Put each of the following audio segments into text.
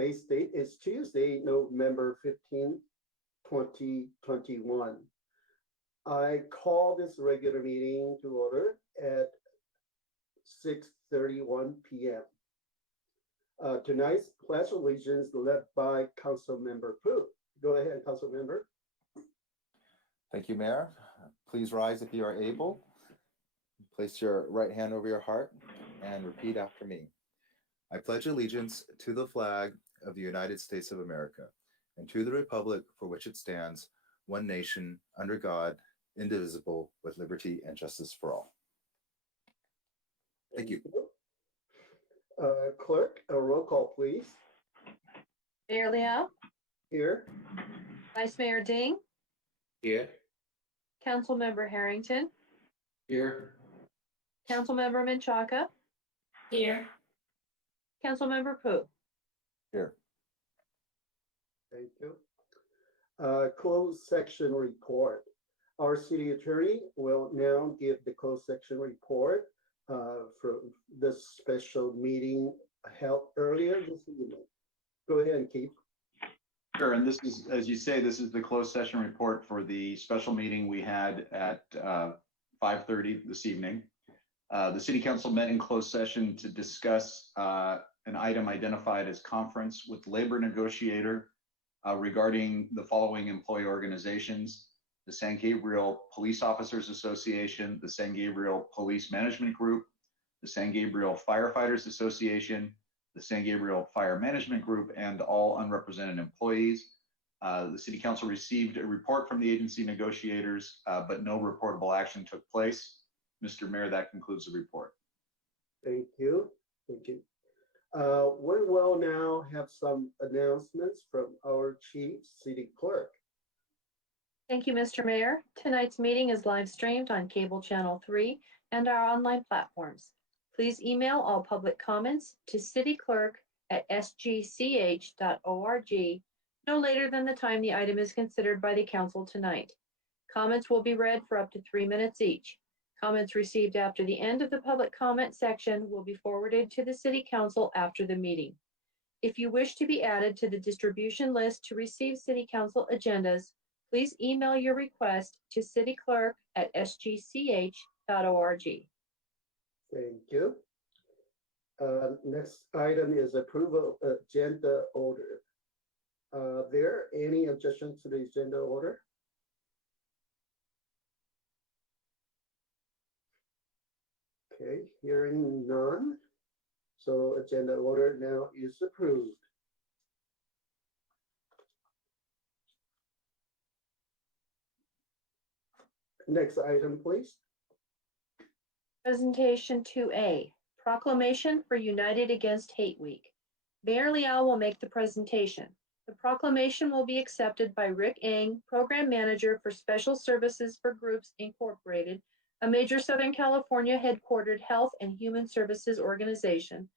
Today's date is Tuesday, November 15th, 2021. I call this regular meeting to order at 6:31 p.m. Tonight's Pledge of Allegiance led by Councilmember Pu. Go ahead, Councilmember. Thank you, Mayor. Please rise if you are able. Place your right hand over your heart and repeat after me. I pledge allegiance to the flag of the United States of America and to the republic for which it stands, one nation, under God, indivisible, with liberty and justice for all. Thank you. Clerk, a roll call, please. Mayor Liao, Here. Vice Mayor Ding, Here. Councilmember Harrington, Here. Councilmember Menchaca, Here. Councilmember Pu. Here. Thank you. Closed section report. Our city attorney will now give the closed section report for this special meeting held earlier this evening. Go ahead, Keith. Sure, and this is, as you say, this is the closed session report for the special meeting we had at 5:30 this evening. The City Council met in closed session to discuss an item identified as conference with labor negotiator regarding the following employee organizations: the San Gabriel Police Officers Association, the San Gabriel Police Management Group, the San Gabriel Firefighters Association, the San Gabriel Fire Management Group, and all unrepresented employees. The City Council received a report from the agency negotiators, but no reportable action took place. Mr. Mayor, that concludes the report. Thank you. Thank you. We will now have some announcements from our Chief City Clerk. Thank you, Mr. Mayor. Tonight's meeting is live streamed on Cable Channel 3 and our online platforms. Please email all public comments to cityclerk@sgch.org no later than the time the item is considered by the council tonight. Comments will be read for up to 3 minutes each. Comments received after the end of the public comment section will be forwarded to the City Council after the meeting. If you wish to be added to the distribution list to receive City Council agendas, please email your request to cityclerk@sgch.org. Thank you. Next item is approval of agenda order. There any objections to the agenda order? Okay, hearing none. So agenda order now is approved. Next item, please. Presentation 2A, Proclamation for United Against Hate Week. Mayor Liao will make the presentation. The proclamation will be accepted by Rick Ng, Program Manager for Special Services for Groups Incorporated, a major Southern California headquartered health and human services organization,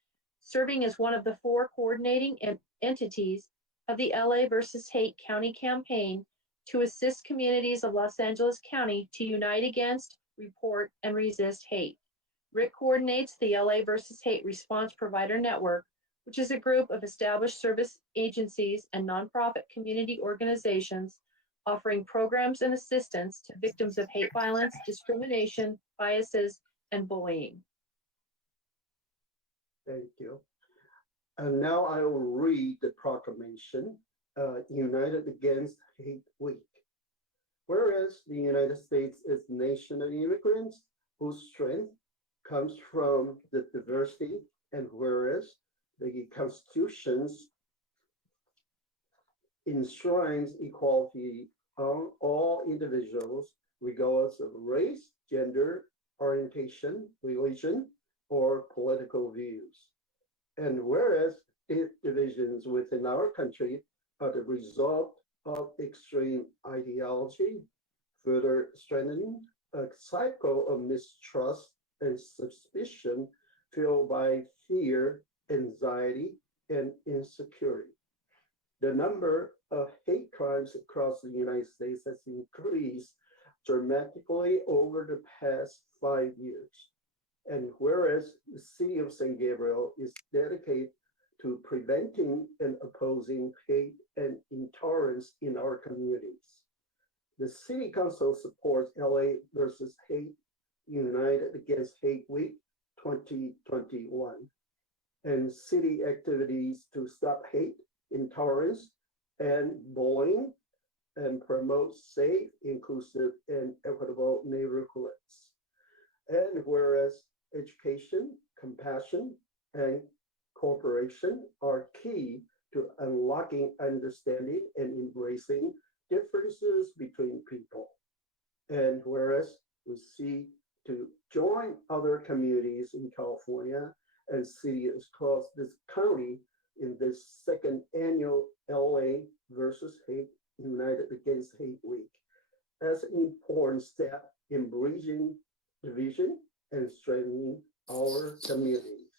serving as one of the 4 coordinating entities of the LA versus Hate County campaign to assist communities of Los Angeles County to unite against, report, and resist hate. Rick coordinates the LA versus Hate Response Provider Network, which is a group of established service agencies and nonprofit community organizations offering programs and assistance to victims of hate violence, discrimination, biases, and bullying. Thank you. And now I will read the proclamation, United Against Hate Week. Whereas the United States is a nation of immigrants whose strength comes from the diversity, and whereas the Constitution enshrines equality on all individuals, regardless of race, gender, orientation, religion, or political views. And whereas divisions within our country are the result of extreme ideology, further strengthening a cycle of mistrust and suspicion fueled by fear, anxiety, and insecurity. The number of hate crimes across the United States has increased dramatically over the past 5 years. And whereas the city of San Gabriel is dedicated to preventing and opposing hate and intolerance in our communities. The City Council supports LA versus Hate United Against Hate Week 2021 and city activities to stop hate, intolerance, and bullying and promote safe, inclusive, and equitable neighborhoods. And whereas education, compassion, and cooperation are key to unlocking understanding and embracing differences between people. And whereas we seek to join other communities in California and cities across this county in this second annual LA versus Hate United Against Hate Week as an important step in bridging division and strengthening our communities.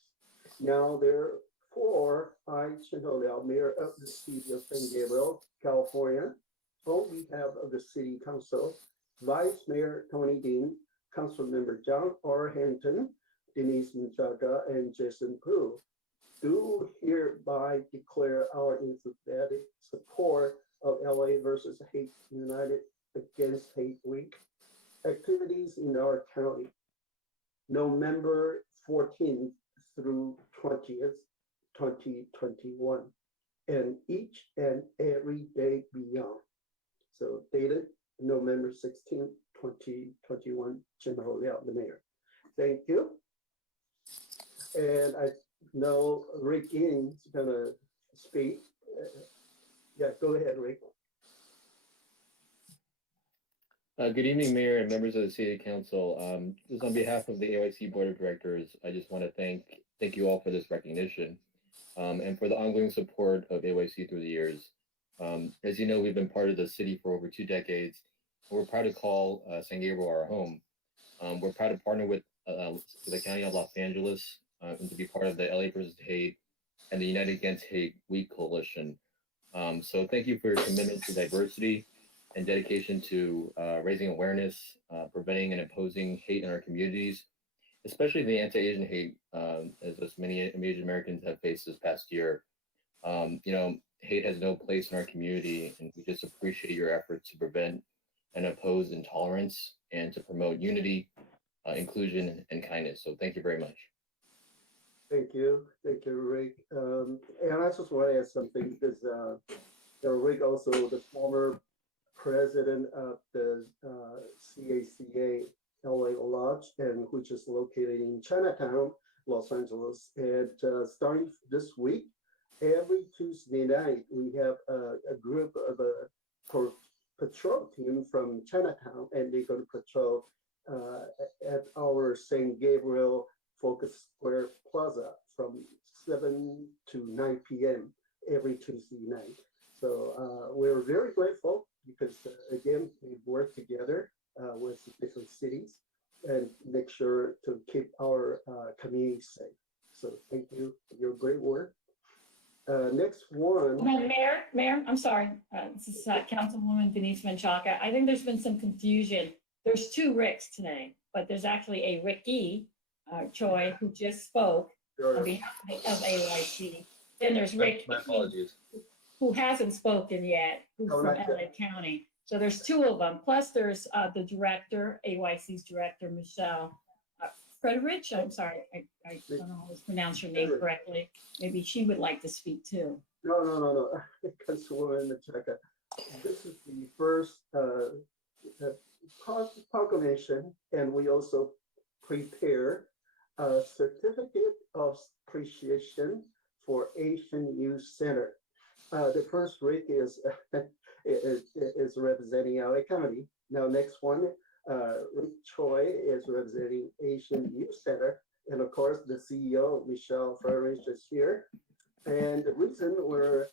Now, therefore, I, Chen Liao, Mayor of the City of San Gabriel, California, on behalf of the City Council, Vice Mayor Tony Dean, Council Member John R. Hampton, Denise Menchaca, and Jason Poo, do hereby declare our emphatic support of LA versus Hate United Against Hate Week activities in our county, November 14th through 20th, 2021, and each and every day beyond. So dated November 16th, 2021, General Liao, the mayor. Thank you. And I know Rick Ying's gonna speak. Yeah, go ahead, Rick. Good evening, Mayor and members of the City Council. Just on behalf of the AYC Board of Directors, I just want to thank you all for this recognition and for the ongoing support of AYC through the years. As you know, we've been part of the city for over 2 decades. We're proud to call San Gabriel our home. We're proud to partner with the County of Los Angeles and to be part of the LA versus Hate and the United Against Hate Week Coalition. So thank you for your commitment to diversity and dedication to raising awareness, preventing and opposing hate in our communities, especially the anti-Asian hate, as many Asian Americans have faced this past year. Hate has no place in our community, and we just appreciate your efforts to prevent and oppose intolerance and to promote unity, and kindness. So thank you very much. Thank you, Rick. And I just want to add something because Rick also the former president of the CACA LA Lodge, and which is located in Chinatown, Los Angeles. And starting this week, every Tuesday night, we have a group of a patrol team from Chinatown, and they're going to patrol at our St. Gabriel Focus Square Plaza from 7 to 9 p.m. every Tuesday night. So we're very grateful because, again, we work together with different cities and make sure to keep our community safe. So thank you for your great work. Next one. Mayor, I'm sorry. This is Councilwoman Denise Menchaca. I think there's been some confusion. There's 2 Ricks today, but there's actually a Ricky Choi who just spoke on behalf of AYC. Then there's Rick, My apologies. who hasn't spoken yet, who's from LA County. So there's 2 of them. Plus there's the director, AYC's director, Michelle Frederich. I'm sorry, I don't always pronounce your name correctly. Maybe she would like to speak too. No. Councilwoman Menchaca. This is the first proclamation, and we also prepare a certificate of appreciation for Asian Youth Center. The first Rick is representing LA County. Now, next one, Rick Choi is representing Asian Youth Center, and of course, the CEO Michelle Frederich is here. And the reason we're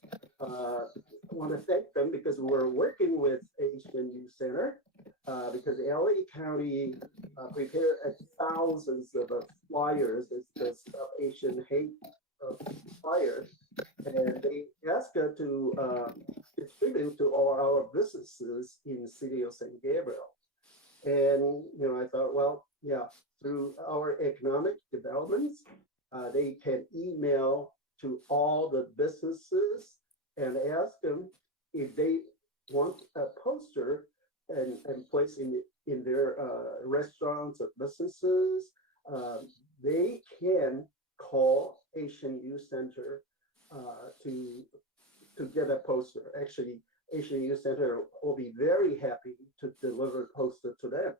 want to thank them because we're working with Asian Youth Center because LA County prepared thousands of flyers. It's just Asian hate flyers, and they asked us to distribute to all our businesses in the city of San Gabriel. And I thought, well, yeah, through our economic developments, they can email to all the businesses and ask them if they want a poster and place in their restaurants or businesses. They can call Asian Youth Center to get a poster. Actually, Asian Youth Center will be very happy to deliver a poster to them.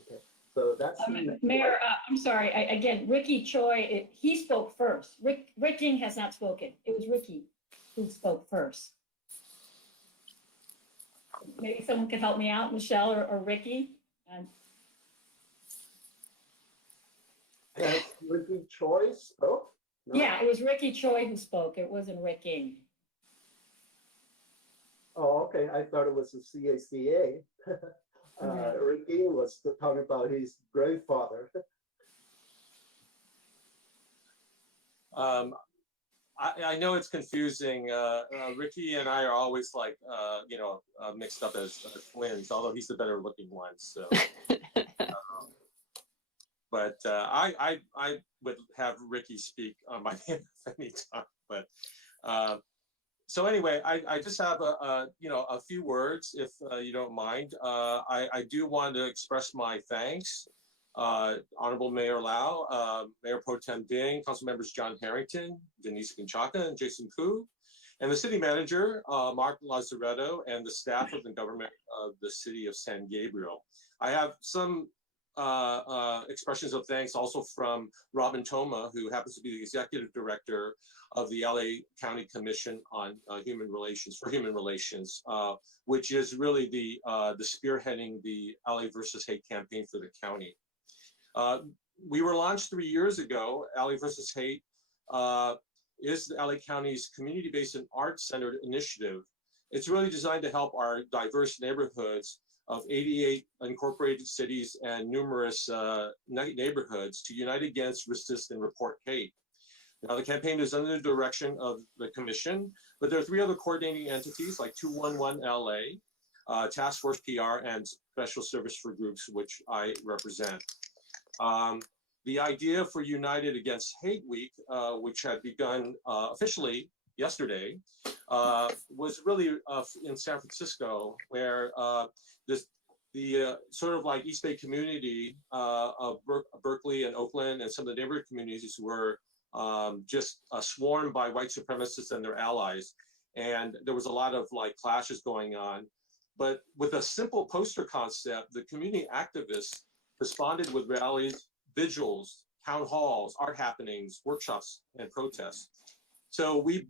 Okay, so that's Mayor, I'm sorry, again, Ricky Choi, he spoke first. Rick Ying has not spoken. It was Ricky who spoke first. Maybe someone could help me out, Michelle or Ricky. Ricky Choi spoke? No? Yeah, it was Ricky Choi who spoke. It wasn't Rick Ying. Oh, okay. I thought it was the CACA. Ricky was talking about his grandfather. I know it's confusing. Ricky and I are always like, mixed up as twins, although he's the better looking one. So, but I would have Ricky speak on my behalf anytime. But so anyway, I just have a few words, if you don't mind. I do want to express my thanks. Honorable Mayor Lau, Mayor Pro Tem Ding, Council Members John Harrington, Denise Conchaca, and Jason Koo, and the City Manager, Mark Lazaretto, and the staff of the government of the City of San Gabriel. I have some expressions of thanks also from Robin Toma, who happens to be the Executive Director of the LA County Commission on Human Relations, which is really the spearheading the LA versus Hate campaign for the county. We were launched 3 years ago. LA versus Hate is the LA County's community-based and arts-centered initiative. It's really designed to help our diverse neighborhoods of 88 incorporated cities and numerous neighborhoods to unite against, resist, and report hate. Now, the campaign is under the direction of the commission, but there are 3 other coordinating entities like 211 LA, Task Force PR, and Special Service for Groups, which I represent. The idea for United Against Hate Week, which had begun officially yesterday, was really in San Francisco, where the sort of like East Bay community of Berkeley and Oakland and some of the neighborhood communities were just swarmed by white supremacists and their allies. And there was a lot of like clashes going on. But with a simple poster concept, the community activists responded with rallies, vigils, town halls, art happenings, workshops, and protests. So we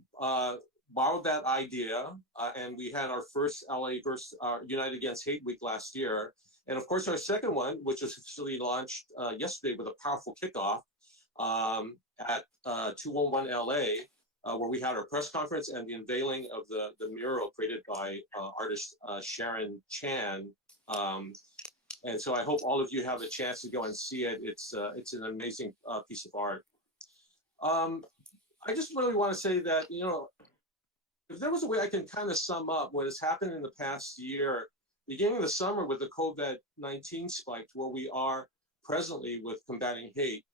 borrowed that idea, and we had our first LA versus United Against Hate Week last year. And of course, our second one, which was officially launched yesterday with a powerful kickoff at 211 LA, where we had our press conference and the unveiling of the mural created by artist Sharon Chan. And so I hope all of you have a chance to go and see it. It's an amazing piece of art. I just really want to say that, if there was a way I can kind of sum up what has happened in the past year, beginning of the summer with the COVID-19 spike to where we are presently with combating hate,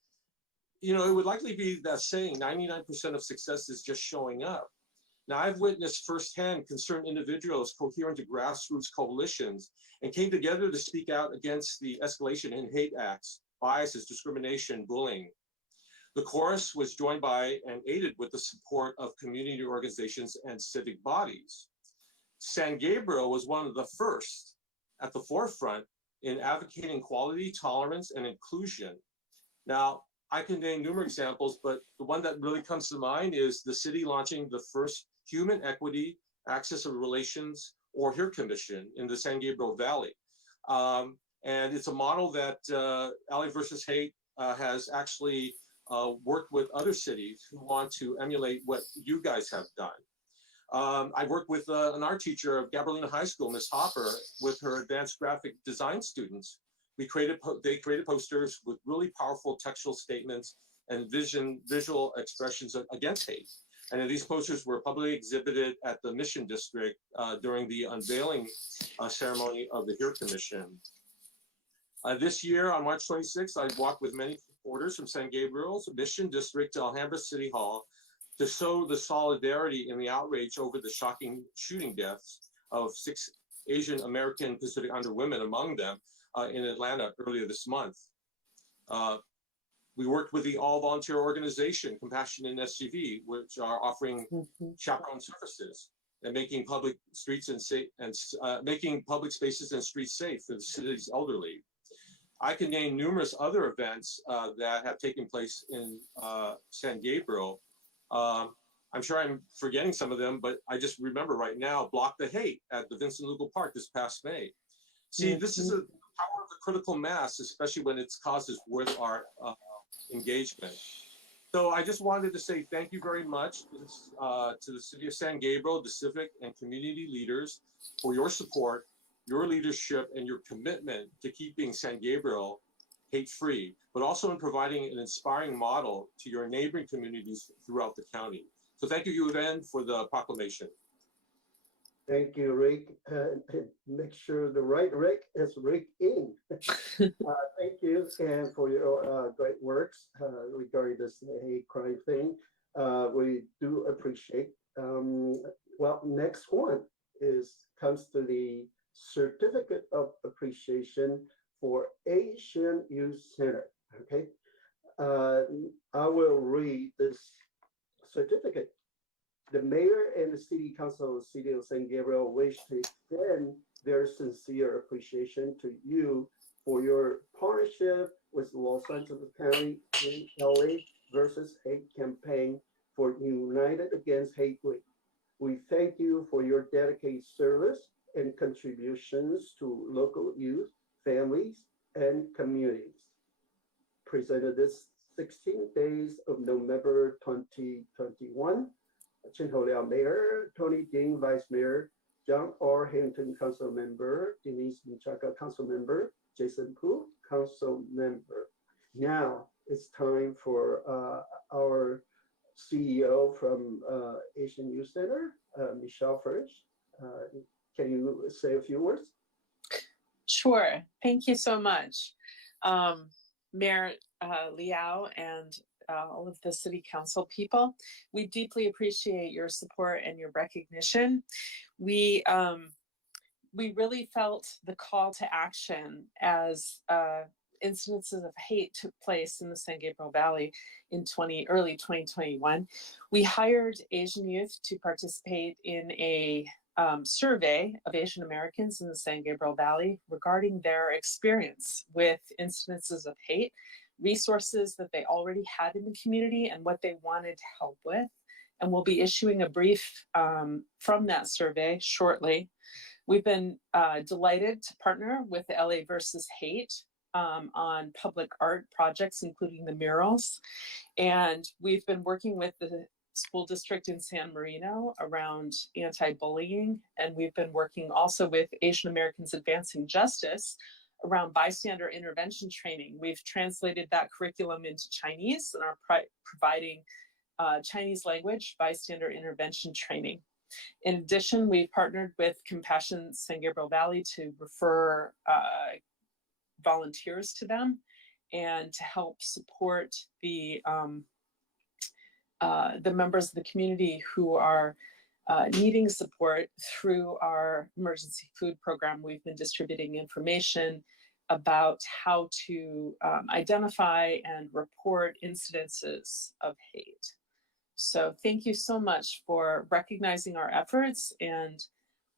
it would likely be that saying 99% of success is just showing up. Now, I've witnessed firsthand concerned individuals cohere into grassroots coalitions and came together to speak out against the escalation in hate acts, biases, discrimination, bullying. The chorus was joined by and aided with the support of community organizations and civic bodies. San Gabriel was one of the first at the forefront in advocating equality, tolerance, and inclusion. Now, I can name numerous examples, but the one that really comes to mind is the city launching the first Human Equity, Access and Relations, or HERE Commission in the San Gabriel Valley. And it's a model that LA versus Hate has actually worked with other cities who want to emulate what you guys have done. I worked with an art teacher of Gabriel High School, Ms. Hopper, with her advanced graphic design students. They created posters with really powerful textual statements and visual expressions against hate. And these posters were publicly exhibited at the Mission District during the unveiling ceremony of the HERE Commission. This year, on March 26th, I walked with many supporters from San Gabriel's Mission District to Alhambra City Hall to show the solidarity and the outrage over the shocking shooting deaths of 6 Asian American Pacific Islander women, among them in Atlanta earlier this month. We worked with the all-volunteer organization, Compassion in SCV, which are offering chaperone services and making public streets and making public spaces and streets safe for the city's elderly. I can name numerous other events that have taken place in San Gabriel. I'm sure I'm forgetting some of them, but I just remember right now, Block the Hate at the Vincent Lugo Park this past May. See, this is the power of the critical mass, especially when its cause is worth our engagement. So I just wanted to say thank you very much to the City of San Gabriel, the civic and community leaders for your support, your leadership, and your commitment to keeping San Gabriel hate-free, but also in providing an inspiring model to your neighboring communities throughout the county. So thank you again for the proclamation. Thank you, Rick. Make sure the right Rick is Rick in. Thank you, and for your great works regarding this hate crime thing. We do appreciate. Well, next one comes to the Certificate of Appreciation for Asian Youth Center. Okay, I will read this certificate. The mayor and the city council of the city of San Gabriel wish to extend their sincere appreciation to you for your partnership with Los Angeles County in LA versus Hate campaign for United Against Hate Week. We thank you for your dedicated service and contributions to local youth, families, and communities. Presented this 16 days of November 2021. Chin Ho Liao Mayor, Tony Ding Vice Mayor, John R. Harrington Council Member, Denise Michaka Council Member, Jason Pu Council Member. Now it's time for our CEO from Asian Youth Center, Michelle French. Can you say a few words? Sure. Thank you so much. Mayor Liao and all of the city council people, we deeply appreciate your support and your recognition. We really felt the call to action as incidences of hate took place in the San Gabriel Valley in early 2021. We hired Asian youth to participate in a survey of Asian Americans in the San Gabriel Valley regarding their experience with incidences of hate, resources that they already had in the community, and what they wanted help with. And we'll be issuing a brief from that survey shortly. We've been delighted to partner with the LA versus Hate on public art projects, including the murals. And we've been working with the school district in San Marino around anti-bullying. And we've been working also with Asian Americans Advancing Justice around bystander intervention training. We've translated that curriculum into Chinese and are providing Chinese language bystander intervention training. In addition, we've partnered with Compassion San Gabriel Valley to refer volunteers to them and to help support the members of the community who are needing support through our emergency food program. We've been distributing information about how to identify and report incidences of hate. So thank you so much for recognizing our efforts, and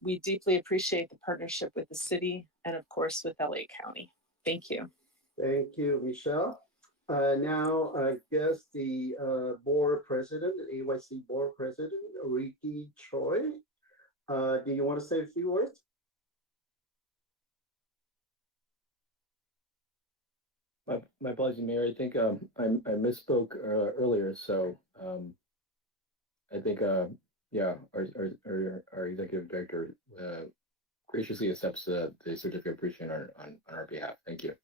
we deeply appreciate the partnership with the city and of course with LA County. Thank you. Thank you, Michelle. Now, I guess the board president, the AYC board president, Ricky Choi. Do you want to say a few words? My apologies, Mayor. I think I misspoke earlier, so I think yeah, our executive director graciously accepts the certificate of appreciation on our behalf. Thank you.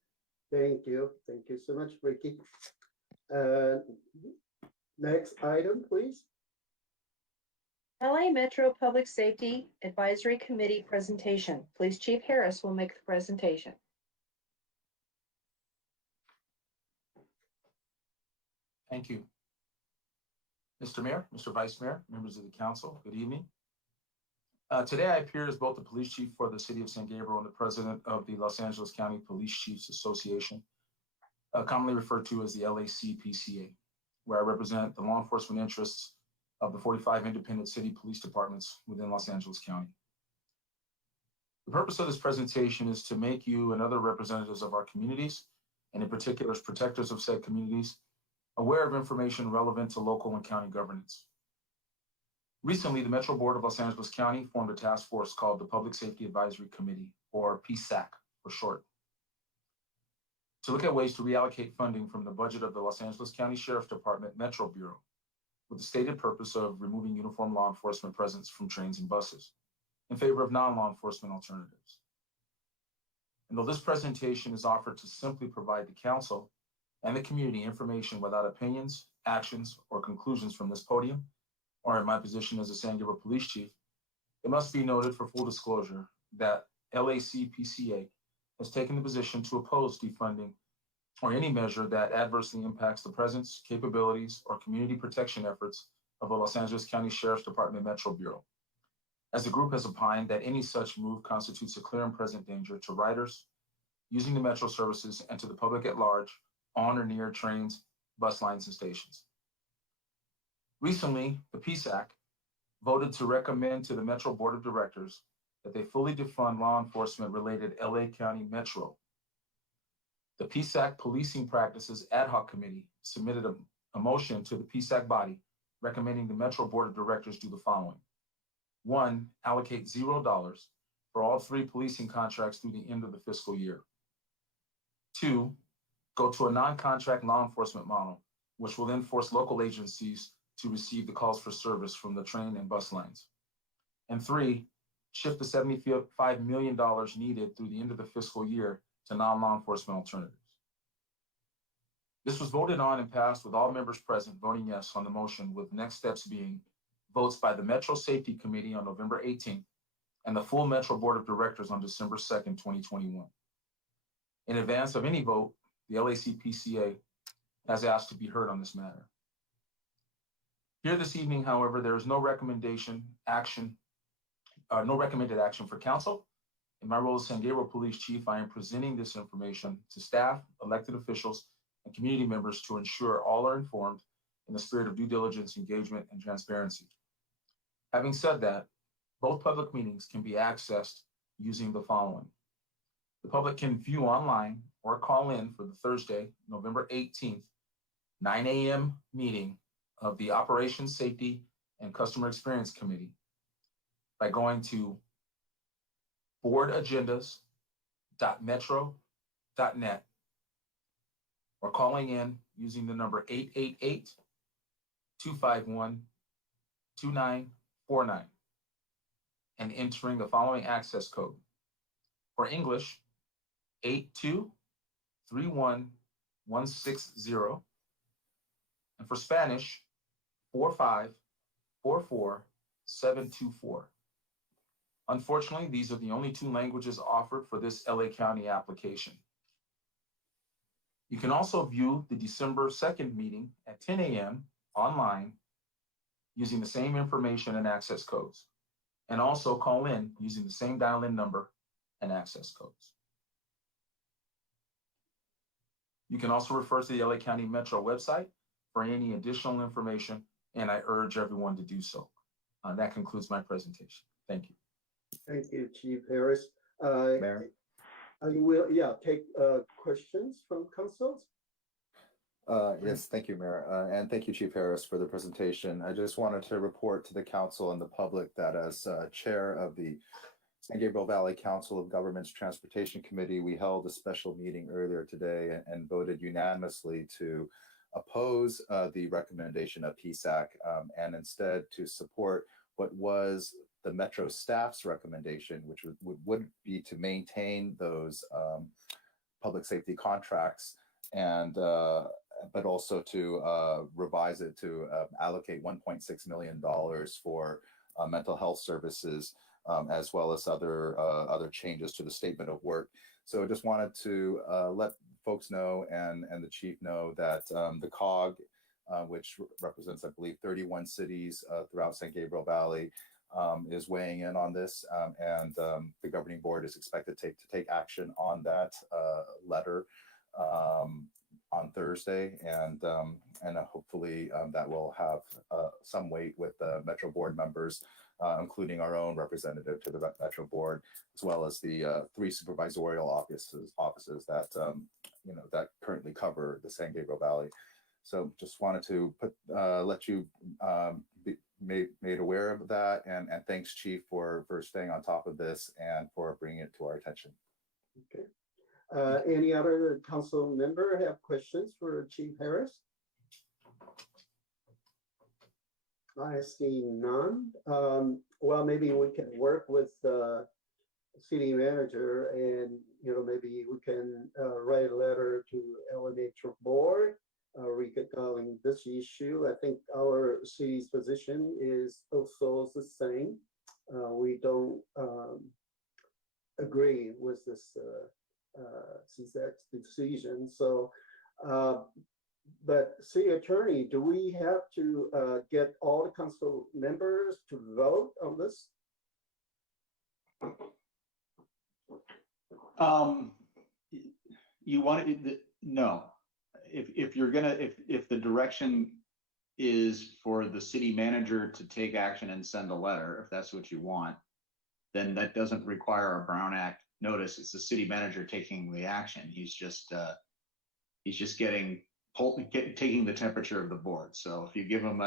Thank you. Thank you so much, Ricky. Next item, please. LA Metro Public Safety Advisory Committee presentation. Police Chief Harris will make the presentation. Thank you. Mr. Mayor, Mr. Vice Mayor, members of the council, good evening. Today I appear as both the police chief for the city of San Gabriel and the president of the Los Angeles County Police Chiefs Association, commonly referred to as the LACPCA, where I represent the law enforcement interests of the 45 independent city police departments within Los Angeles County. The purpose of this presentation is to make you and other representatives of our communities, and in particular protectors of said communities, aware of information relevant to local and county governance. Recently, the Metro Board of Los Angeles County formed a task force called the Public Safety Advisory Committee, or PSAC for short, to look at ways to reallocate funding from the budget of the Los Angeles County Sheriff's Department Metro Bureau, with the stated purpose of removing uniform law enforcement presence from trains and buses in favor of non-law enforcement alternatives. And though this presentation is offered to simply provide the council and the community information without opinions, actions, or conclusions from this podium, or in my position as a San Gabriel Police Chief, it must be noted for full disclosure that LACPCA has taken the position to oppose defunding or any measure that adversely impacts the presence, capabilities, or community protection efforts of the Los Angeles County Sheriff's Department Metro Bureau, as the group has opined that any such move constitutes a clear and present danger to riders using the Metro services and to the public at large on or near trains, bus lines, and stations. Recently, the PSAC voted to recommend to the Metro Board of Directors that they fully defund law enforcement related LA County Metro. The PSAC Policing Practices Ad Hoc Committee submitted a motion to the PSAC body recommending the Metro Board of Directors do the following. 1, allocate $0 for all 3 policing contracts through the end of the fiscal year. 2, go to a non-contract law enforcement model, which will then force local agencies to receive the calls for service from the train and bus lines. And 3, shift the $75 million needed through the end of the fiscal year to non-law enforcement alternatives. This was voted on and passed with all members present voting yes on the motion, with next steps being votes by the Metro Safety Committee on November 18th and the full Metro Board of Directors on December 2nd, 2021. In advance of any vote, the LACPCA has asked to be heard on this matter. Here this evening, however, there is no recommended action for council. In my role as San Gabriel Police Chief, I am presenting this information to staff, elected officials, and community members to ensure all are informed in the spirit of due diligence, engagement, and transparency. Having said that, both public meetings can be accessed using the following. The public can view online or call in for the Thursday, November 18th, 9 a.m. meeting of the Operations, Safety, and Customer Experience Committee by going to boardagendas.metro.net or calling in using the number 888-251-2949 and entering the following access code. For English, 8231160, and for Spanish, 4544724. Unfortunately, these are the only 2 languages offered for this LA County application. You can also view the December 2nd meeting at 10 a.m. online using the same information and access codes, and also call in using the same dial-in number and access codes. You can also refer to the LA County Metro website for any additional information, and I urge everyone to do so. That concludes my presentation. Thank you. Thank you, Chief Harris. Mayor? I will, take questions from councils. Yes, thank you, Mayor. And thank you, Chief Harris, for the presentation. I just wanted to report to the council and the public that as chair of the San Gabriel Valley Council of Governments Transportation Committee, we held a special meeting earlier today and voted unanimously to oppose the recommendation of PSAC and instead to support what was the Metro staff's recommendation, which would be to maintain those public safety contracts and but also to revise it to allocate $1.6 million for mental health services, as well as other changes to the statement of work. So I just wanted to let folks know and the chief know that the COG which represents, I believe, 31 cities throughout San Gabriel Valley, is weighing in on this, and the governing board is expected to take action on that letter on Thursday, and hopefully that will have some weight with the Metro Board members, including our own representative to the Metro Board, as well as the 3 supervisorial offices that that currently cover the San Gabriel Valley. So just wanted to let you be made aware of that, and thanks, Chief, for staying on top of this and for bringing it to our attention. Okay. Any other council member have questions for Chief Harris? I see none. Well, maybe we can work with the city manager, and maybe we can write a letter to LA Metro Board regarding this issue. I think our city's position is also the same. We don't agree with this CSAC's decision. So, but city attorney, do we have to get all the council members to vote on this? You want to, no. If you're gonna, if the direction is for the city manager to take action and send a letter, if that's what you want, then that doesn't require a Brown Act notice. It's the city manager taking the action. He's just taking the temperature of the board. So if you give him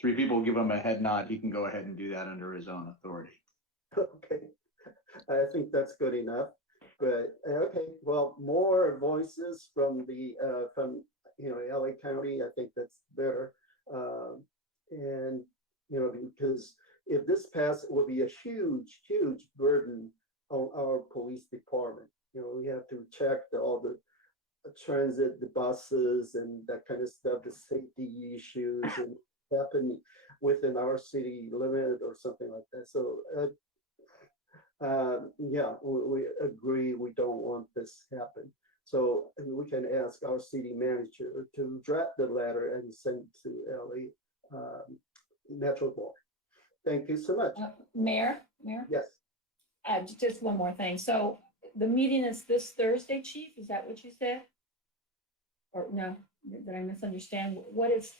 3 people give him a head nod, he can go ahead and do that under his own authority. Okay, I think that's good enough. But okay, well, more voices from the LA County, I think that's better. And because if this passes, it will be a huge burden on our police department. We have to check all the transit, the buses, and that kind of stuff, the safety issues, and happening within our city limit or something like that. So yeah, we agree we don't want this happen. So we can ask our city manager to draft the letter and send to LA Metro Board. Thank you so much. Mayor? Yes. Just one more thing. So the meeting is this Thursday, Chief? Is that what you said? Or no, did I misunderstand? What is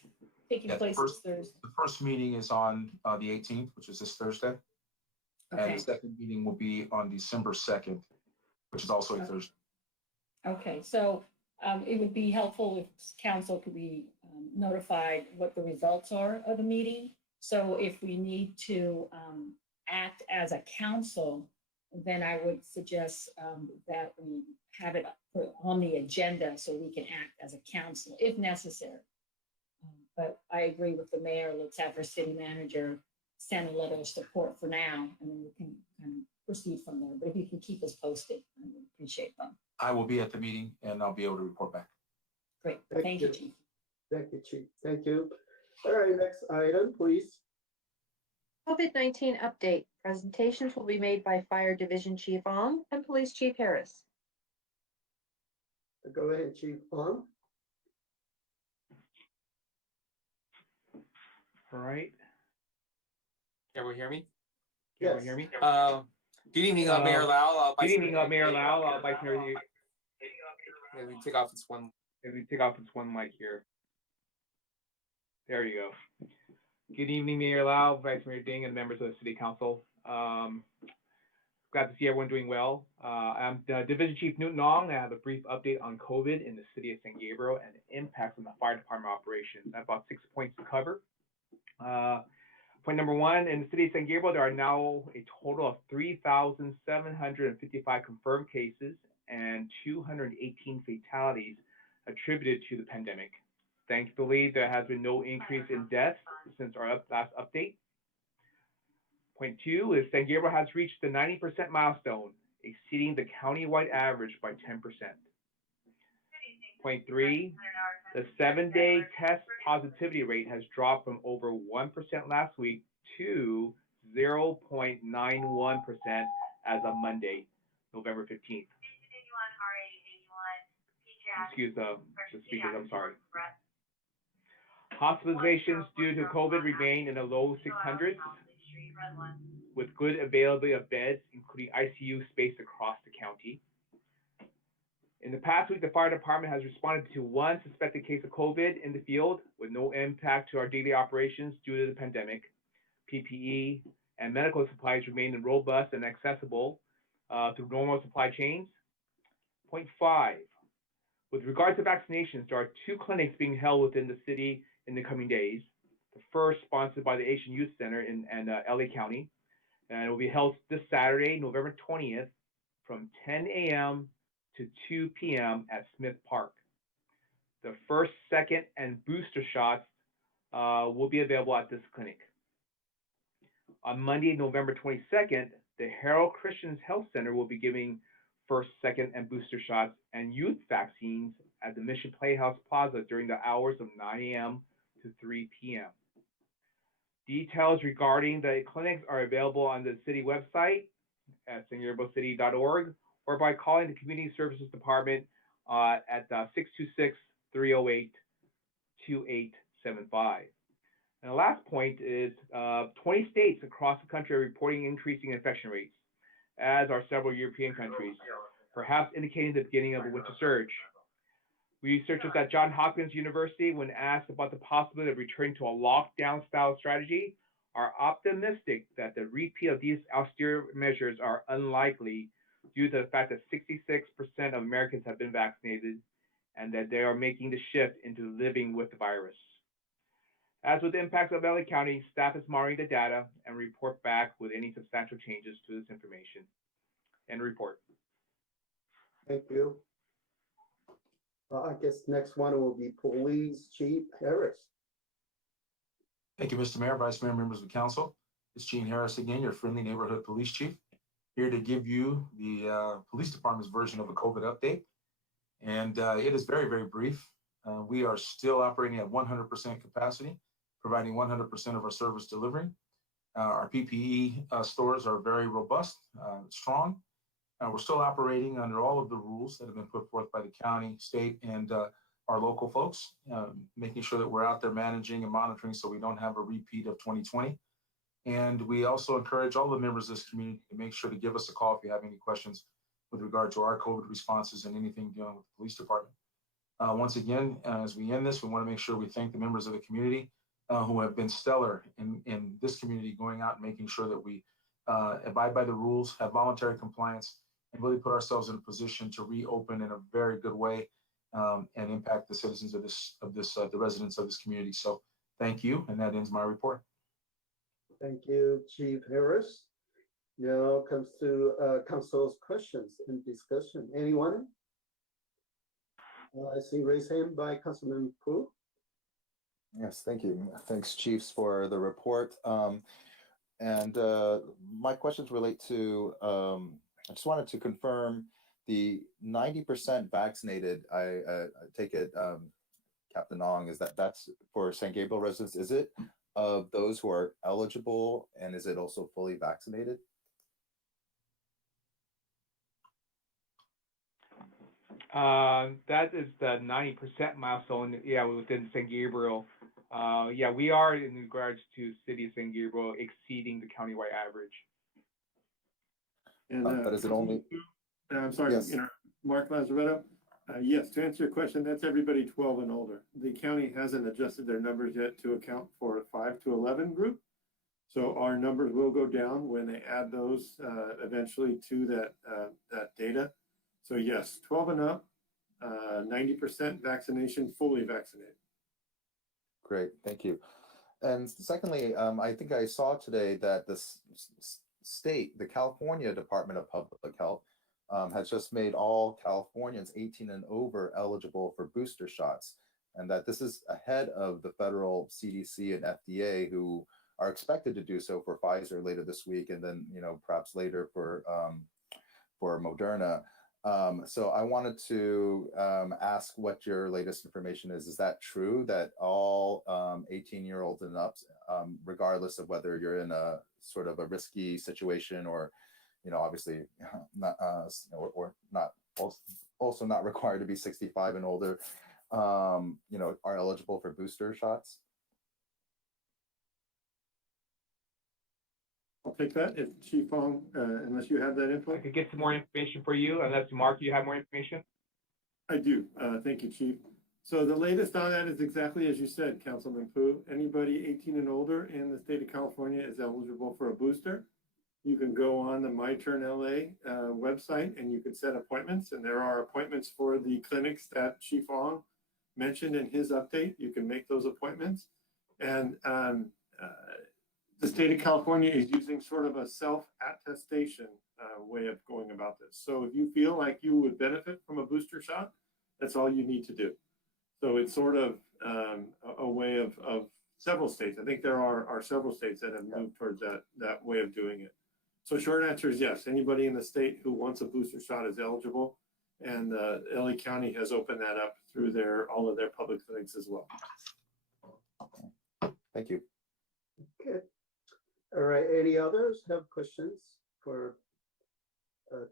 taking place this Thursday? The first meeting is on the 18th, which is this Thursday. Okay. And the second meeting will be on December 2nd, which is also a Thursday. Okay, so it would be helpful if council could be notified what the results are of the meeting. So if we need to act as a council, then I would suggest that we have it put on the agenda so we can act as a council if necessary. But I agree with the mayor. Let's have our city manager send a letter of support for now, and then we can kind of proceed from there. But if you can keep us posted, I would appreciate that. I will be at the meeting and I'll be able to report back. Great. Thank you, Chief. Thank you, Chief. Thank you. All right, next item, please. COVID-19 update. Presentations will be made by Fire Division Chief Ong and Police Chief Harris. Go ahead, Chief Ong. All right. Can everyone hear me? Yes. Can everyone hear me? Good evening, Mayor Lau. Good evening, Mayor Lau. Vice Mayor. Let me take off this one. Let me take off this one mic here. There you go. Good evening, Mayor Lau, Vice Mayor Ding, and members of the City Council. Glad to see everyone doing well. I'm Division Chief Newton Ong. I have a brief update on COVID in the City of San Gabriel and the impacts on the fire department operations. I have about 6 points to cover. Point number 1, in the City of San Gabriel, there are now a total of 3,755 confirmed cases and 218 fatalities attributed to the pandemic. Thankfully, there has been no increase in deaths since our last update. Point 2 is San Gabriel has reached the 90% milestone, exceeding the countywide average by 10%. Point 3, the 7-day test positivity rate has dropped from over 1% last week to 0.91% as of Monday, November 15th. Excuse the speakers, I'm sorry. Hospitalizations due to COVID remain in the low 600s, with good availability of beds, including ICU space across the county. In the past week, the fire department has responded to one suspected case of COVID in the field with no impact to our daily operations due to the pandemic. PPE and medical supplies remain robust and accessible through normal supply chains. Point 5, with regard to vaccinations, there are 2 clinics being held within the city in the coming days. The first sponsored by the Asian Youth Center in LA County, and it will be held this Saturday, November 20th, from 10 a.m. to 2 p.m. at Smith Park. The first, second, and booster shots will be available at this clinic. On Monday, November 22nd, the Harold Christian Health Center will be giving first, second, and booster shots and youth vaccines at the Mission Playhouse Plaza during the hours of 9 a.m. to 3 p.m. Details regarding the clinics are available on the city website at sangablocity.org or by calling the Community Services Department at 626-308-2875. And the last point is 20 states across the country are reporting increasing infection rates, as are several European countries, perhaps indicating the beginning of a winter surge. Researchers at Johns Hopkins University, when asked about the possibility of returning to a lockdown-style strategy, are optimistic that the repeat of these austere measures are unlikely due to the fact that 66% of Americans have been vaccinated and that they are making the shift into living with the virus. As with the impacts of LA County, staff is monitoring the data and report back with any substantial changes to this information. End report. Thank you. I guess next one will be Police Chief Harris. Thank you, Mr. Mayor, Vice Mayor, members of the council. It's Gene Harris again, your friendly neighborhood police chief, here to give you the police department's version of a COVID update. And it is very, very brief. We are still operating at 100% capacity, providing 100% of our service delivery. Our PPE stores are very robust, strong. We're still operating under all of the rules that have been put forth by the county, state, and our local folks, making sure that we're out there managing and monitoring so we don't have a repeat of 2020. And we also encourage all the members of this community to make sure to give us a call if you have any questions with regard to our COVID responses and anything dealing with the police department. Once again, as we end this, we want to make sure we thank the members of the community who have been stellar in this community, going out and making sure that we abide by the rules, have voluntary compliance, and really put ourselves in a position to reopen in a very good way and impact the citizens of the residents of this community. So thank you, and that ends my report. Thank you, Chief Harris. Now comes to council's questions and discussion. Anyone? I see raised hand by Councilman Pu. Yes, thank you. Thanks, Chiefs, for the report. And my questions relate to, I just wanted to confirm the 90% vaccinated, I take it, Captain Ong, is that's for San Gabriel residents, is it of those who are eligible, and is it also fully vaccinated? That is the 90% milestone, yeah, within San Gabriel. Yeah, we are, in regards to City of San Gabriel, exceeding the countywide average. And but is it only? I'm sorry, Yes. Mark Lazaretto. Yes, to answer your question, that's everybody 12 and older. The county hasn't adjusted their numbers yet to account for a 5 to 11 group. So our numbers will go down when they add those eventually to that data. So yes, 12 and up, 90% vaccination, fully vaccinated. Great, thank you. And secondly, I think I saw today that the state, the California Department of Public Health, has just made all Californians 18 and over eligible for booster shots, and that this is ahead of the federal CDC and FDA, who are expected to do so for Pfizer later this week, and then perhaps later for Moderna. So I wanted to ask what your latest information is. Is that true that all 18-year-olds and up, regardless of whether you're in a sort of a risky situation or, obviously not, or not, also not required to be 65 and older, are eligible for booster shots? I'll take that. If Chief Fong, unless you have that info. I could get some more information for you, unless Mark, you have more information. I do. Thank you, Chief. So the latest on that is exactly as you said, Councilman Pu. Anybody 18 and older in the state of California is eligible for a booster. You can go on the My Turn LA website and you can set appointments. And there are appointments for the clinics that Chief Ong mentioned in his update. You can make those appointments. And the state of California is using sort of a self-attestation way of going about this. So if you feel like you would benefit from a booster shot, that's all you need to do. So it's sort of a way of several states. I think there are several states that have moved towards that way of doing it. So short answer is yes. Anybody in the state who wants a booster shot is eligible. And LA County has opened that up through all of their public clinics as well. Thank you. Okay. All right. Any others have questions for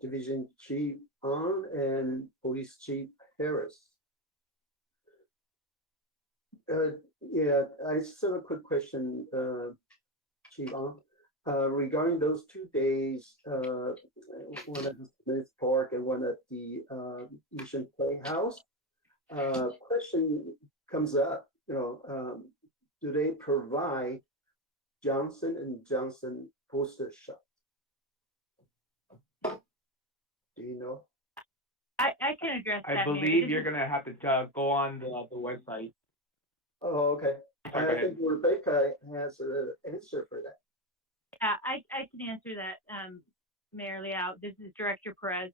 Division Chief Ong and Police Chief Harris? Yeah, I just have a quick question, Chief Ong. Regarding those 2 days, one at the Smith Park and one at the Mission Playhouse, question comes up, do they provide Johnson & Johnson booster shot? Do you know? I can address that. I believe you're gonna have to go on the website. Oh, okay. Sorry, I think Rebecca has an answer for that. Yeah, I can answer that, Mayor Liao. This is Director Perez.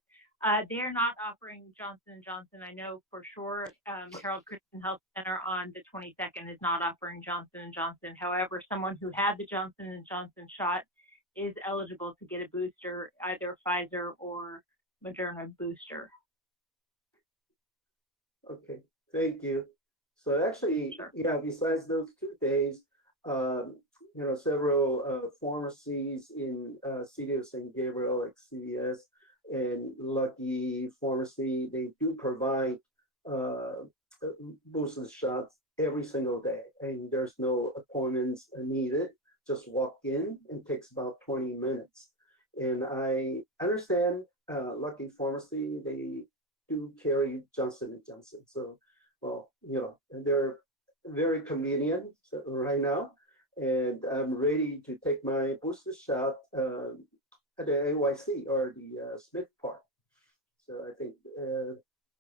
They are not offering Johnson & Johnson. I know for sure Harold Christian Health Center on the 22nd is not offering Johnson & Johnson. However, someone who had the Johnson & Johnson shot is eligible to get a booster, either Pfizer or Moderna booster. Okay, thank you. So actually, yeah, besides those 2 days, several pharmacies in city of San Gabriel, like CVS and Lucky Pharmacy, they do provide booster shots every single day, and there's no appointments needed. Just walk in and takes about 20 minutes. And I understand Lucky Pharmacy, they do carry Johnson & Johnson. So, well, and they're very convenient right now. And I'm ready to take my booster shot at the AYC or the Smith Park. So I think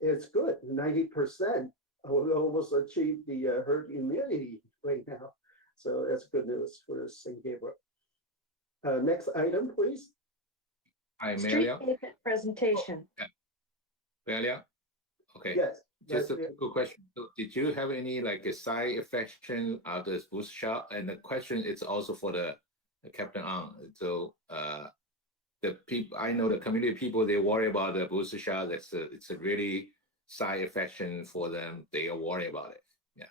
it's good. 90%. I will almost achieve the herd immunity right now. So that's good news for St. Gabriel. Next item, please. Hi, Street Maria. pavement presentation. Maria? Okay. Yes. Just a quick question. So did you have any a side effect of this booster shot? And the question is also for the Captain Ong. So the people, I know the community people, they worry about the booster shot. It's a really side effect for them. They are worried about it. Yeah.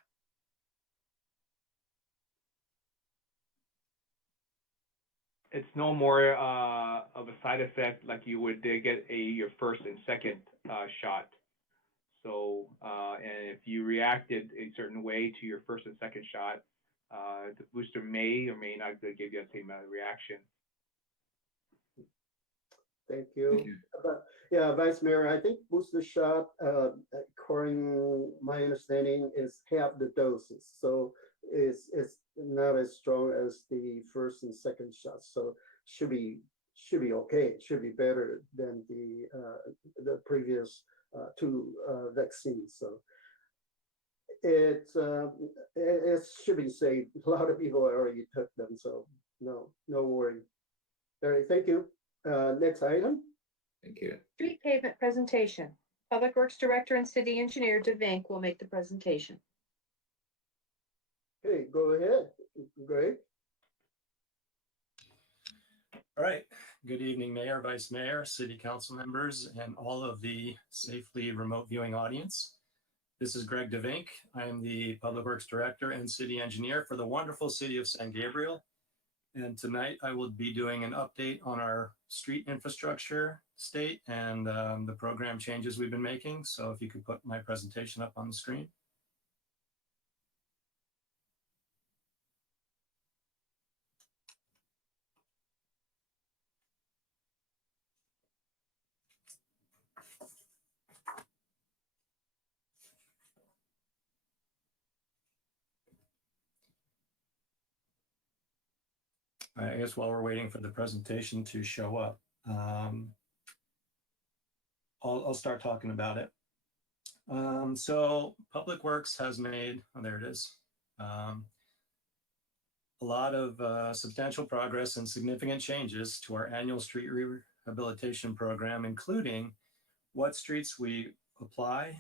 It's no more of a side effect like you would get your first and second shot. So, and if you reacted a certain way to your first and second shot, the booster may or may not give you the same reaction. Thank you. Yeah, Vice Mayor, I think booster shot, according my understanding, is half the doses. So it's not as strong as the first and second shots. So should be okay. It should be better than the previous 2 vaccines. So it should be safe. A lot of people already took them, so no worry. All right, thank you. Next item. Thank you. Street pavement presentation. Public Works Director and City Engineer DeVink will make the presentation. Okay, go ahead. Great. All right. Good evening, Mayor, Vice Mayor, City Council members, and all of the safely remote viewing audience. This is Greg DeVink. I am the Public Works Director and City Engineer for the wonderful city of San Gabriel. And tonight I will be doing an update on our street infrastructure state and the program changes we've been making. So if you could put my presentation up on the screen. I guess while we're waiting for the presentation to show up, I'll start talking about it. So Public Works has made, oh, there it is, a lot of substantial progress and significant changes to our annual street rehabilitation program, including what streets we apply,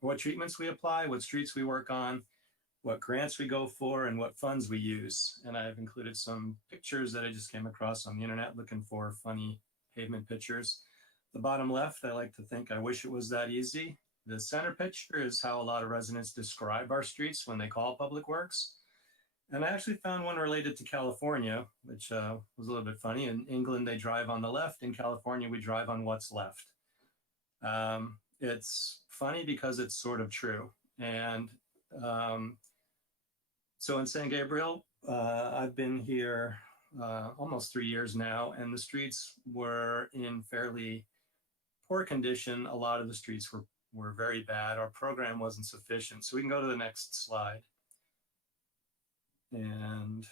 what treatments we apply, what streets we work on, what grants we go for, and what funds we use. And I've included some pictures that I just came across on the internet looking for funny pavement pictures. The bottom left, I like to think I wish it was that easy. The center picture is how a lot of residents describe our streets when they call Public Works. And I actually found one related to California, which was a little bit funny. In England, they drive on the left. In California, we drive on what's left. It's funny because it's sort of true. And so in San Gabriel, I've been here almost 3 years now, and the streets were in fairly poor condition. A lot of the streets were very bad. Our program wasn't sufficient. So we can go to the next slide. And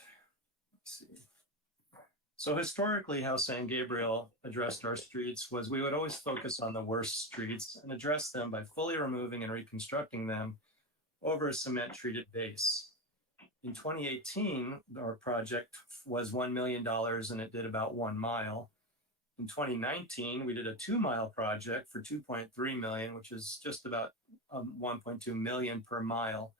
let's see. So historically, how San Gabriel addressed our streets was we would always focus on the worst streets and address them by fully removing and reconstructing them over a cement treated base. In 2018, our project was $1 million and it did about 1 mile. In 2019, we did a 2-mile project for $2.3 million, which is just about 1.2 million per mile.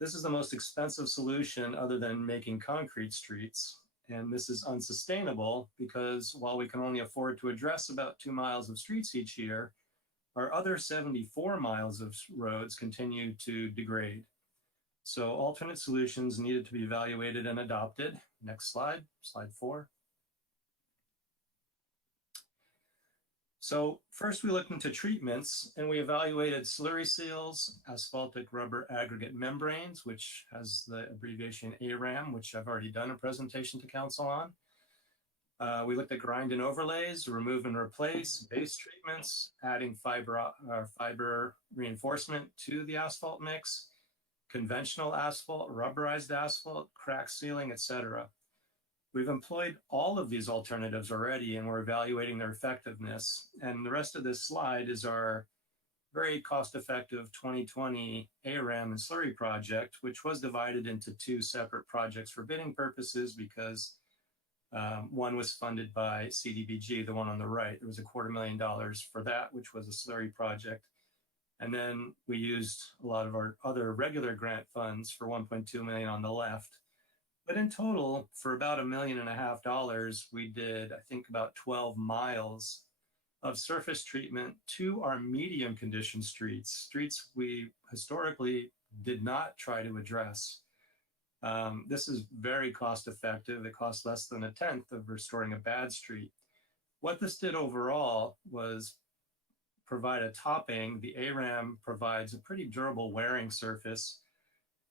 This is the most expensive solution other than making concrete streets. And this is unsustainable because while we can only afford to address about 2 miles of streets each year, our other 74 miles of roads continue to degrade. So alternate solutions needed to be evaluated and adopted. Next slide, slide 4. So first we looked into treatments and we evaluated slurry seals, asphaltic rubber aggregate membranes, which has the abbreviation ARAM, which I've already done a presentation to council on. We looked at grind and overlays, remove and replace, base treatments, adding fiber reinforcement to the asphalt mix, conventional asphalt, rubberized asphalt, crack sealing, etc. We've employed all of these alternatives already and we're evaluating their effectiveness. And the rest of this slide is our very cost-effective 2020 ARAM and slurry project, which was divided into 2 separate projects for bidding purposes because one was funded by CDBG, the one on the right. There was $250,000 for that, which was a slurry project. And then we used a lot of our other regular grant funds for $1.2 million on the left. But in total, for about $1.5 million, we did, I think, about 12 miles of surface treatment to our medium condition streets we historically did not try to address. This is very cost effective. It costs less than 1/10 of restoring a bad street. What this did overall was provide a topping. The ARAM provides a pretty durable wearing surface,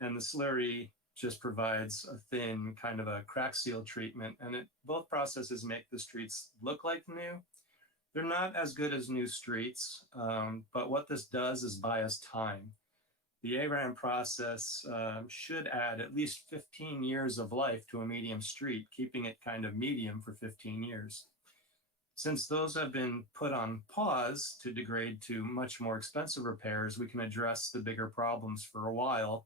and the slurry just provides a thin kind of a crack seal treatment. And both processes make the streets look like new. They're not as good as new streets, but what this does is buy us time. The ARAM process should add at least 15 years of life to a medium street, keeping it kind of medium for 15 years. Since those have been put on pause to degrade to much more expensive repairs, we can address the bigger problems for a while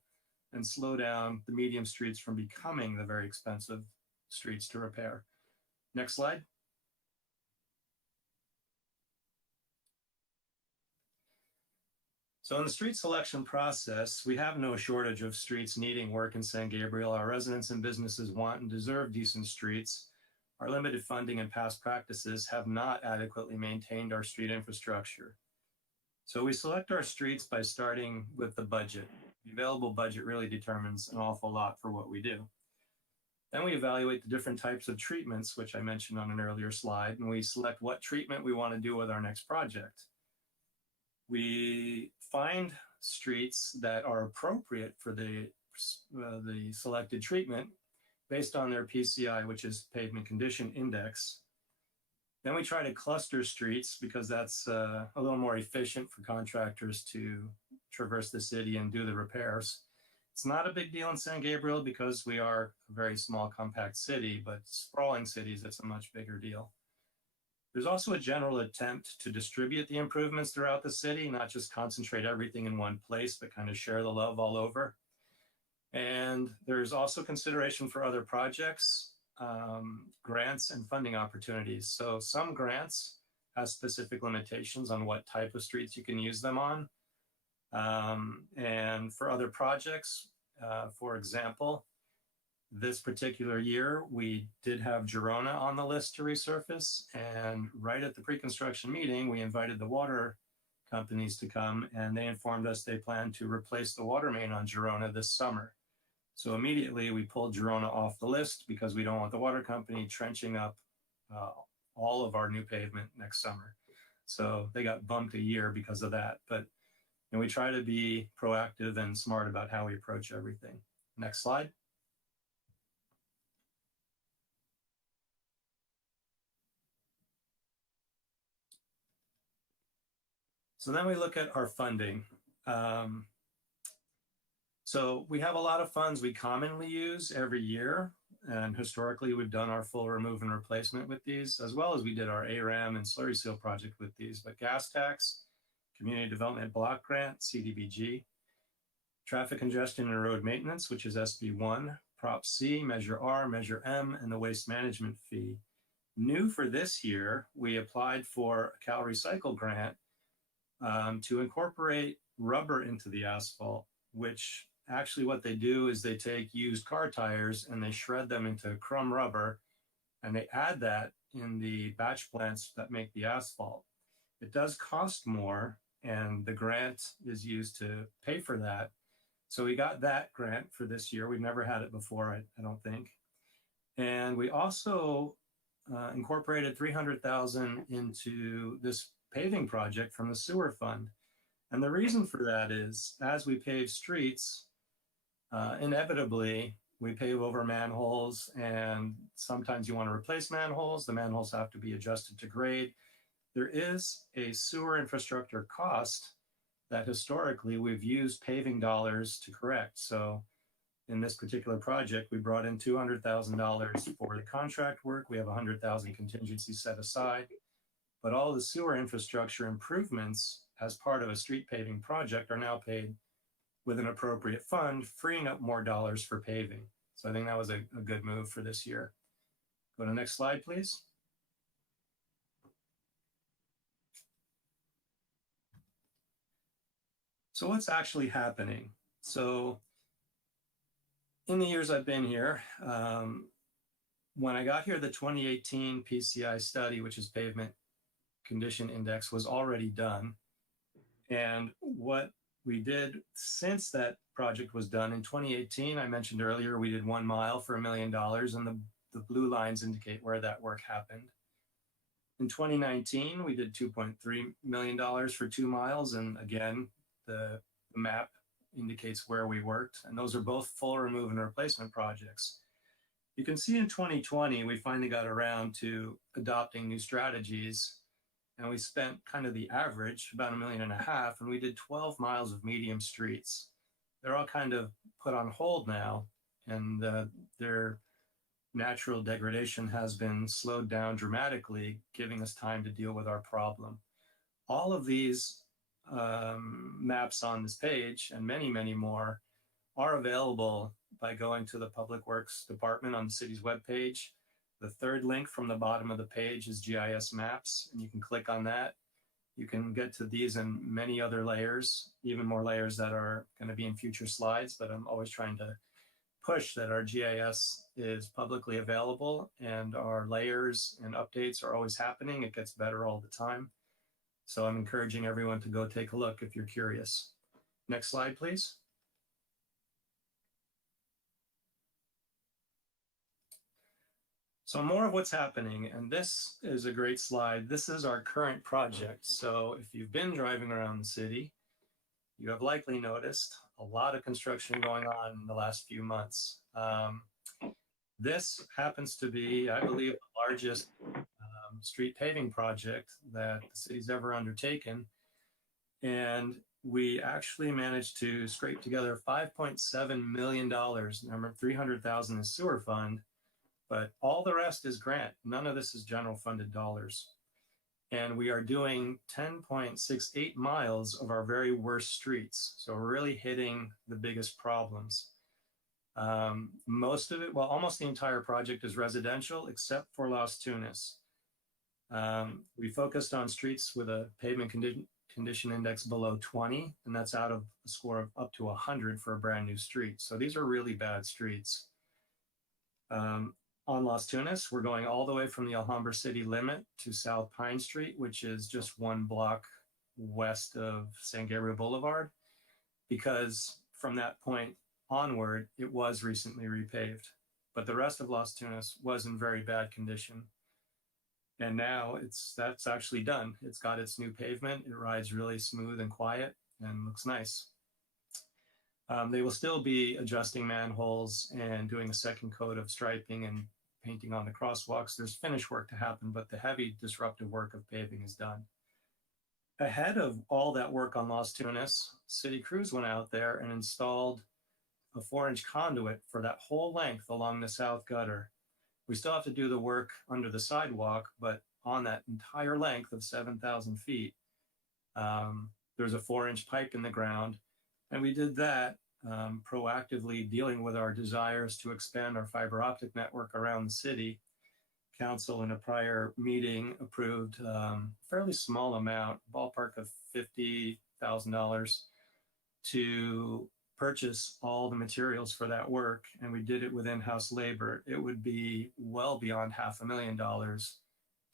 and slow down the medium streets from becoming the very expensive streets to repair. Next slide. So in the street selection process, we have no shortage of streets needing work in San Gabriel. Our residents and businesses want and deserve decent streets. Our limited funding and past practices have not adequately maintained our street infrastructure. So we select our streets by starting with the budget. The available budget really determines an awful lot for what we do. Then we evaluate the different types of treatments, which I mentioned on an earlier slide, and we select what treatment we want to do with our next project. We find streets that are appropriate for the selected treatment based on their PCI, which is Pavement Condition Index. Then we try to cluster streets because that's a little more efficient for contractors to traverse the city and do the repairs. It's not a big deal in San Gabriel because we are a very small, compact city, but sprawling cities, it's a much bigger deal. There's also a general attempt to distribute the improvements throughout the city, not just concentrate everything in one place, but kind of share the love all over. And there's also consideration for other projects, grants and funding opportunities. So some grants have specific limitations on what type of streets you can use them on. And for other projects, for example, this particular year, we did have Girona on the list to resurface. And right at the pre-construction meeting, we invited the water companies to come, and they informed us they plan to replace the water main on Girona this summer. So immediately we pulled Girona off the list because we don't want the water company trenching up all of our new pavement next summer. So they got bumped a year because of that. But we try to be proactive and smart about how we approach everything. Next slide. So then we look at our funding. So we have a lot of funds we commonly use every year. And historically, we've done our full remove and replacement with these, as well as we did our ARAM and slurry seal project with these. But gas tax, community development block grant, CDBG, traffic congestion and road maintenance, which is SB1, Prop C, Measure R, Measure M, and the waste management fee. New for this year, we applied for a Cal Recycle grant to incorporate rubber into the asphalt, which actually what they do is they take used car tires and they shred them into crumb rubber, and they add that in the batch plants that make the asphalt. It does cost more, and the grant is used to pay for that. So we got that grant for this year. We've never had it before, I don't think. And we also incorporated $300,000 into this paving project from the sewer fund. And the reason for that is, as we pave streets, inevitably we pave over manholes, and sometimes you want to replace manholes. The manholes have to be adjusted to grade. There is a sewer infrastructure cost that historically we've used paving dollars to correct. So in this particular project, we brought in $200,000 for the contract work. We have $100,000 contingency set aside, but all the sewer infrastructure improvements as part of a street paving project are now paid with an appropriate fund, freeing up more dollars for paving. So I think that was a good move for this year. Go to the next slide, please. So what's actually happening? So in the years I've been here, when I got here, the 2018 PCI study, which is Pavement Condition Index, was already done. And what we did since that project was done in 2018, I mentioned earlier, we did 1 mile for $1 million, and the blue lines indicate where that work happened. In 2019, we did $2.3 million for 2 miles. And again, the map indicates where we worked. And those are both full remove and replacement projects. You can see in 2020, we finally got around to adopting new strategies. And we spent kind of the average, about $1.5 million, and we did 12 miles of medium streets. They're all kind of put on hold now, and their natural degradation has been slowed down dramatically, giving us time to deal with our problem. All of these maps on this page, and many, many more, are available by going to the Public Works Department on the city's webpage. The third link from the bottom of the page is GIS maps, and you can click on that. You can get to these and many other layers, even more layers that are going to be in future slides, but I'm always trying to push that our GIS is publicly available, and our layers and updates are always happening. It gets better all the time. So I'm encouraging everyone to go take a look if you're curious. Next slide, please. So more of what's happening, and this is a great slide. This is our current project. So if you've been driving around the city, you have likely noticed a lot of construction going on in the last few months. This happens to be, I believe, the largest street paving project that the city's ever undertaken. And we actually managed to scrape together $5.7 million. Number 300,000 is sewer fund, but all the rest is grant. None of this is general funded dollars. And we are doing 10.68 miles of our very worst streets. So we're really hitting the biggest problems. Most of it, well, almost the entire project is residential except for Las Tunas. We focused on streets with a pavement condition index below 20, and that's out of a score of up to 100 for a brand new street. So these are really bad streets. On Las Tunas, we're going all the way from the Alhambra city limit to South Pine Street, which is just one block west of San Gabriel Boulevard, because from that point onward, it was recently repaved. But the rest of Las Tunas was in very bad condition. And now that's actually done. It's got its new pavement. It rides really smooth and quiet and looks nice. They will still be adjusting manholes and doing a second coat of striping and painting on the crosswalks. There's finish work to happen, but the heavy disruptive work of paving is done. Ahead of all that work on Las Tunas, city crews went out there and installed a 4-inch conduit for that whole length along the south gutter. We still have to do the work under the sidewalk, but on that entire length of 7,000 feet, there's a 4-inch pipe in the ground. And we did that proactively dealing with our desires to expand our fiber optic network around the city. Council in a prior meeting approved a fairly small amount, ballpark of $50,000, to purchase all the materials for that work. And we did it with in-house labor. It would be well beyond $500,000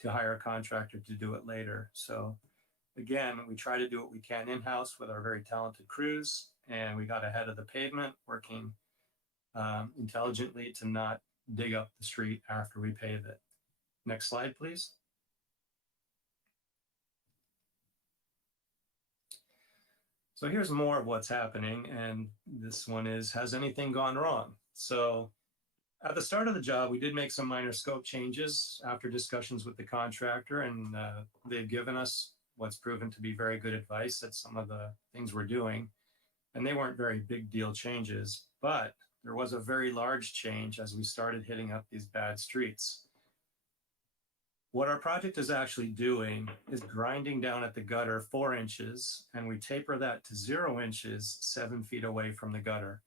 to hire a contractor to do it later. So again, we try to do what we can in-house with our very talented crews, and we got ahead of the pavement, working intelligently to not dig up the street after we pave it. Next slide, please. So here's more of what's happening, and this one is, has anything gone wrong? So at the start of the job, we did make some minor scope changes after discussions with the contractor, and they've given us what's proven to be very good advice at some of the things we're doing. And they weren't very big deal changes, but there was a very large change as we started hitting up these bad streets. What our project is actually doing is grinding down at the gutter 4 inches, and we taper that to 0 inches 7 feet away from the gutter.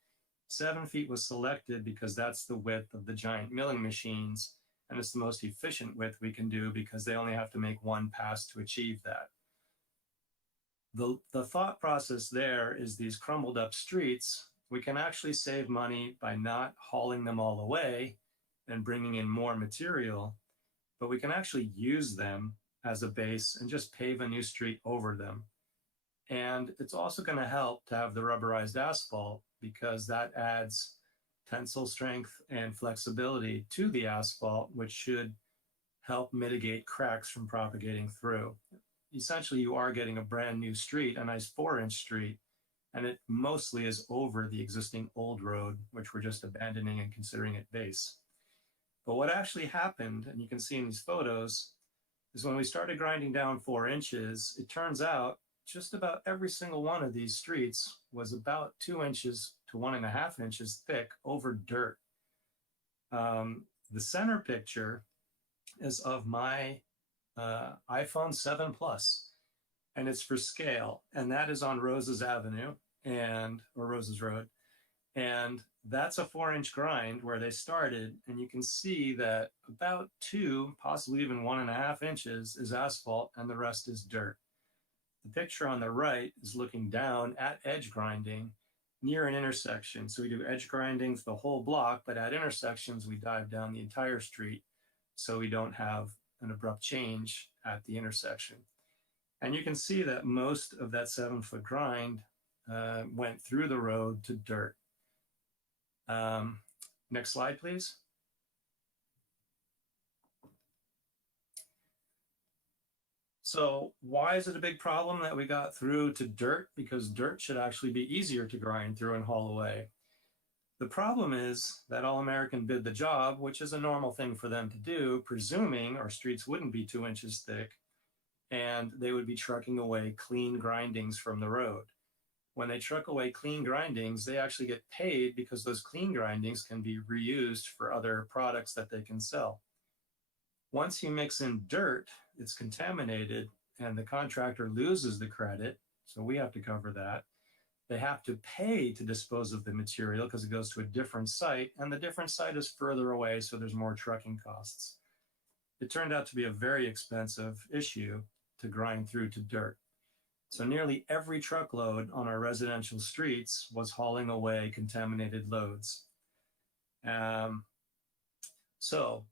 7 feet was selected because that's the width of the giant milling machines, and it's the most efficient width we can do because they only have to make one pass to achieve that. The thought process there is these crumbled up streets, we can actually save money by not hauling them all away and bringing in more material, but we can actually use them as a base and just pave a new street over them. And it's also going to help to have the rubberized asphalt because that adds tensile strength and flexibility to the asphalt, which should help mitigate cracks from propagating through. Essentially, you are getting a brand new street, a nice 4-inch street, and it mostly is over the existing old road, which we're just abandoning and considering it base. But what actually happened, and you can see in these photos, is when we started grinding down 4 inches, it turns out just about every single one of these streets was about 2 inches to 1.5 inches thick over dirt. The center picture is of my iPhone 7 Plus, and it's for scale, and that is on Roses Avenue or Roses Road, and that's a 4-inch grind where they started, and you can see that about 2, possibly even 1.5 inches is asphalt, and the rest is dirt. The picture on the right is looking down at edge grinding near an intersection. So we do edge grinding for the whole block, but at intersections, we dive down the entire street so we don't have an abrupt change at the intersection. And you can see that most of that 7-foot grind went through the road to dirt. Next slide, please. So why is it a big problem that we got through to dirt? Because dirt should actually be easier to grind through and haul away. The problem is that All-American bid the job, which is a normal thing for them to do, presuming our streets wouldn't be 2 inches thick and they would be trucking away clean grindings from the road. when they truck away clean grindings, they actually get paid because those clean grindings can be reused for other products that they can sell. Once you mix in dirt, it's contaminated and the contractor loses the credit. So we have to cover that. They have to pay to dispose of the material because it goes to a different site, and the different site is further away, so there's more trucking costs. It turned out to be a very expensive issue to grind through to dirt. So nearly every truckload on our residential streets was hauling away contaminated loads. So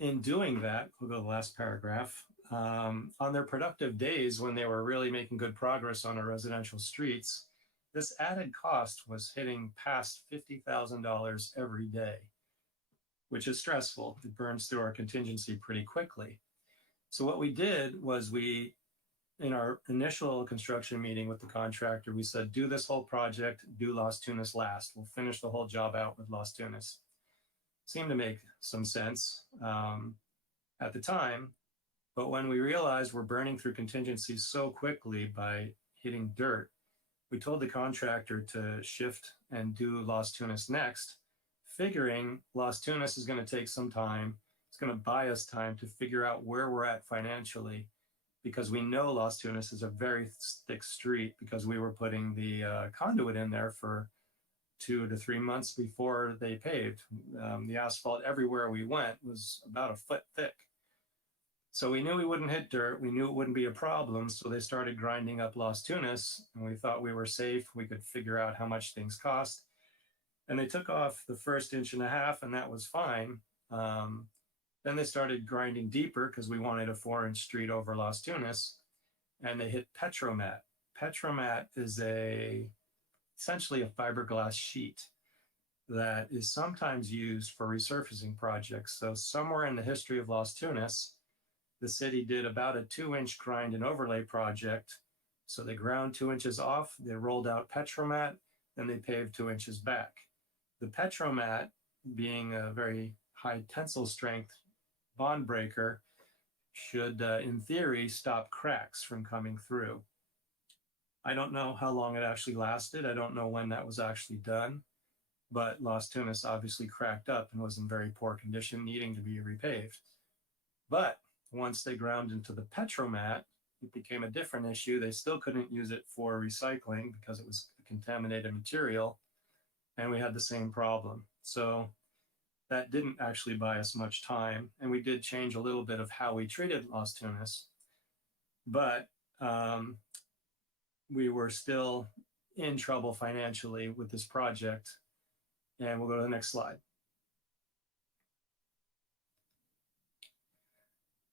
in doing that, we'll go to the last paragraph. On their productive days when they were really making good progress on our residential streets, this added cost was hitting past $50,000 every day, which is stressful. It burns through our contingency pretty quickly. So what we did was in our initial construction meeting with the contractor, we said, do this whole project, do Las Tunas last. We'll finish the whole job out with Las Tunas. Seemed to make some sense at the time. But when we realized we're burning through contingencies so quickly by hitting dirt, we told the contractor to shift and do Las Tunas next, figuring Las Tunas is going to take some time. It's going to buy us time to figure out where we're at financially, because we know Las Tunas is a very thick street because we were putting the conduit in there for 2 to 3 months before they paved. The asphalt everywhere we went was about a foot thick. So we knew we wouldn't hit dirt. We knew it wouldn't be a problem. So they started grinding up Las Tunas, and we thought we were safe. We could figure out how much things cost. And they took off the first 1.5 inches, and that was fine. Then they started grinding deeper because we wanted a 4-inch street over Las Tunas, and they hit Petromat. Petromat is essentially a fiberglass sheet that is sometimes used for resurfacing projects. So somewhere in the history of Las Tunas, the city did about a 2-inch grind and overlay project. So they ground 2 inches off, they rolled out Petromat, then they paved 2 inches back. The Petromat, being a very high tensile strength bond breaker, should, in theory, stop cracks from coming through. I don't know how long it actually lasted. I don't know when that was actually done, but Las Tunas obviously cracked up and was in very poor condition, needing to be repaved. But once they ground into the Petromat, it became a different issue. They still couldn't use it for recycling because it was a contaminated material, and we had the same problem. So that didn't actually buy us much time, and we did change a little bit of how we treated Las Tunas, but we were still in trouble financially with this project. And we'll go to the next slide.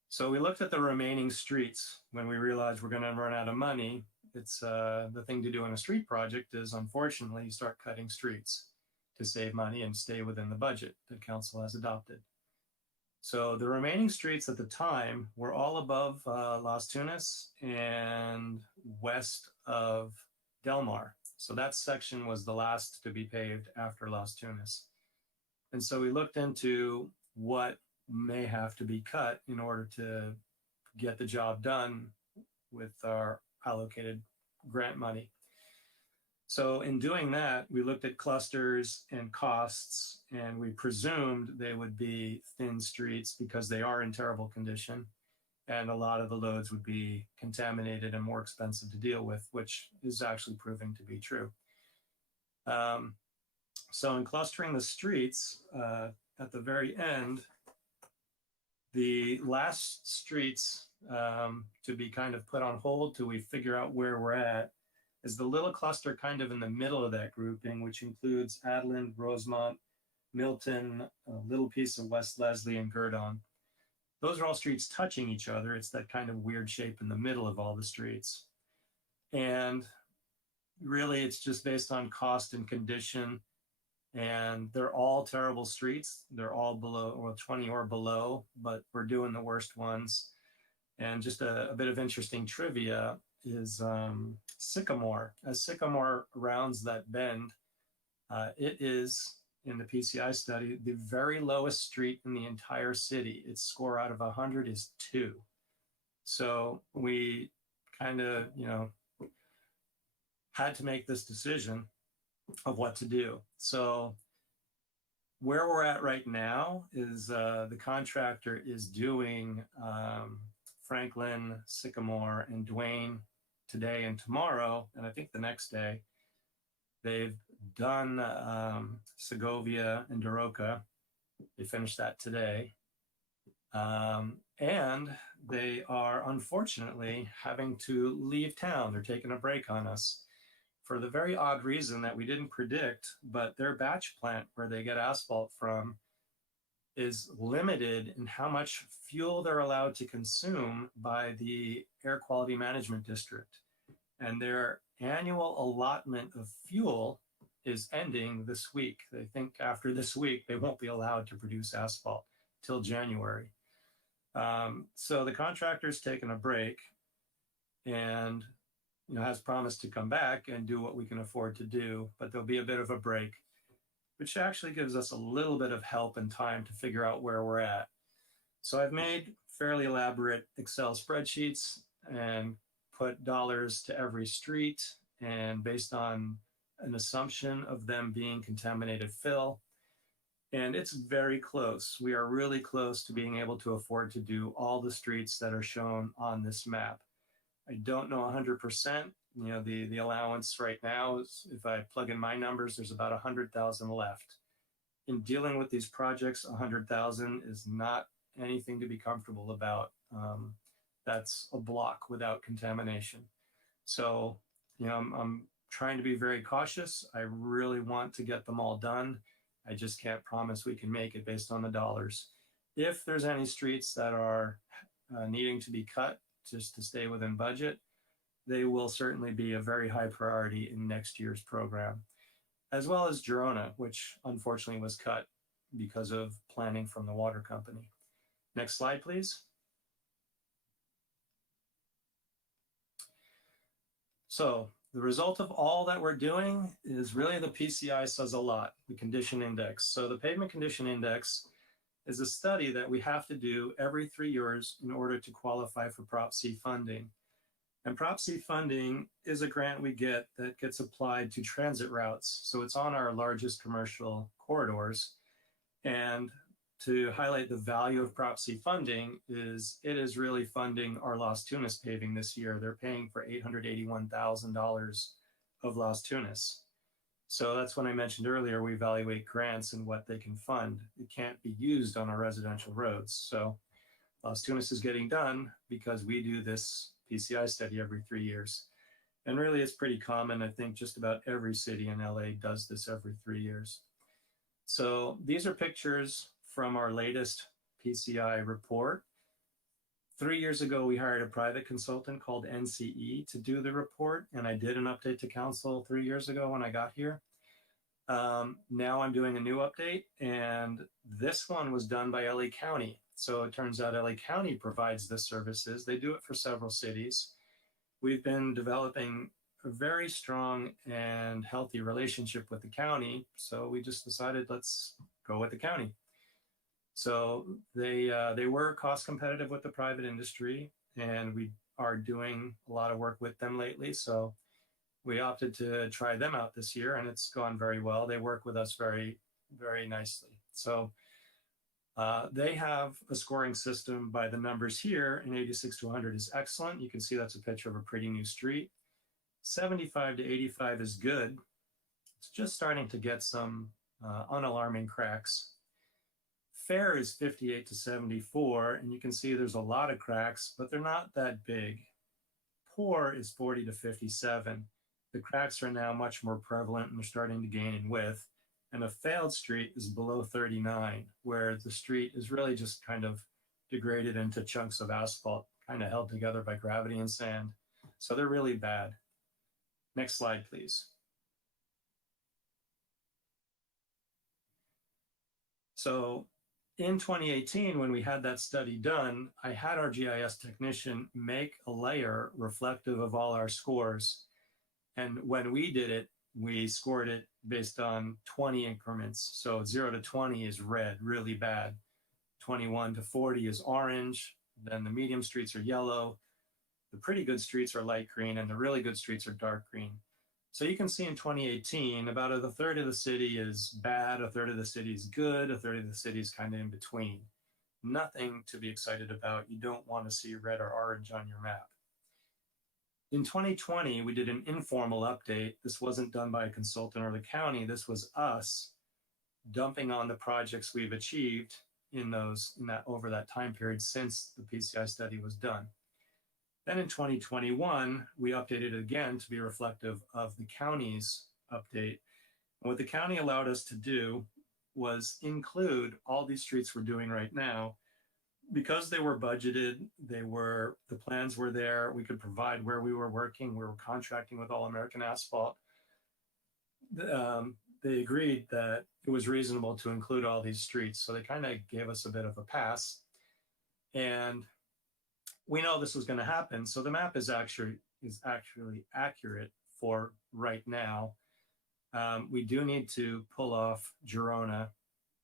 So we looked at the remaining streets when we realized we're going to run out of money. It's the thing to do in a street project is, unfortunately, you start cutting streets to save money and stay within the budget that council has adopted. So the remaining streets at the time were all above Las Tunas and west of Del Mar. So that section was the last to be paved after Las Tunas. And so we looked into what may have to be cut in order to get the job done with our allocated grant money. So in doing that, we looked at clusters and costs, and we presumed they would be thin streets because they are in terrible condition, and a lot of the loads would be contaminated and more expensive to deal with, which is actually proving to be true. So in clustering the streets, at the very end, the last streets to be kind of put on hold till we figure out where we're at is the little cluster kind of in the middle of that grouping, which includes Adeland, Rosemont, Milton, a little piece of West Leslie, and Gurdon. Those are all streets touching each other. It's that kind of weird shape in the middle of all the streets. And really, it's just based on cost and condition. And they're all terrible streets. They're all below, well, 20 or below, but we're doing the worst ones. And just a bit of interesting trivia is Sycamore. As Sycamore rounds that bend, it is, in the PCI study, the very lowest street in the entire city. Its score out of 100 is 2. So we kind of, had to make this decision of what to do. So where we're at right now is the contractor is doing Franklin, Sycamore, and Dwayne today and tomorrow, and I think the next day. They've done Segovia and Daroca. They finished that today. And they are unfortunately having to leave town. They're taking a break on us for the very odd reason that we didn't predict, but their batch plant where they get asphalt from is limited in how much fuel they're allowed to consume by the Air Quality Management District. And their annual allotment of fuel is ending this week. They think after this week, they won't be allowed to produce asphalt till January. So the contractor's taken a break and has promised to come back and do what we can afford to do, but there'll be a bit of a break, which actually gives us a little bit of help and time to figure out where we're at. So I've made fairly elaborate Excel spreadsheets and put dollars to every street, and based on an assumption of them being contaminated fill. And it's very close. We are really close to being able to afford to do all the streets that are shown on this map. I don't know 100%. The allowance right now is, if I plug in my numbers, there's about 100,000 left. In dealing with these projects, 100,000 is not anything to be comfortable about. That's a block without contamination. So, I'm trying to be very cautious. I really want to get them all done. I just can't promise we can make it based on the dollars. If there's any streets that are needing to be cut just to stay within budget, they will certainly be a very high priority in next year's program, as well as Girona, which unfortunately was cut because of planning from the water company. Next slide, please. So the result of all that we're doing is really the PCI says a lot, the condition index. So the pavement condition index is a study that we have to do every 3 years in order to qualify for Prop C funding. And Prop C funding is a grant we get that gets applied to transit routes. So it's on our largest commercial corridors. And to highlight the value of Prop C funding is it is really funding our Las Tunas paving this year. They're paying for $881,000 of Las Tunas. So that's when I mentioned earlier, we evaluate grants and what they can fund. It can't be used on our residential roads. So Las Tunas is getting done because we do this PCI study every 3 years. And really it's pretty common. I think just about every city in LA does this every 3 years. So these are pictures from our latest PCI report. 3 years ago, we hired a private consultant called NCE to do the report, and I did an update to council 3 years ago when I got here. Now I'm doing a new update, and this one was done by LA County. So it turns out LA County provides the services. They do it for several cities. We've been developing a very strong and healthy relationship with the county, so we just decided let's go with the county. So they were cost competitive with the private industry, and we are doing a lot of work with them lately. So we opted to try them out this year, and it's gone very well. They work with us very, very nicely. So they have a scoring system by the numbers here, and 86 to 100 is excellent. You can see that's a picture of a pretty new street. 75 to 85 is good. It's just starting to get some unalarming cracks. Fair is 58 to 74, and you can see there's a lot of cracks, but they're not that big. Poor is 40 to 57. The cracks are now much more prevalent and they're starting to gain in width. And a failed street is below 39, where the street is really just kind of degraded into chunks of asphalt, kind of held together by gravity and sand. So they're really bad. Next slide, please. So in 2018, when we had that study done, I had our GIS technician make a layer reflective of all our scores. And when we did it, we scored it based on 20 increments. So 0 to 20 is red, really bad. 21 to 40 is orange. Then the medium streets are yellow. The pretty good streets are light green, and the really good streets are dark green. So you can see in 2018, about a third of the city is bad, a third of the city is good, a third of the city is kind of in between. Nothing to be excited about. You don't want to see red or orange on your map. In 2020, we did an informal update. This wasn't done by a consultant or the county. This was us dumping on the projects we've achieved over that time period since the PCI study was done. Then in 2021, we updated it again to be reflective of the county's update. And what the county allowed us to do was include all these streets we're doing right now. Because they were budgeted, the plans were there, we could provide where we were working, we were contracting with All American Asphalt. They agreed that it was reasonable to include all these streets. So they kind of gave us a bit of a pass. And we know this was going to happen. So the map is actually accurate for right now. We do need to pull off Girona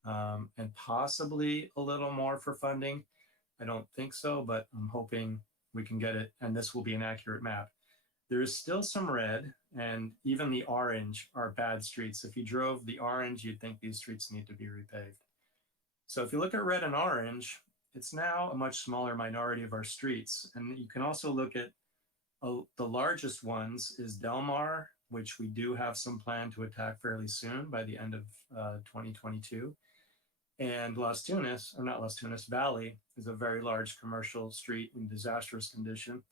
and possibly a little more for funding. I don't think so, but I'm hoping we can get it, and this will be an accurate map. There is still some red, and even the orange are bad streets. If you drove the orange, you'd think these streets need to be repaved. So if you look at red and orange, it's now a much smaller minority of our streets. And you can also look at the largest ones is Del Mar, which we do have some plan to attack fairly soon by the end of 2022. And Valley is a very large commercial street in disastrous condition.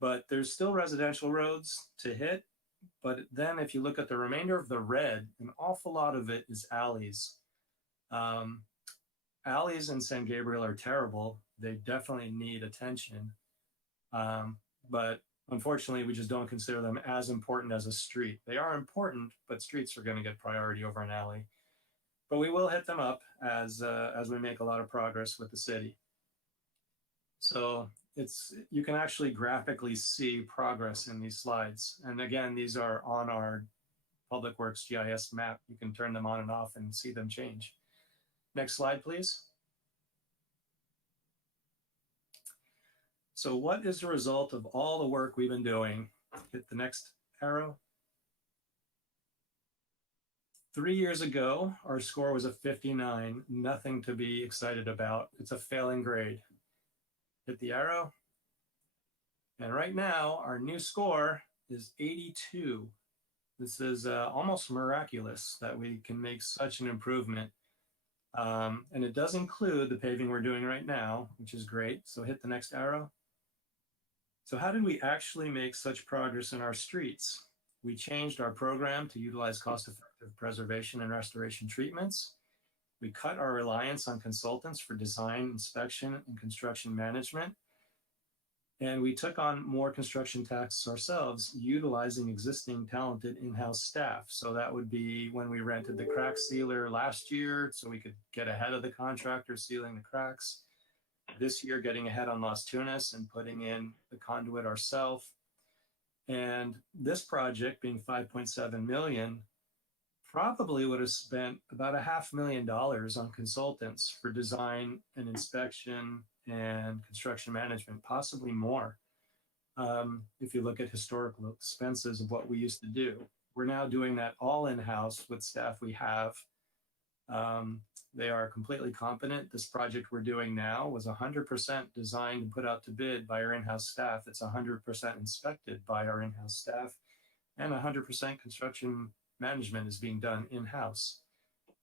But there's still residential roads to hit. But then if you look at the remainder of the red, an awful lot of it is alleys. Alleys in San Gabriel are terrible. They definitely need attention. But unfortunately, we just don't consider them as important as a street. They are important, but streets are going to get priority over an alley. But we will hit them up as we make a lot of progress with the city. So you can actually graphically see progress in these slides. And again, these are on our Public Works GIS map. You can turn them on and off and see them change. Next slide, please. So what is the result of all the work we've been doing? Hit the next arrow. 3 years ago, our score was a 59, nothing to be excited about. It's a failing grade. Hit the arrow. And right now, our new score is 82. This is almost miraculous that we can make such an improvement. And it does include the paving we're doing right now, which is great. So hit the next arrow. So how did we actually make such progress in our streets? We changed our program to utilize cost-effective preservation and restoration treatments. We cut our reliance on consultants for design, inspection, and construction management. And we took on more construction tasks ourselves, utilizing existing talented in-house staff. So that would be when we rented the crack sealer last year, so we could get ahead of the contractor sealing the cracks. This year, getting ahead on Las Tunas and putting in the conduit ourselves. And this project, being $5.7 million, probably would have spent about $500,000 on consultants for design and inspection and construction management, possibly more. If you look at historical expenses of what we used to do, we're now doing that all in-house with staff we have. They are completely competent. This project we're doing now was 100% designed and put out to bid by our in-house staff. It's 100% inspected by our in-house staff, and 100% construction management is being done in-house.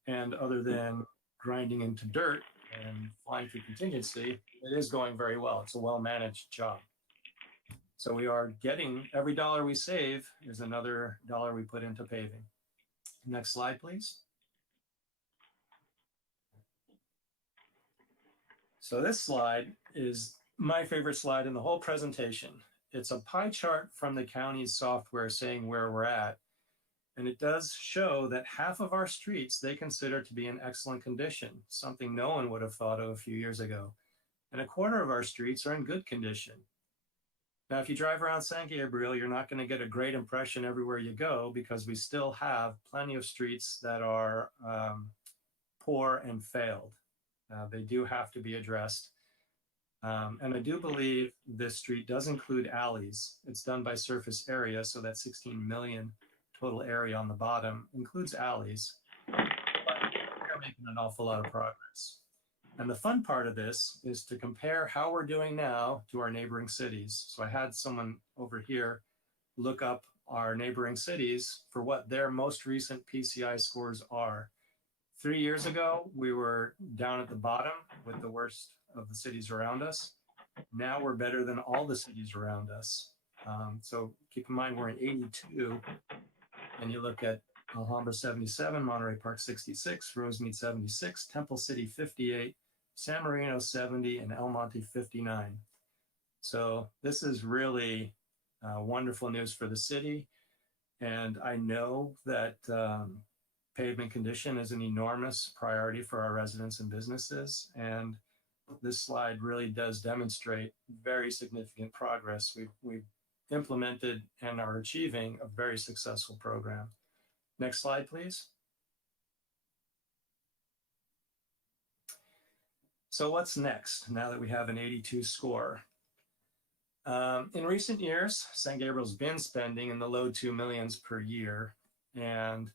And other than grinding into dirt and flying through contingency, it is going very well. It's a well-managed job. So we are getting every dollar we save is another dollar we put into paving. Next slide, please. So this slide is my favorite slide in the whole presentation. It's a pie chart from the county's software saying where we're at. And it does show that half of our streets they consider to be in excellent condition, something no one would have thought of a few years ago. And a quarter of our streets are in good condition. Now, if you drive around San Gabriel, you're not going to get a great impression everywhere you go because we still have plenty of streets that are poor and failed. They do have to be addressed. And I do believe this street does include alleys. It's done by surface area, so that 16 million total area on the bottom includes alleys. But we're making an awful lot of progress. And the fun part of this is to compare how we're doing now to our neighboring cities. So I had someone over here look up our neighboring cities for what their most recent PCI scores are. 3 years ago, we were down at the bottom with the worst of the cities around us. Now we're better than all the cities around us. So keep in mind, we're in 82, and you look at Alhambra 77, Monterey Park 66, Rosemead 76, Temple City 58, San Marino 70, and El Monte 59. So this is really wonderful news for the city. And I know that pavement condition is an enormous priority for our residents and businesses. And this slide really does demonstrate very significant progress. We've implemented and are achieving a very successful program. Next slide, please. So what's next now that we have an 82 score? In recent years, San Gabriel's been spending in the low 2 millions per year. And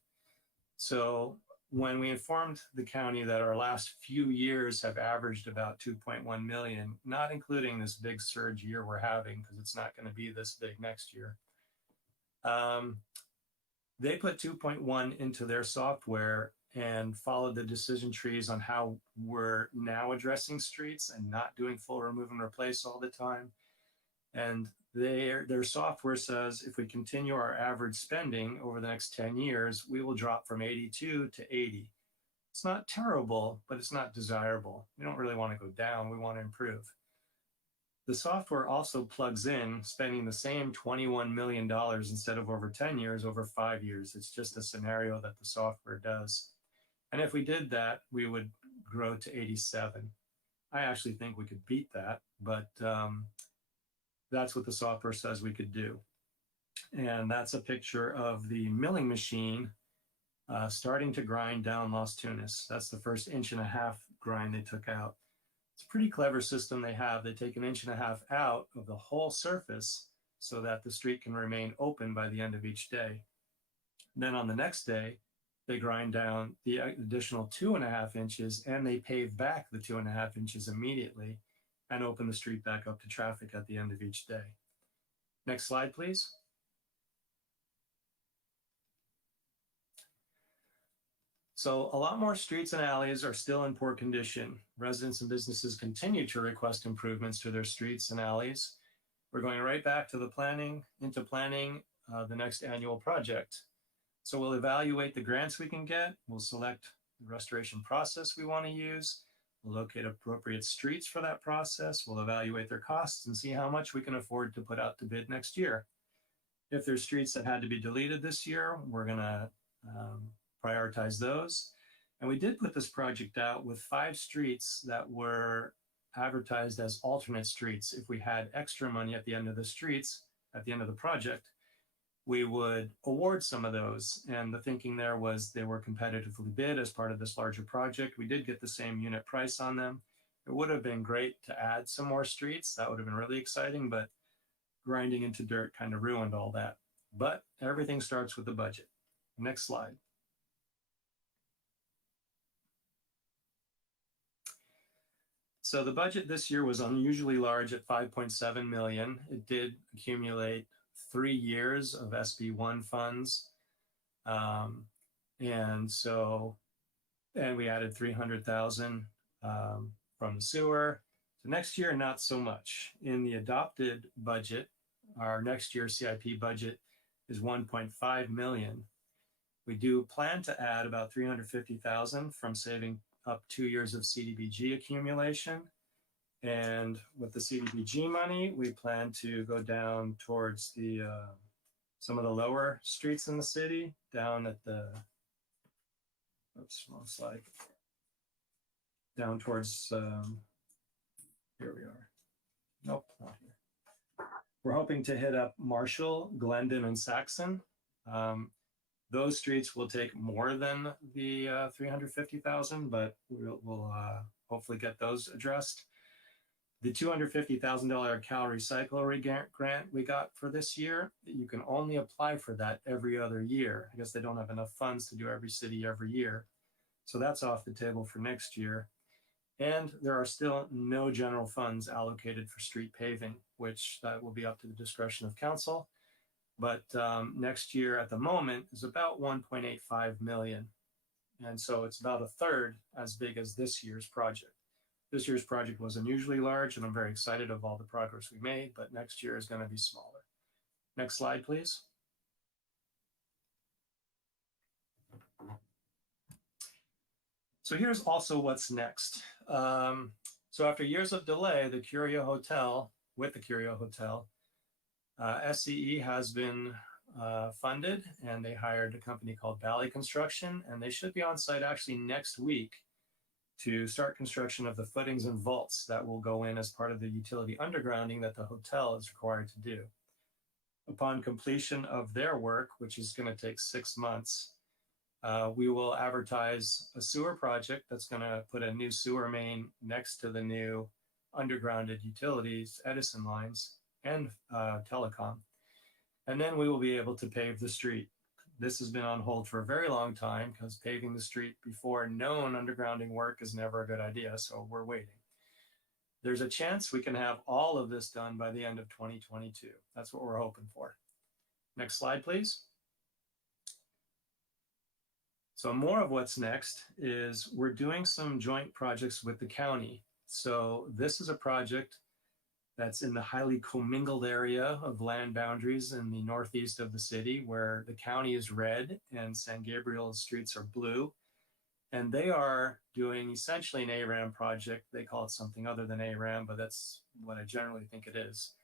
so when we informed the county that our last few years have averaged about 2.1 million, not including this big surge year we're having, because it's not going to be this big next year, they put 2.1 into their software and followed the decision trees on how we're now addressing streets and not doing full remove and replace all the time. And their software says if we continue our average spending over the next 10 years, we will drop from 82 to 80. It's not terrible, but it's not desirable. We don't really want to go down. We want to improve. The software also plugs in spending the same $21 million instead of over 10 years, over 5 years. It's just a scenario that the software does. And if we did that, we would grow to 87. I actually think we could beat that, but that's what the software says we could do. And that's a picture of the milling machine starting to grind down Las Tunas. That's the first 1.5 inch grind they took out. It's a pretty clever system they have. They take 1.5 inches out of the whole surface so that the street can remain open by the end of each day. Then on the next day, they grind down the additional 2.5 inches and they pave back the 2.5 inches immediately and open the street back up to traffic at the end of each day. Next slide, please. So a lot more streets and alleys are still in poor condition. Residents and businesses continue to request improvements to their streets and alleys. We're going right back to the planning the next annual project. So we'll evaluate the grants we can get. We'll select the restoration process we want to use. We'll locate appropriate streets for that process. We'll evaluate their costs and see how much we can afford to put out to bid next year. If there's streets that had to be deleted this year, we're going to prioritize those. And we did put this project out with 5 streets that were advertised as alternate streets. If we had extra money at the end of the streets, at the end of the project, we would award some of those. And the thinking there was they were competitively bid as part of this larger project. We did get the same unit price on them. It would have been great to add some more streets. That would have been really exciting, but grinding into dirt kind of ruined all that. But everything starts with the budget. Next slide. So the budget this year was unusually large at 5.7 million. It did accumulate 3 years of SB1 funds. And we added 300,000 from the sewer. So next year, not so much. In the adopted budget, our next year CIP budget is 1.5 million. We do plan to add about 350,000 from saving up 2 years of CDBG accumulation. And with the CDBG money, we plan to go down towards the some of the lower streets in the city, down at the, oops, wrong slide, down towards, here we are. Nope, not here. We're hoping to hit up Marshall, Glendon, and Saxon. Those streets will take more than the 350,000, but we'll hopefully get those addressed. The $250,000 Cal Recycle grant we got for this year, you can only apply for that every other year. I guess they don't have enough funds to do every city every year. So that's off the table for next year. And there are still no general funds allocated for street paving, which that will be up to the discretion of council. But next year at the moment is about 1.85 million. And so it's about a third as big as this year's project. This year's project was unusually large, and I'm very excited of all the progress we made, but next year is going to be smaller. Next slide, please. So here's also what's next. So after years of delay, the Curio Hotel, SCE has been funded, and they hired a company called Valley Construction, and they should be on site actually next week to start construction of the footings and vaults that will go in as part of the utility undergrounding that the hotel is required to do. Upon completion of their work, which is going to take 6 months, we will advertise a sewer project that's going to put a new sewer main next to the new undergrounded utilities, Edison lines, and telecom. And then we will be able to pave the street. This has been on hold for a very long time because paving the street before known undergrounding work is never a good idea, so we're waiting. There's a chance we can have all of this done by the end of 2022. That's what we're hoping for. Next slide, please. So more of what's next is we're doing some joint projects with the county. So this is a project that's in the highly commingled area of land boundaries in the northeast of the city, where the county is red and San Gabriel's streets are blue. And they are doing essentially an ARAM project. They call it something other than ARAM, but that's what I generally think it is.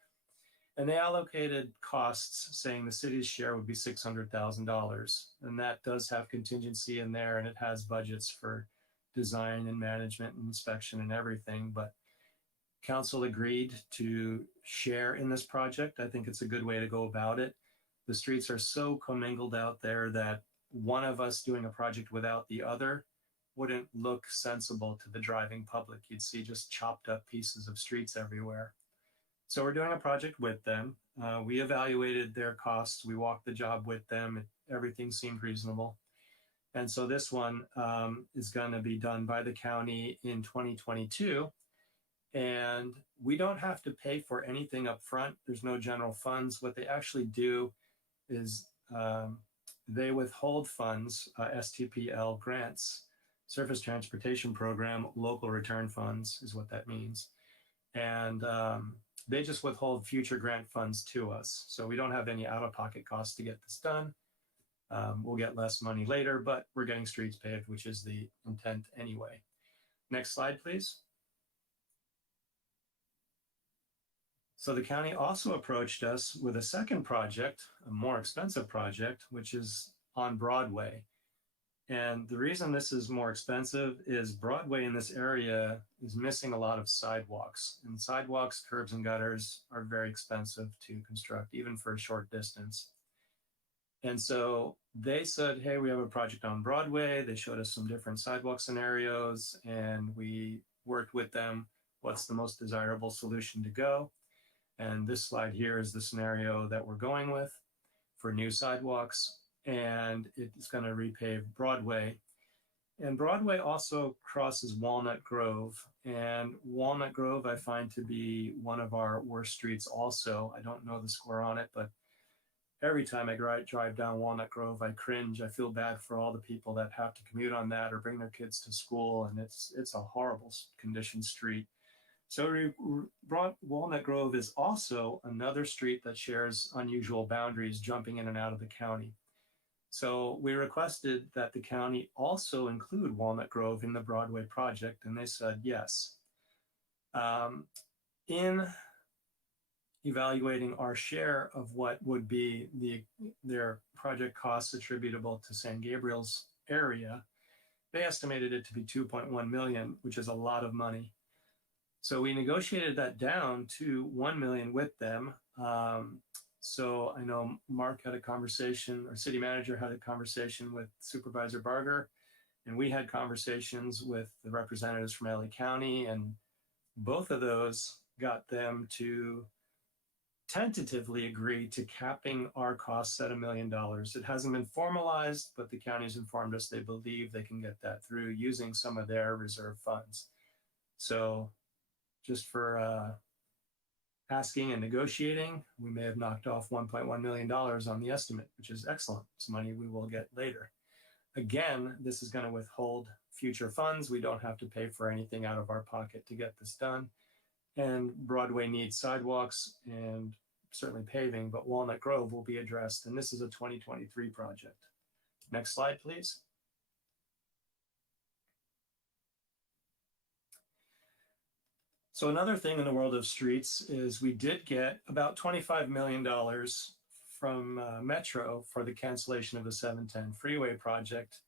And they allocated costs, saying the city's share would be $600,000. And that does have contingency in there, and it has budgets for design and management and inspection and everything. But council agreed to share in this project. I think it's a good way to go about it. The streets are so commingled out there that one of us doing a project without the other wouldn't look sensible to the driving public. You'd see just chopped up pieces of streets everywhere. So we're doing a project with them. We evaluated their costs. We walked the job with them. Everything seemed reasonable. And so this one is going to be done by the county in 2022. And we don't have to pay for anything up front. There's no general funds. What they actually do is they withhold funds, STPL grants, Surface Transportation Program, local return funds is what that means. And they just withhold future grant funds to us. So we don't have any out-of-pocket costs to get this done. We'll get less money later, but we're getting streets paved, which is the intent anyway. Next slide, please. So the county also approached us with a second project, a more expensive project, which is on Broadway. And the reason this is more expensive is Broadway in this area is missing a lot of sidewalks. And sidewalks, curbs, and gutters are very expensive to construct, even for a short distance. And so they said, hey, we have a project on Broadway. They showed us some different sidewalk scenarios, and we worked with them. What's the most desirable solution to go? And this slide here is the scenario that we're going with for new sidewalks, and it's going to repave Broadway. And Broadway also crosses Walnut Grove, and Walnut Grove I find to be one of our worst streets also. I don't know the score on it, but every time I drive down Walnut Grove, I cringe. I feel bad for all the people that have to commute on that or bring their kids to school, and it's a horrible condition street. So Walnut Grove is also another street that shares unusual boundaries, jumping in and out of the county. So we requested that the county also include Walnut Grove in the Broadway project, and they said yes. In evaluating our share of what would be their project costs attributable to San Gabriel's area, they estimated it to be 2.1 million, which is a lot of money. So we negotiated that down to 1 million with them. So I know Mark had a conversation, or city manager had a conversation with Supervisor Barger, and we had conversations with the representatives from LA County, and both of those got them to tentatively agree to capping our costs at $1 million. It hasn't been formalized, but the county's informed us they believe they can get that through using some of their reserve funds. So just for asking and negotiating, we may have knocked off $1.1 million on the estimate, which is excellent. It's money we will get later. Again, this is going to withhold future funds. We don't have to pay for anything out of our pocket to get this done. And Broadway needs sidewalks and certainly paving, but Walnut Grove will be addressed. And this is a 2023 project. Next slide, please. So another thing in the world of streets is we did get about $25 million from Metro for the cancellation of the 710 freeway project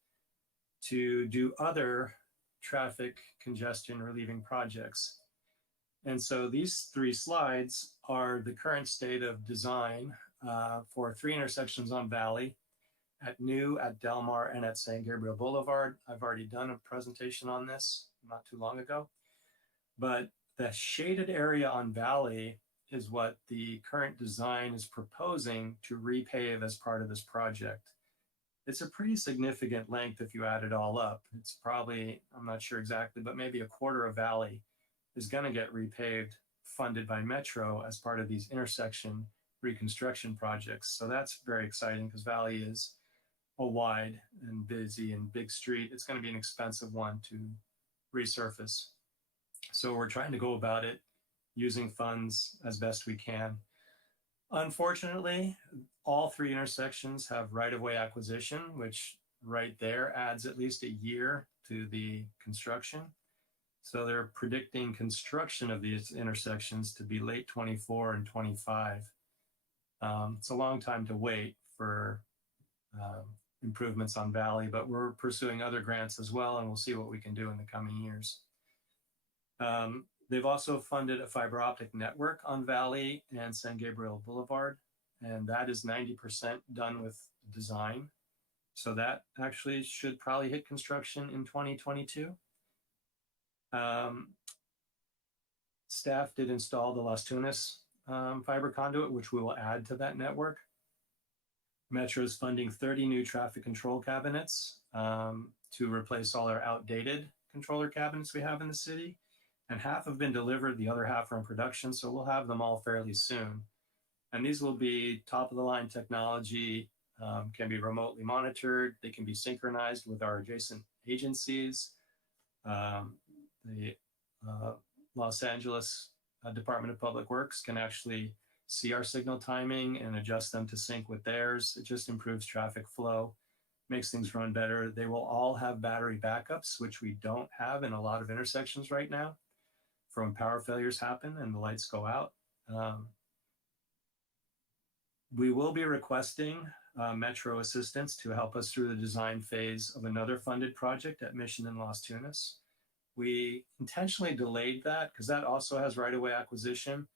to do other traffic congestion relieving projects. And so these 3 slides are the current state of design for 3 intersections on Valley, at New, at Del Mar, and at San Gabriel Boulevard. I've already done a presentation on this not too long ago. But the shaded area on Valley is what the current design is proposing to repave as part of this project. It's a pretty significant length if you add it all up. It's probably, I'm not sure exactly, but maybe a quarter of Valley is going to get repaved, funded by Metro as part of these intersection reconstruction projects. So that's very exciting because Valley is a wide and busy and big street. It's going to be an expensive one to resurface. So we're trying to go about it using funds as best we can. Unfortunately, all 3 intersections have right-of-way acquisition, which right there adds at least a year to the construction. So they're predicting construction of these intersections to be late 24 and 25. It's a long time to wait for improvements on Valley, but we're pursuing other grants as well, and we'll see what we can do in the coming years. They've also funded a fiber optic network on Valley and San Gabriel Boulevard, and that is 90% done with design. So that actually should probably hit construction in 2022. Staff did install the Las Tunas fiber conduit, which we will add to that network. Metro is funding 30 new traffic control cabinets to replace all our outdated controller cabinets we have in the city. And half have been delivered, the other half are in production, so we'll have them all fairly soon. And these will be top-of-the-line technology, can be remotely monitored, they can be synchronized with our adjacent agencies. The Los Angeles Department of Public Works can actually see our signal timing and adjust them to sync with theirs. It just improves traffic flow, makes things run better. They will all have battery backups, which we don't have in a lot of intersections right now. From power failures happen and the lights go out. We will be requesting Metro assistance to help us through the design phase of another funded project at Mission and Las Tunas. We intentionally delayed that because that also has right-of-way acquisition.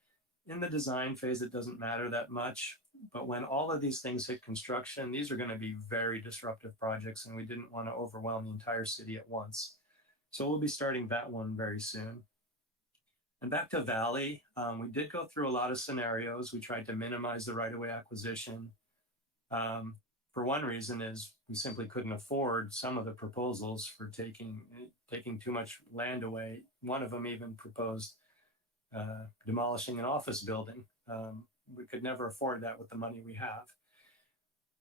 In the design phase, it doesn't matter that much, but when all of these things hit construction, these are going to be very disruptive projects, and we didn't want to overwhelm the entire city at once. So we'll be starting that one very soon. And back to Valley, we did go through a lot of scenarios. We tried to minimize the right-of-way acquisition. For one reason is we simply couldn't afford some of the proposals for taking too much land away. One of them even proposed demolishing an office building. We could never afford that with the money we have.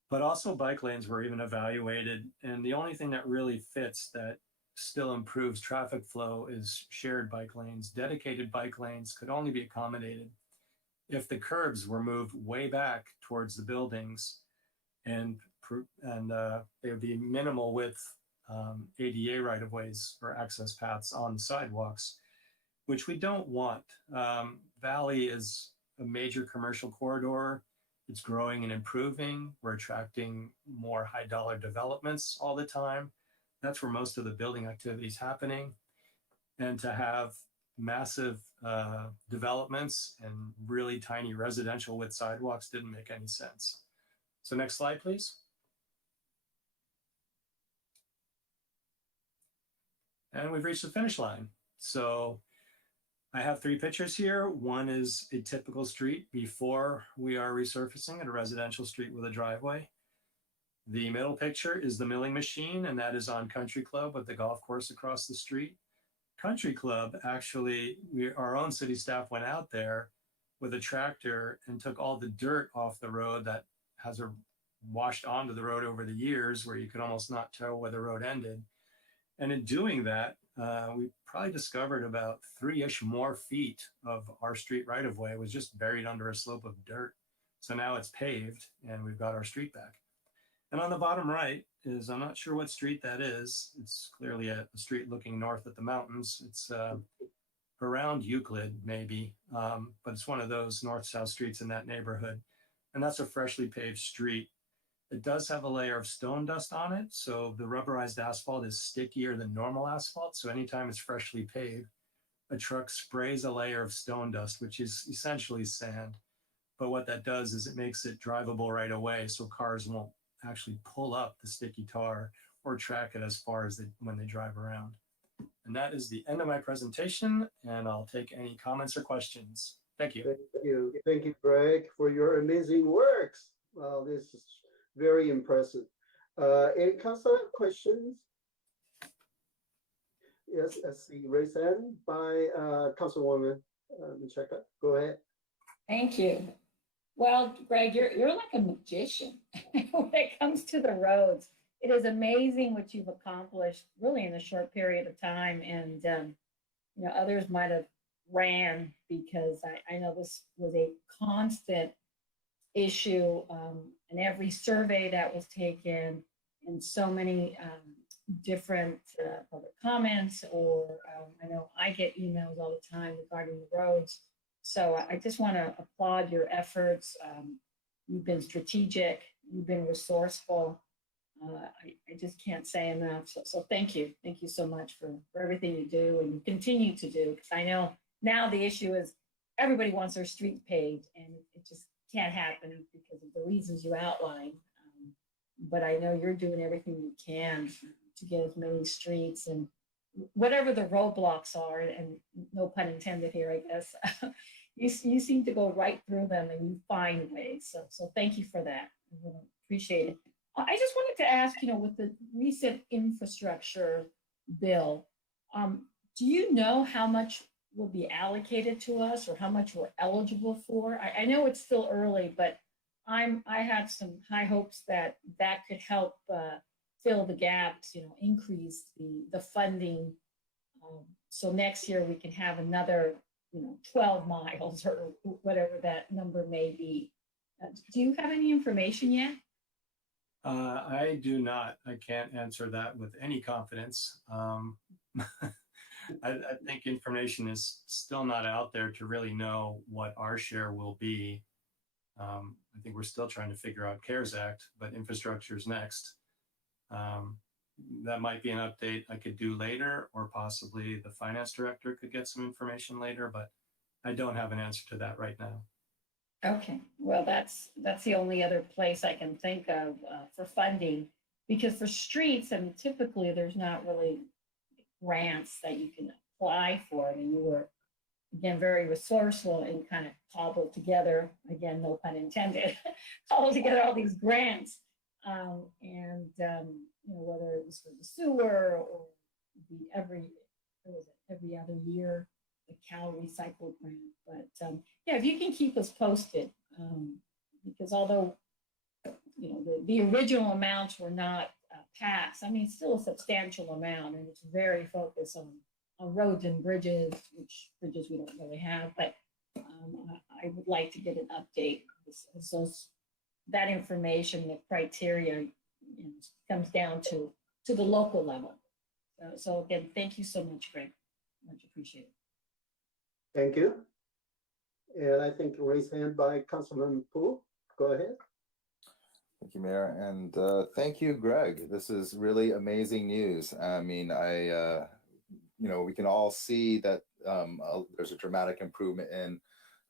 But also bike lanes were even evaluated. And the only thing that really fits that still improves traffic flow is shared bike lanes. Dedicated bike lanes could only be accommodated if the curbs were moved way back towards the buildings, and they would be minimal with ADA right-of-ways or access paths on sidewalks, which we don't want. Valley is a major commercial corridor. It's growing and improving. We're attracting more high-dollar developments all the time. That's where most of the building activity is happening. And to have massive developments and really tiny residential with sidewalks didn't make any sense. So next slide, please. And we've reached the finish line. So I have three pictures here. One is a typical street before we are resurfacing at a residential street with a driveway. The middle picture is the milling machine, and that is on Country Club with the golf course across the street. Country Club, actually, our own city staff went out there with a tractor and took all the dirt off the road that has washed onto the road over the years, where you could almost not tell where the road ended. And in doing that, we probably discovered about 3-ish more feet of our street right-of-way was just buried under a slope of dirt. So now it's paved and we've got our street back. And on the bottom right is, I'm not sure what street that is. It's clearly a street looking north at the mountains. It's around Euclid, maybe, but it's one of those north-south streets in that neighborhood. And that's a freshly paved street. It does have a layer of stone dust on it, so the rubberized asphalt is stickier than normal asphalt. So anytime it's freshly paved, a truck sprays a layer of stone dust, which is essentially sand. But what that does is it makes it drivable right away, so cars won't actually pull up the sticky tar or track it as far as when they drive around. And that is the end of my presentation, and I'll take any comments or questions. Thank you. Thank you, Greg, for your amazing works. Wow, this is very impressive. Any council questions? Yes, I see raised hand by Councilwoman Micheka. Go ahead. Thank you. Well, Greg, you're like a magician when it comes to the roads. It is amazing what you've accomplished really in a short period of time. And, others might have ran because I know this was a constant issue in every survey that was taken, and so many different public comments, or I know I get emails all the time regarding the roads. So I just want to applaud your efforts. You've been strategic, you've been resourceful. I just can't say enough. So thank you. Thank you so much for everything you do and you continue to do. Because I know now the issue is everybody wants their street paved, and it just can't happen because of the reasons you outlined. But I know you're doing everything you can to get as many streets and whatever the roadblocks are, and no pun intended here, I guess, you seem to go right through them and you find ways. So thank you for that. I really appreciate it. I just wanted to ask, with the recent infrastructure bill, do you know how much will be allocated to us or how much we're eligible for? I know it's still early, but I have some high hopes that could help fill the gaps, increase the funding. So next year we can have another, 12 miles or whatever that number may be. Do you have any information yet? I do not. I can't answer that with any confidence. I think information is still not out there to really know what our share will be. I think we're still trying to figure out CARES Act, but infrastructure is next. That might be an update I could do later, or possibly the finance director could get some information later, but I don't have an answer to that right now. Okay, well, that's the only other place I can think of for funding, because for streets, I mean, typically there's not really grants that you can apply for. I mean, you were, again, very resourceful and kind of cobbled together, again, no pun intended, cobbled together all these grants. Whether it was for the sewer or every other year, the Cal Recycle grant. But yeah, if you can keep us posted, because although the original amounts were not passed, I mean, it's still a substantial amount, and it's very focused on roads and bridges, which bridges we don't really have. But I would like to get an update so that information, the criteria, comes down to the local level. So again, thank you so much, Greg. Much appreciated. Thank you. And I think raised hand by Councilman Poole. Go ahead. Thank you, Mayor, and thank you, Greg. This is really amazing news. I mean, we can all see that there's a dramatic improvement in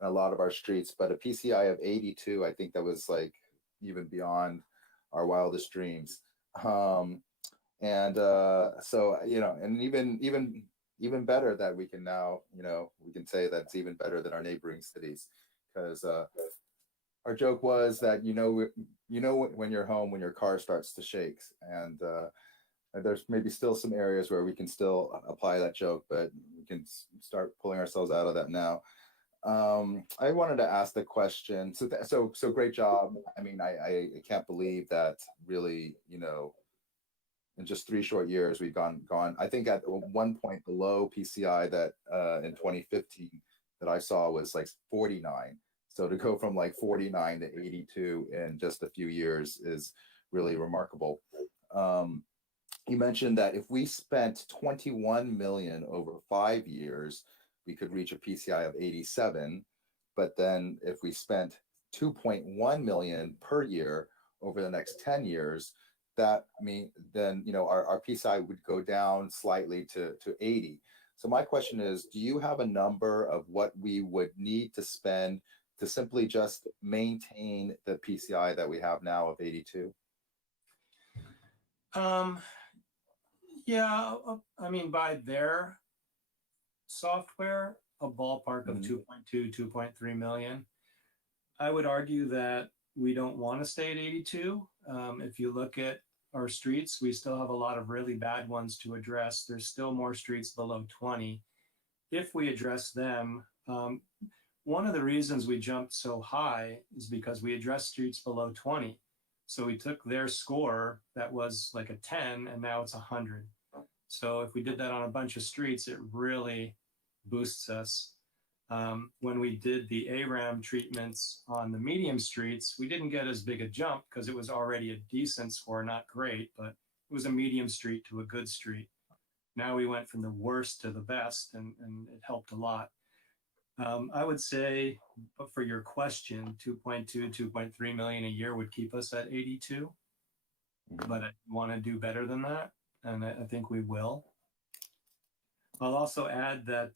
a lot of our streets, but a PCI of 82, I think that was like even beyond our wildest dreams. And even even better that we can now, we can say that's even better than our neighboring cities, because our joke was that when you're home when your car starts to shake, and there's maybe still some areas where we can still apply that joke, but we can start pulling ourselves out of that now. I wanted to ask the question. So great job. I mean, I can't believe that really, in just 3 short years, we've gone. I think at one point below PCI that in 2015 that I saw was like 49. So to go from like 49 to 82 in just a few years is really remarkable. You mentioned that if we spent 21 million over 5 years, we could reach a PCI of 87. But then if we spent 2.1 million per year over the next 10 years, then our PCI would go down slightly to 80. So my question is, do you have a number of what we would need to spend to simply just maintain the PCI that we have now of 82? Yeah, I mean, by their software, a ballpark of 2.2, 2.3 million. I would argue that we don't want to stay at 82. If you look at our streets, we still have a lot of really bad ones to address. There's still more streets below 20. If we address them, one of the reasons we jumped so high is because we addressed streets below 20. So we took their score that was like a 10 and now it's 100. So if we did that on a bunch of streets, it really boosts us. When we did the ARAM treatments on the medium streets, we didn't get as big a jump because it was already a decent score, not great, but it was a medium street to a good street. Now we went from the worst to the best, and it helped a lot. I would say, for your question, 2.2, 2.3 million a year would keep us at 82, but I want to do better than that, and I think we will. I'll also add that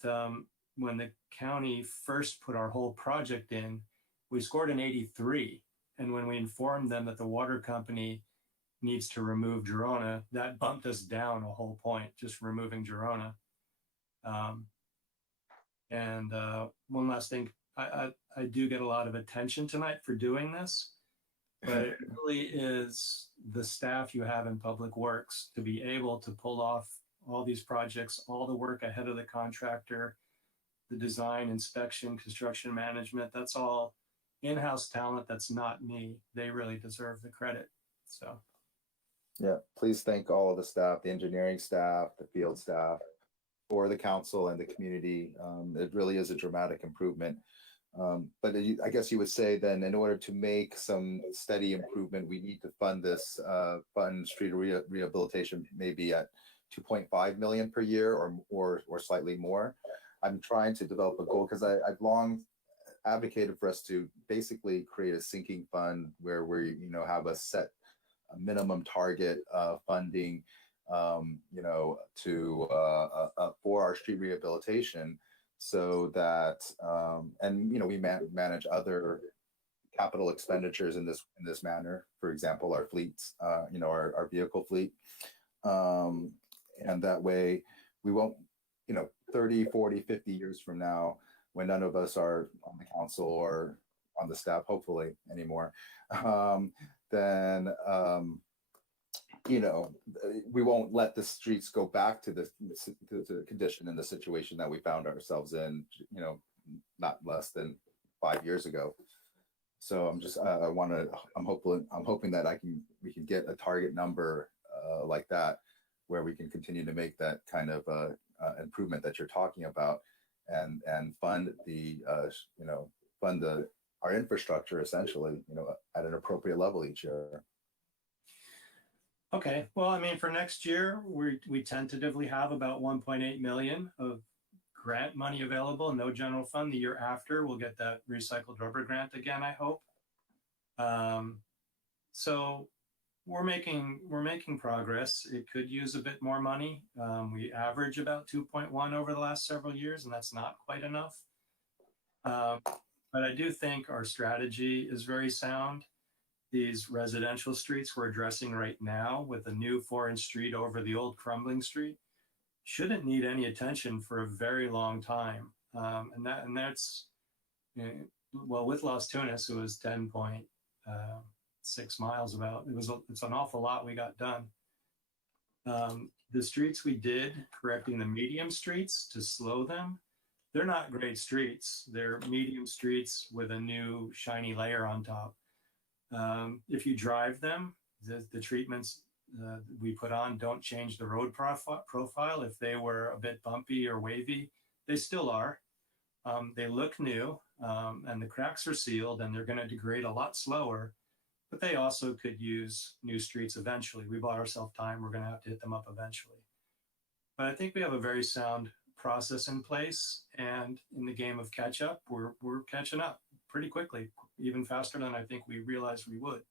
when the county first put our whole project in, we scored an 83, and when we informed them that the water company needs to remove Girona, that bumped us down a whole point, just removing Girona. And one last thing, I do get a lot of attention tonight for doing this, but it really is the staff you have in Public Works to be able to pull off all these projects, all the work ahead of the contractor, the design, inspection, construction management. That's all in-house talent. That's not me. They really deserve the credit. So. Yeah, please thank all of the staff, the engineering staff, the field staff, for the council and the community. It really is a dramatic improvement. But I guess you would say then, in order to make some steady improvement, we need to fund this, fund street rehabilitation maybe at 2.5 million per year or slightly more. I'm trying to develop a goal because I've long advocated for us to basically create a sinking fund where we have a minimum target funding for our street rehabilitation, so that we manage other capital expenditures in this manner. For example, our fleets, our vehicle fleet, and that way we won't 30, 40, 50 years from now, when none of us are on the council or on the staff, hopefully anymore, then we won't let the streets go back to the condition and the situation that we found ourselves in, not less than 5 years ago. So I'm hoping that we can get a target number like that, where we can continue to make that kind of improvement that you're talking about, and fund our infrastructure essentially, at an appropriate level each year. Okay, well, I mean, for next year, we tentatively have about 1.8 million of grant money available, no general fund. The year after, we'll get that recycled rubber grant again, I hope. So we're making progress. It could use a bit more money. We average about 2.1 over the last several years, and that's not quite enough. But I do think our strategy is very sound. These residential streets we're addressing right now with a new 4-inch street over the old crumbling street shouldn't need any attention for a very long time. And that's, well, with Las Tunas, it was 10.6 miles about. It's an awful lot we got done. The streets we did, correcting the medium streets to slow them, they're not great streets. They're medium streets with a new shiny layer on top. If you drive them, the treatments we put on don't change the road profile. If they were a bit bumpy or wavy, they still are. They look new, and the cracks are sealed, and they're going to degrade a lot slower, but they also could use new streets eventually. We bought ourselves time. We're going to have to hit them up eventually. But I think we have a very sound process in place, and in the game of catch up, we're catching up pretty quickly, even faster than I think we realized we would.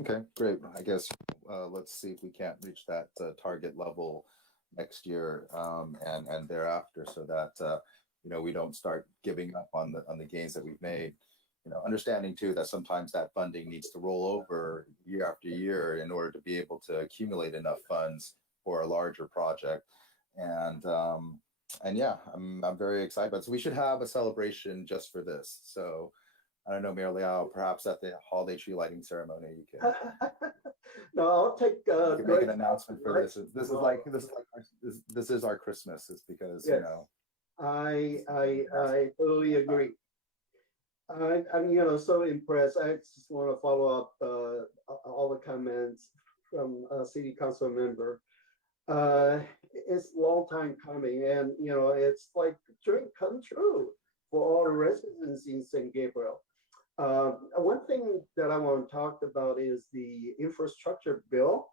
Okay, great. I guess let's see if we can't reach that target level next year and thereafter, so that we don't start giving up on the gains that we've made. Understanding too that sometimes that funding needs to roll over year after year in order to be able to accumulate enough funds for a larger project. And yeah, I'm very excited. But so we should have a celebration just for this. So I don't know, Mayor Liao, perhaps at the holiday tree lighting ceremony, you can. No, I'll take. You can make an announcement for this. This is our Christmas. It's because yes. I totally agree. I'm so impressed. I just want to follow up all the comments from a city council member. It's a long time coming, and it's like a dream come true for all the residents in San Gabriel. One thing that I want to talk about is the infrastructure bill.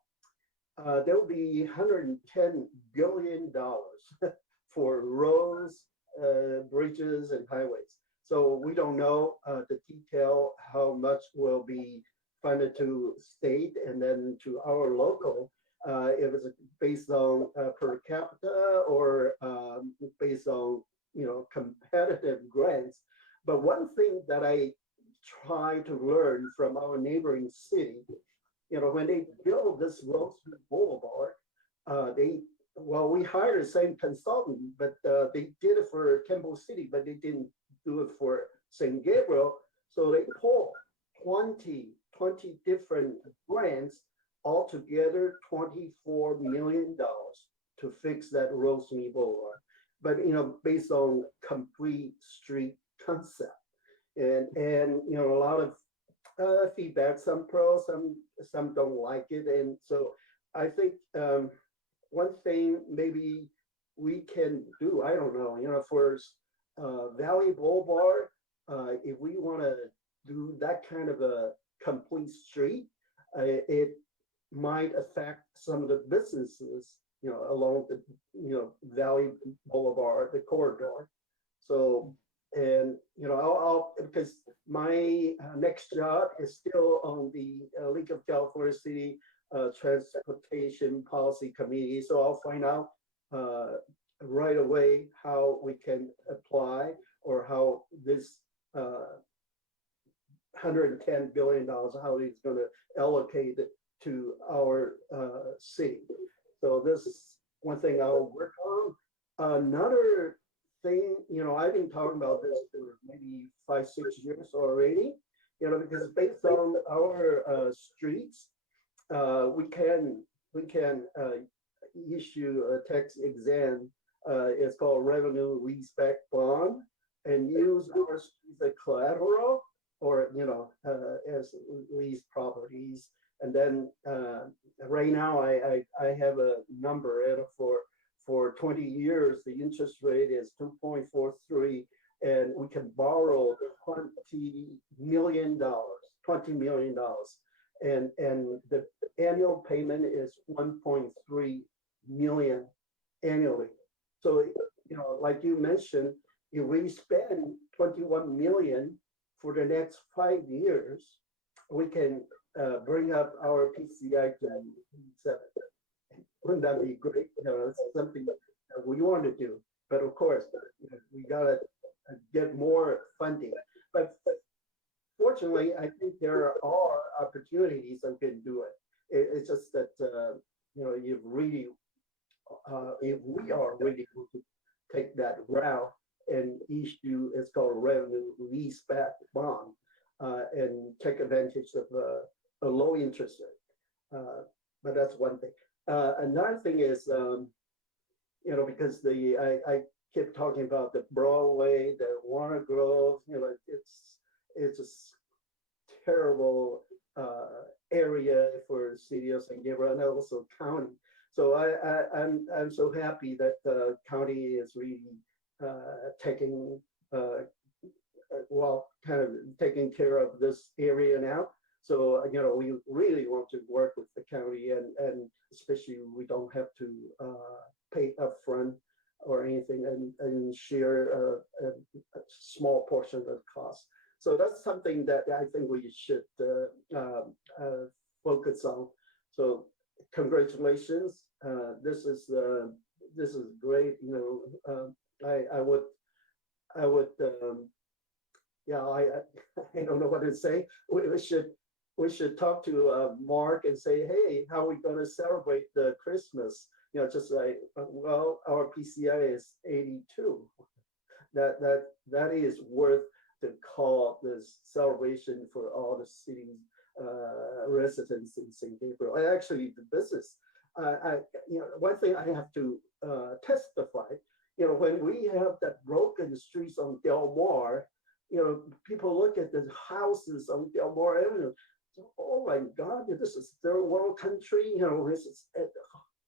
There will be $110 billion for roads, bridges, and highways. So we don't know the detail, how much will be funded to state and then to our local, if it's based on per capita or based on competitive grants. But one thing that I try to learn from our neighboring city, when they build this Rosewood Boulevard, we hired the same consultant, but they did it for Campbell City, but they didn't do it for San Gabriel. So they pulled 20 different grants, altogether $24 million to fix that Rosemead Boulevard. But based on complete street concept, and a lot of feedback, some pro, some don't like it, and so I think one thing maybe we can do, I don't know, for Valley Boulevard, if we want to do that kind of a complete street, it might affect some of the businesses, along the, Valley Boulevard, the corridor. So, and, I'll because my next job is still on the League of California City Transportation Policy Committee. So I'll find out right away how we can apply, or how this $110 billion, how it's going to allocate it to our city. So this is one thing I'll work on. Another thing, I've been talking about this for maybe 5-6 years already, because based on our streets, we can issue a tax exempt. It's called revenue respect bond, and use our streets as collateral, or as leased properties. And then right now I have a number for 20 years. The interest rate is 2.43, and we can borrow $20 million, and the annual payment is 1.3 million annually. So like you mentioned, if we spend 21 million for the next 5 years, we can bring up our PCI to 7. Wouldn't that be great? It's something that we want to do. But of course, we gotta get more funding. But fortunately, I think there are opportunities that we can do it. It's just that if really, if we are really going to take that route and issue, it's called a revenue leaseback bond, and take advantage of a low interest rate. But that's one thing. Another thing is, because I keep talking about the Broadway, the Warner Grove, it's a terrible area for the city of San Gabriel and also county. So I'm so happy that the county is really taking kind of taking care of this area now. So we really want to work with the county, and especially we don't have to pay upfront or anything, and share a small portion of the cost. So that's something that I think we should focus on. So congratulations. This is great. I would I don't know what to say. We should talk to Mark and say, hey, how are we going to celebrate the Christmas? Just like, well, our PCI is 82. That is worth to call this celebration for all the city's residents in St. Gabriel, and actually the business. One thing I have to testify, when we have that broken streets on Del Mar, people look at the houses on Del Mar Avenue. Oh my God, this is third world country.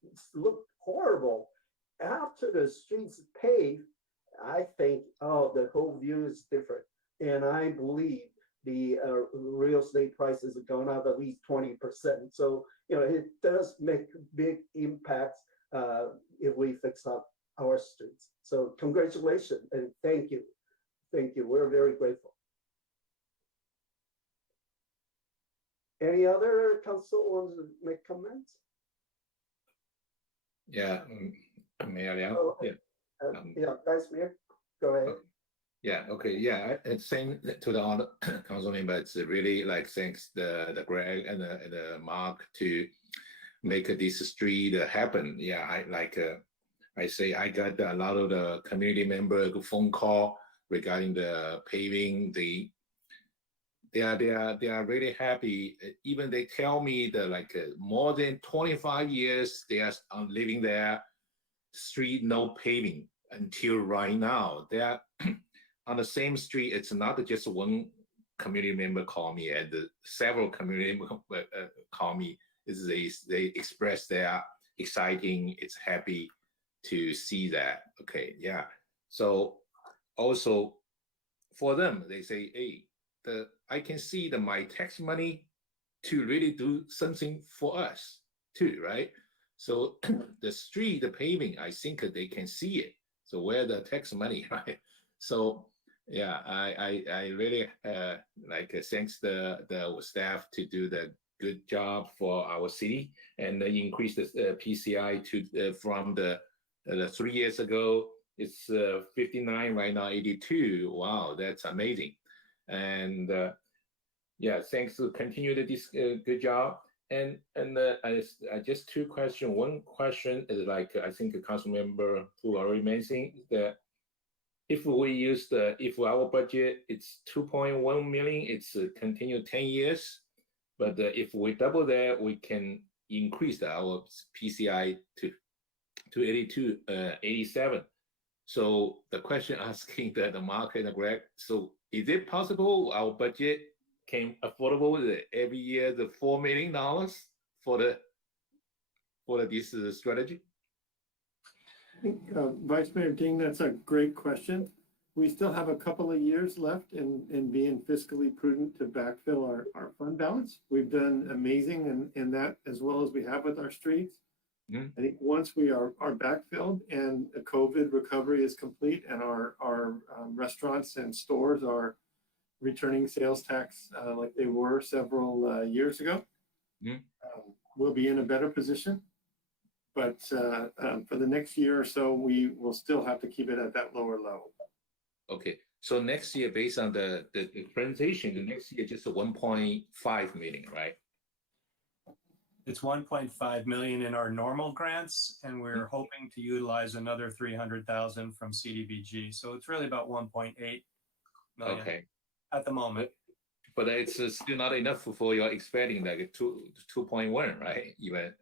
It's looked horrible. After the streets paved, I think, the whole view is different. And I believe the real estate prices have gone up at least 20%. So, it does make big impacts if we fix up our streets. So congratulations and thank you. Thank you. We're very grateful. Any other council wants to make comments? Yeah, Mayor Liao. Yeah, Vice Mayor, go ahead. Yeah, okay, yeah, and same to the other council members. Really thanks the Greg and the Mark to make this street happen. Yeah, I say I got a lot of the community member phone call regarding the paving. They are really happy. Even they tell me that more than 25 years they are living there, street no paving until right now. They are on the same street. It's not just one community member call me, and several community members call me. They express their exciting. It's happy to see that. Okay, yeah. So also for them, they say, hey, I can see my tax money to really do something for us too, right? So the street, the paving, I think they can see it. So where the tax money, right? So yeah, I really thanks the staff to do the good job for our city and increase the PCI to from the 3 years ago. It's 59 right now, 82. Wow, that's amazing. And yeah, thanks to continue this good job. And I just two questions. One question is I think the council member who already mentioned that if we use if our budget it's 2.1 million, it's continue 10 years. But if we double that, we can increase our PCI to 82, 87. So the question asking that the market and Greg, so is it possible our budget can affordable every year the $4 million for this strategy? I think, Vice Mayor Ding, that's a great question. We still have a couple of years left in being fiscally prudent to backfill our fund balance. We've done amazing in that as well as we have with our streets. Mm-hmm. I think once we are backfilled and the COVID recovery is complete and our restaurants and stores are returning sales tax like they were several years ago, we'll be in a better position. But for the next year or so, we will still have to keep it at that lower level. Okay, so next year, based on the presentation, the next year just 1.5 million, right? It's 1.5 million in our normal grants, and we're hoping to utilize another 300,000 from CDBG. So it's really about 1.8 million Okay. at the moment. But it's still not enough for your expecting like 2.1, right? Even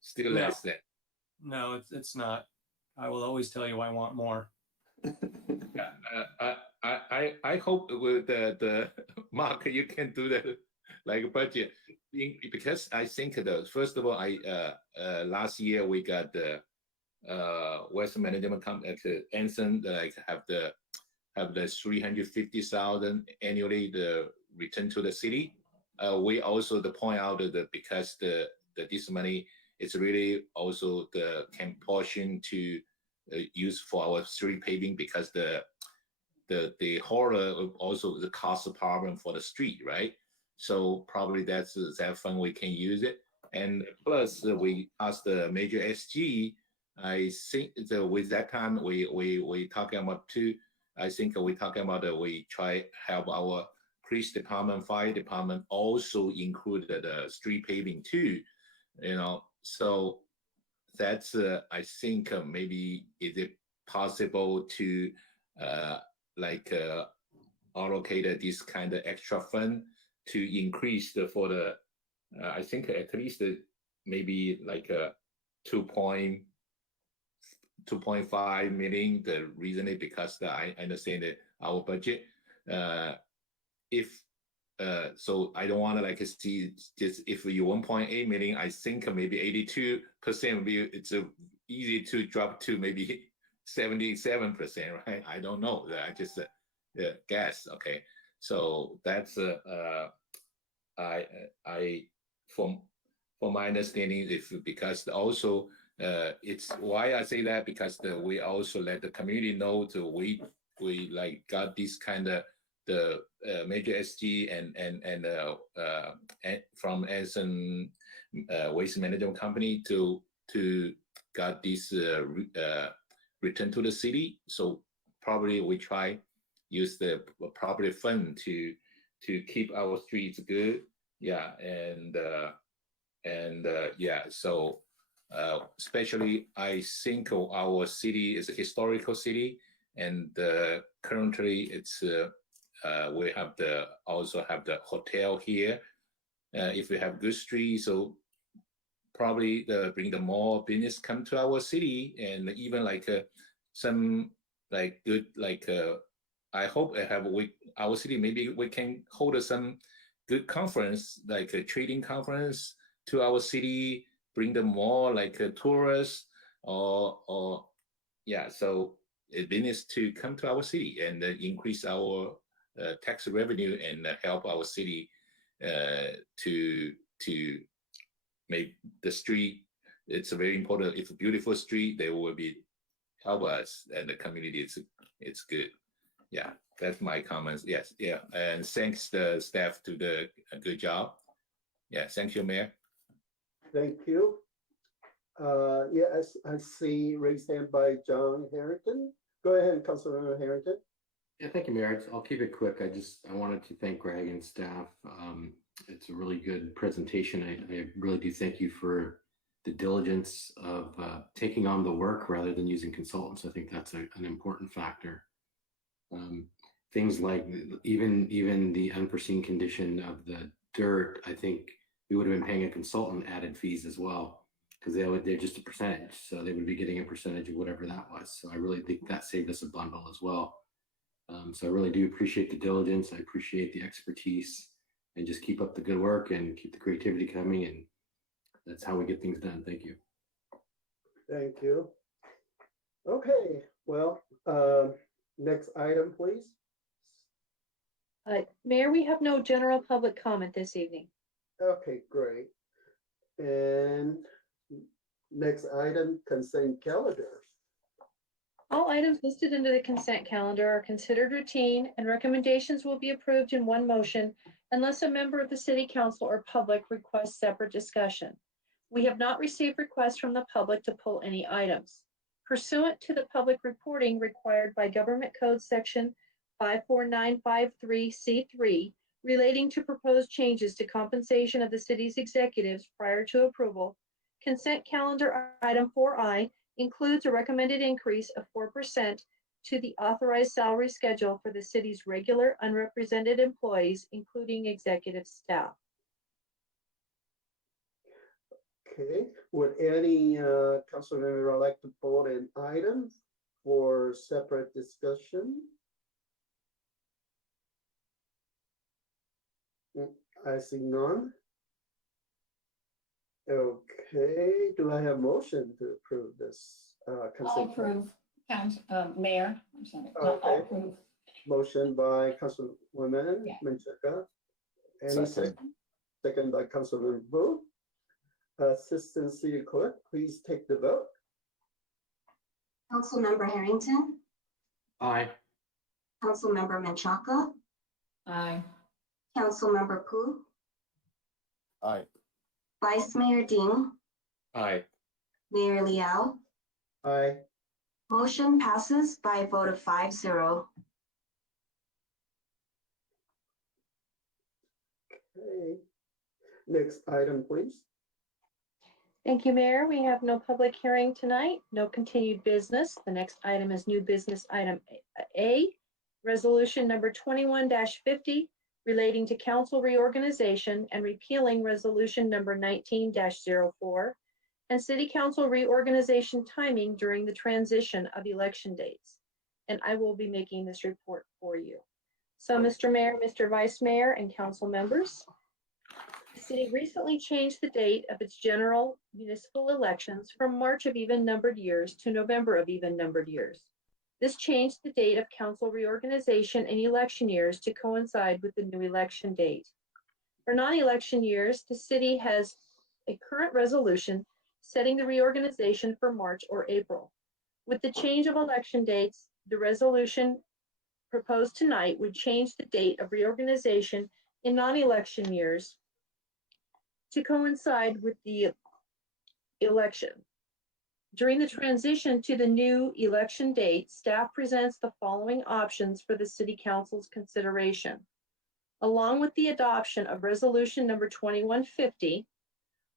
still No. less than. No, it's not. I will always tell you I want more. Yeah, I hope with the Mark you can do the like budget because I think the first of all last year we got the West Management Company Anson like have the 350,000 annually the return to the city. We also the point out that because the this money is really also the can portion to use for our street paving because the whole also the cost problem for the street, right? So probably that's that fund we can use it. And plus we asked the major SG. I think that with that time we talking about too. I think we talking about we try help our police department, fire department also include the street paving too. You know, so that's I think maybe is it possible to allocate this kind of extra fund to increase for the I think at least maybe like 2.5 million. The reason is because I understand that our budget if so I don't want to like see just if you 1.8 million, I think maybe 82% will be it's easy to drop to maybe 77%, right? I don't know. I just guess. Okay, so that's I from my understanding, if because also it's why I say that because we also let the community know that we like got this kind of the major SG and from Anson Waste Management Company to got this return to the city. So probably we try use the property fund to keep our streets good. Yeah, and yeah, so especially I think our city is a historical city, and currently it's we have also have the hotel here. If we have good streets, so probably bring the more business come to our city, and even like some like good like I hope I have our city maybe we can hold some good conference like a trading conference to our city, bring them more like tourists or yeah, so a business to come to our city and increase our tax revenue and help our city to make the street. It's a very important. If a beautiful street, they will be help us and the community. It's good. Yeah, that's my comments. Yes, yeah, and thanks the staff to the good job. Yeah, thank you, Mayor. Thank you. Yes, I see raised hand by John Harrington. Go ahead, Councilor Harrington. Yeah, thank you, Mayor. I'll keep it quick. I wanted to thank Greg and staff. It's a really good presentation. I really do thank you for the diligence of taking on the work rather than using consultants. I think that's an important factor. Things like even the unforeseen condition of the dirt, I think we would have been paying a consultant added fees as well, because they're just a percentage. So they would be getting a percentage of whatever that was. So I really think that saved us a bundle as well. So I really do appreciate the diligence. I appreciate the expertise, and just keep up the good work and keep the creativity coming. And that's how we get things done. Thank you. Thank you. Okay, well, next item, please. Mayor, we have no general public comment this evening. Okay, great. And next item, consent calendar. All items listed under the consent calendar are considered routine, and recommendations will be approved in one motion unless a member of the City Council or public requests separate discussion. We have not received requests from the public to pull any items. Pursuant to the public reporting required by Government Code Section 54953C3, relating to proposed changes to compensation of the city's executives prior to approval. Consent calendar item 4I includes a recommended increase of 4% to the authorized salary schedule for the city's regular unrepresented employees, including executive staff. Okay, would any council member like to vote an item for separate discussion? I see none. Okay, do I have motion to approve this I'll consent? approve, Mayor, I'm sorry, Okay. I'll approve. Motion by Councilwoman Yeah. Menchaca. Any Second. second by Councilman Wu. Assistant City Clerk, please take the vote. Councilmember Harrington, Aye. Councilmember Menchaca, Aye. Councilmember Pu, Aye. Vice Mayor Ding, Aye. Mayor Liao. Aye. Motion passes by a vote of 5-0. Okay. Next item, please. Thank you, Mayor. We have no public hearing tonight, no continued business. The next item is new business item A, resolution number 21-50 relating to council reorganization and repealing resolution number 19-04 and city council reorganization timing during the transition of election dates. And I will be making this report for you. So, Mr. Mayor, Mr. Vice Mayor, and council members, the city recently changed the date of its general municipal elections from March of even-numbered years to November of even-numbered years. This changed the date of council reorganization and election years to coincide with the new election date. For non-election years, the city has a current resolution setting the reorganization for March or April. With the change of election dates, the resolution proposed tonight would change the date of reorganization in non-election years to coincide with the election. During the transition to the new election date, staff presents the following options for the City Council's consideration. Along with the adoption of Resolution number 2150,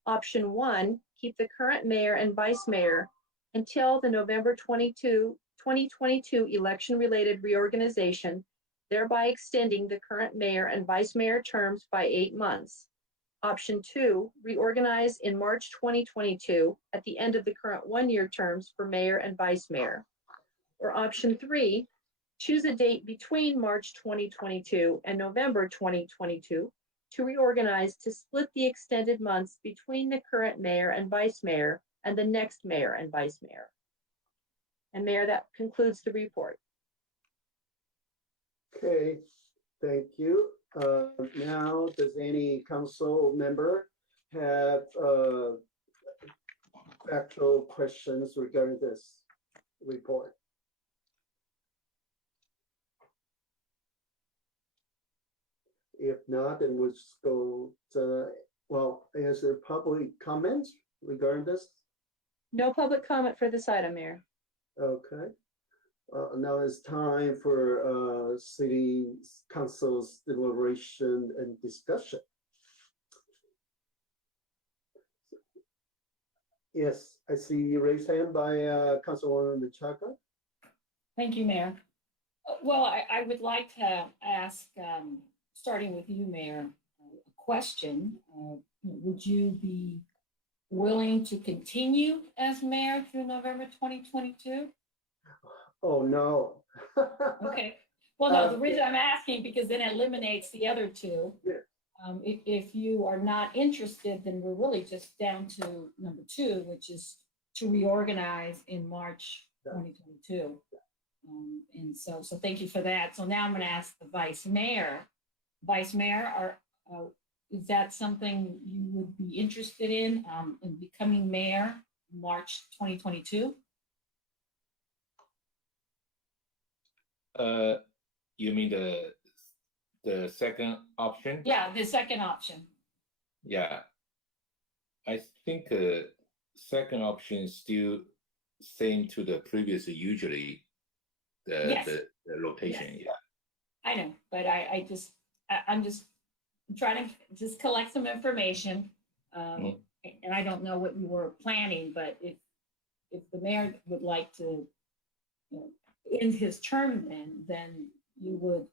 Option 1, keep the current mayor and vice mayor until the November 2022 election-related reorganization, thereby extending the current mayor and vice mayor terms by 8 months. Option 2, reorganize in March 2022 at the end of the current one-year terms for mayor and vice mayor. Or Option 3, choose a date between March 2022 and November 2022 to reorganize to split the extended months between the current mayor and vice mayor and the next mayor and vice mayor. And Mayor, that concludes the report. Okay, thank you. Now, does any council member have actual questions regarding this report? If not, then we'll just go to, well, is there public comments regarding this? No public comment for this item, Mayor. Okay. Now it's time for city council's deliberation and discussion. Yes, I see raised hand by Councilwoman Menchaca. Thank you, Mayor. Well, I would like to ask, starting with you, Mayor, a question. Would you be willing to continue as mayor through November 2022? Oh, no. Okay. Well, no, the reason I'm asking, because then it eliminates the other two. Yeah. If you are not interested, then we're really just down to number 2, which is to reorganize in March 2022. And so thank you for that. So now I'm going to ask the vice mayor. Vice Mayor, is that something you would be interested in becoming mayor March 2022? You mean the second option? Yeah, the second option. Yeah. I think second option is still same to the previous, usually the Yes. the rotation. Yes. Yeah. I know, but I'm just trying to just collect some information. And I don't know what you were planning, but if the mayor would like to, end his term, then you would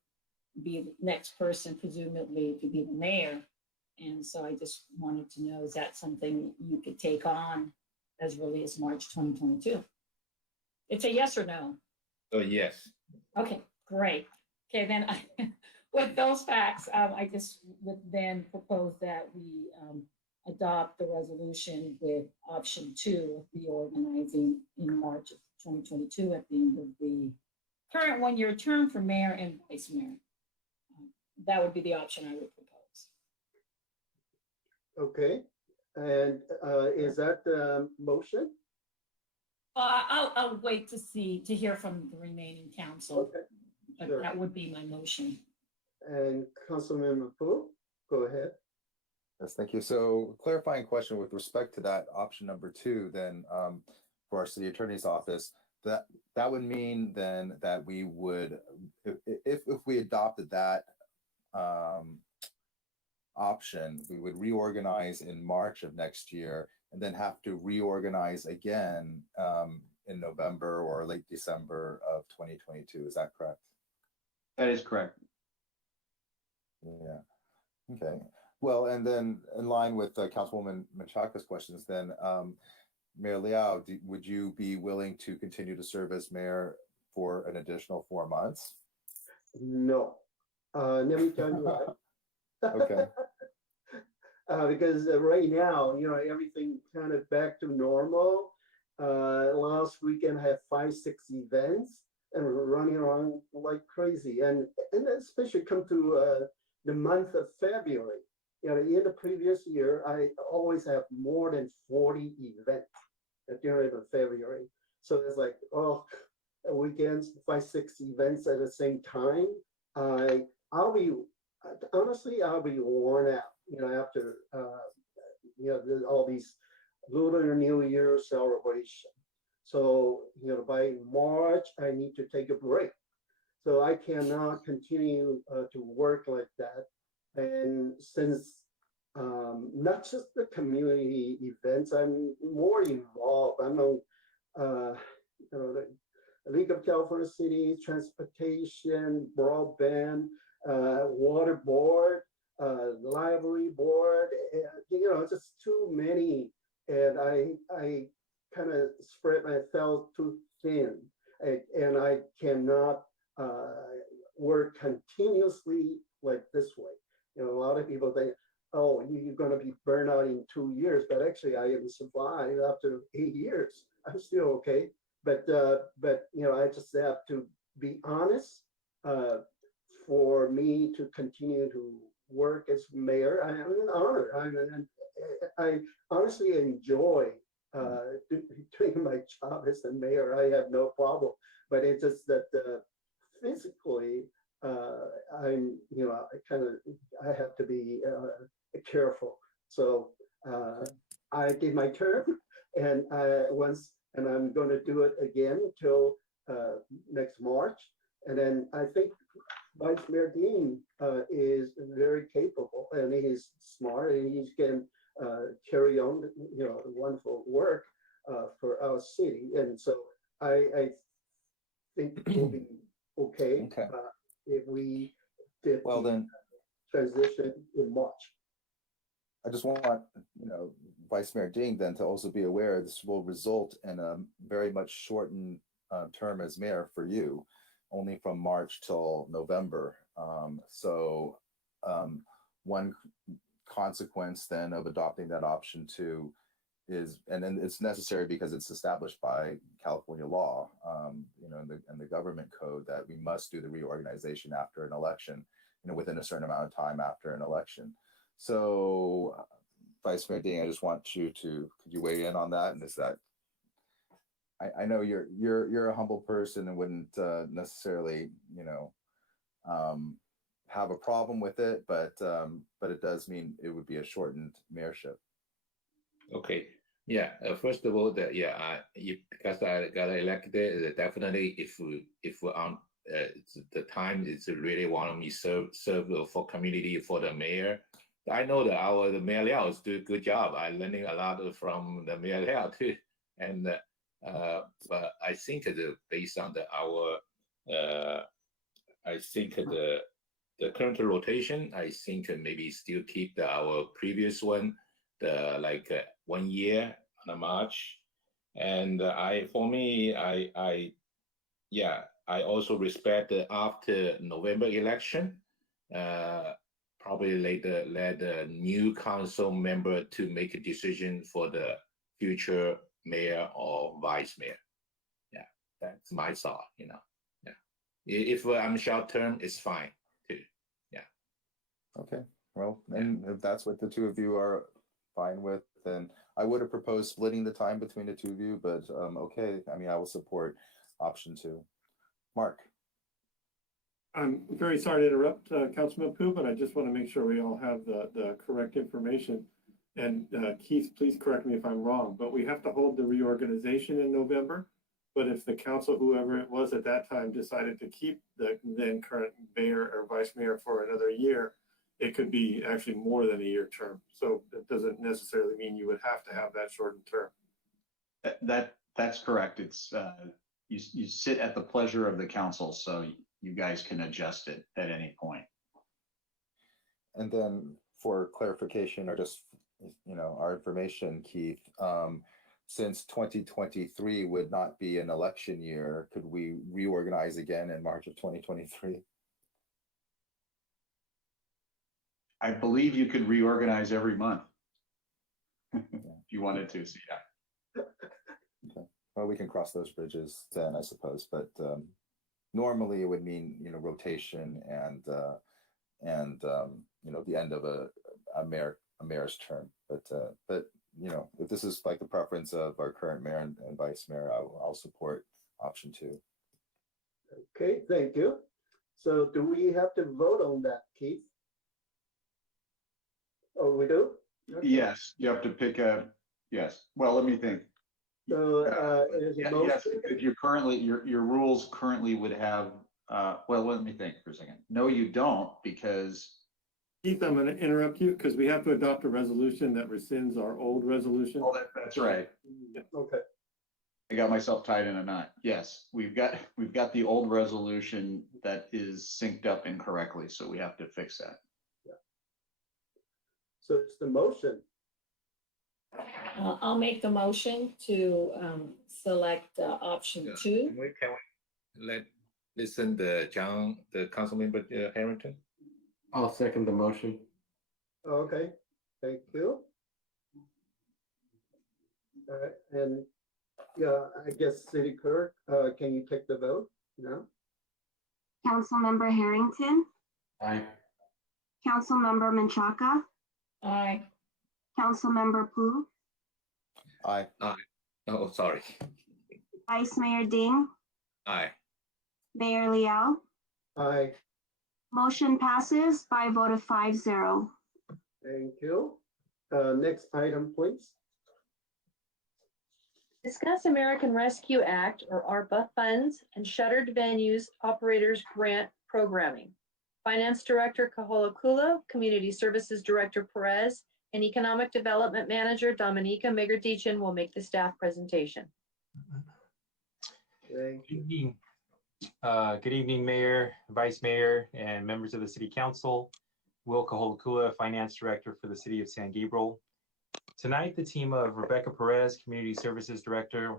be the next person presumably to be the mayor. And so I just wanted to know, is that something you could take on as early as March 2022? It's a yes or no. Oh, yes. Okay, great. Okay, then with those facts, I just would then propose that we adopt the resolution with option 2 of reorganizing in March of 2022 at the end of the current one-year term for mayor and vice mayor. That would be the option I would propose. Okay, and is that the motion? I'll wait to hear from the remaining council. Okay, But sure. that would be my motion. And Councilmember Fu, go ahead. Yes, thank you. So clarifying question with respect to that option number 2, then for our city attorney's office, that would mean then that we would, if we adopted that option, we would reorganize in March of next year and then have to reorganize again in November or late December of 2022. Is that correct? That is correct. Yeah. Okay. Well, and then in line with Councilwoman Menchaca's questions, then Mayor Liao, would you be willing to continue to serve as mayor for an additional 4 months? No. Let me tell you why. Okay. Because right now, everything kind of back to normal. Last weekend I had 5-6 events and we're running around like crazy. And especially come to the month of February. In the previous year, I always have more than 40 events at the end of February. So it's like, weekends, 5-6 events at the same time. I'll be worn out, after, all these Lunar New Year celebration. So, by March, I need to take a break. So I cannot continue to work like that. And since not just the community events, I'm more involved. I'm on the League of California Cities, Transportation, Broadband, Water Board, Library Board, just too many. And I kind of spread myself too thin, and I cannot work continuously like this way. A lot of people think, oh, you're going to be burned out in 2 years, but actually I have survived after 8 years. I'm still okay. But I just have to be honest. For me to continue to work as mayor, I am an honor. I honestly enjoy doing my job as the mayor. I have no problem. But it's just that physically, I have to be careful. So I did my term, and I'm going to do it again till next March. And then I think Vice Mayor Dean is very capable, and he's smart, and he can carry on, wonderful work for our city. And so I think we'll be okay. If we did transition in March. I just want, Vice Mayor Ding then to also be aware this will result in a very much shortened term as mayor for you, only from March till November. So one consequence then of adopting that option 2 is, and then it's necessary because it's established by California law, in the government code, that we must do the reorganization after an election, within a certain amount of time after an election. So, Vice Mayor Ding, I just want you to, could you weigh in on that? And is that, I know you're a humble person and wouldn't necessarily, have a problem with it, but it does mean it would be a shortened mayorship. Okay. Yeah. First of all, because I got elected, definitely if we're on the time is really want me serve for community for the mayor. I know that the Mayor Liao is doing a good job. I'm learning a lot from the Mayor Liao too. And but I think based on I think the current rotation, I think maybe still keep our previous one, the 1 year on March. And I also respect after November election, probably let the new council member to make a decision for the future mayor or vice mayor. Yeah, that's my thought, Yeah. If I'm short term, it's fine too. Yeah. Okay. Well, and if that's what the two of you are fine with, then I would have proposed splitting the time between the two of you, but okay. I mean, I will support option 2. Mark. I'm very sorry to interrupt, Councilman Pu, but I just want to make sure we all have the correct information. And Keith, please correct me if I'm wrong, but we have to hold the reorganization in November. But if the council, whoever it was at that time, decided to keep the then current mayor or vice mayor for another year, it could be actually more than a year term. So it doesn't necessarily mean you would have to have that shortened term. That's correct. It's you sit at the pleasure of the council, so you guys can adjust it at any point. And then for clarification or just, our information, Keith, since 2023 would not be an election year, could we reorganize again in March of 2023? I believe you could reorganize every month if you wanted to. So yeah. Okay. Well, we can cross those bridges then, I suppose. But normally it would mean, rotation and the end of a mayor's term. But if this is like the preference of our current mayor and vice mayor, I'll support option 2. Okay, thank you. So do we have to vote on that, Keith? Oh, we do? Okay. Yes, you have to pick yes. Well, let me think. So yes, if you're currently your rules currently would have well, let me think for a second. No, you don't, because Keith, I'm going to interrupt you because we have to adopt a resolution that rescinds our old resolution. Oh, that's right. Yeah, okay. I got myself tied in a knot. Yes, we've got the old resolution that is synced up incorrectly, so we have to fix that. Yeah. So it's the motion. I'll make the motion to select option 2. Can we listen to John, the council member Harrington? I'll second the motion. Okay, thank you. All right, and I guess City Clerk, can you take the vote now? Councilmember Harrington, Aye. Councilmember Menchaca, Aye. Councilmember Pu, Aye. Aye. Oh, sorry. Vice Mayor Ding, Aye. Mayor Liao. Aye. Motion passes by a vote of 5-0. Thank you. Next item, please. Discuss American Rescue Act or ARPA funds and Shuttered Venues Operators Grant Programming. Finance Director Kaholakula, Community Services Director Perez, and Economic Development Manager Dominica Migradichin will make the staff presentation. Thank you. Good evening, Mayor, Vice Mayor, and members of the City Council. Will Kaholakula, Finance Director for the City of San Gabriel. Tonight, the team of Rebecca Perez, Community Services Director,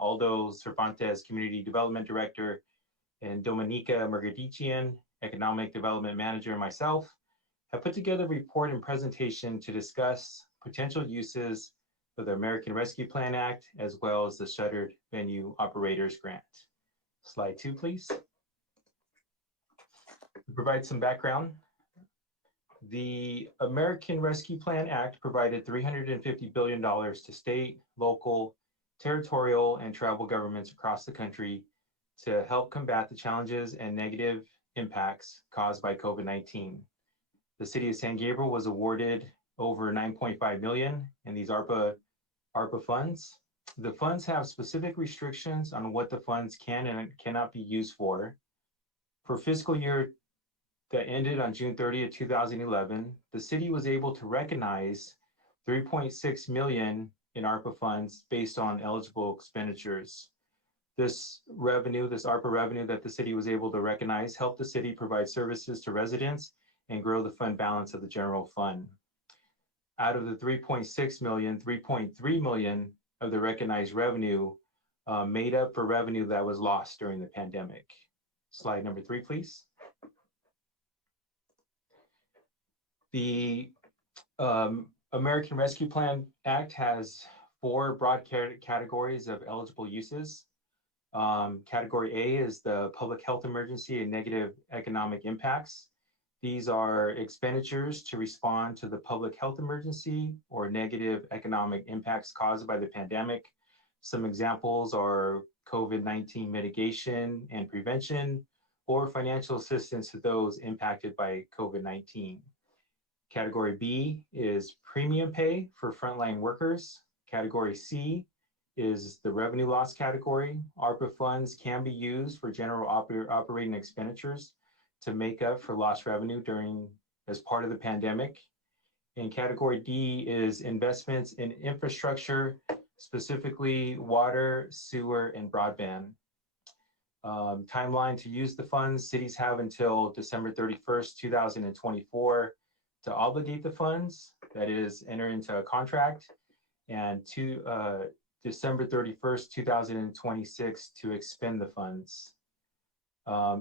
Aldo Cervantes, Community Development Director, and Dominica Migradichin, Economic Development Manager, and myself, have put together a report and presentation to discuss potential uses for the American Rescue Plan Act, as well as the Shuttered Venue Operators Grant. Slide 2, please. To provide some background, the American Rescue Plan Act provided $350 billion to state, local, territorial, and tribal governments across the country to help combat the challenges and negative impacts caused by COVID-19. The City of San Gabriel was awarded over $9.5 million in these ARPA funds. The funds have specific restrictions on what the funds can and cannot be used for. For fiscal year that ended on June 30th, 2011, the city was able to recognize $3.6 million in ARPA funds based on eligible expenditures. This revenue, this ARPA revenue that the city was able to recognize, helped the city provide services to residents and grow the fund balance of the general fund. Out of the 3.6 million, 3.3 million of the recognized revenue made up for revenue that was lost during the pandemic. Slide number 3, please. The American Rescue Plan Act has 4 broad categories of eligible uses. Category A is the public health emergency and negative economic impacts. These are expenditures to respond to the public health emergency or negative economic impacts caused by the pandemic. Some examples are COVID-19 mitigation and prevention, or financial assistance to those impacted by COVID-19. Category B is premium pay for frontline workers. Category C is the revenue loss category. ARPA funds can be used for general operating expenditures to make up for lost revenue as part of the pandemic. And category D is investments in infrastructure, specifically water, sewer, and broadband. Timeline to use the funds: cities have until December 31st, 2024 to obligate the funds, that is, enter into a contract, and to December 31st, 2026 to expend the funds.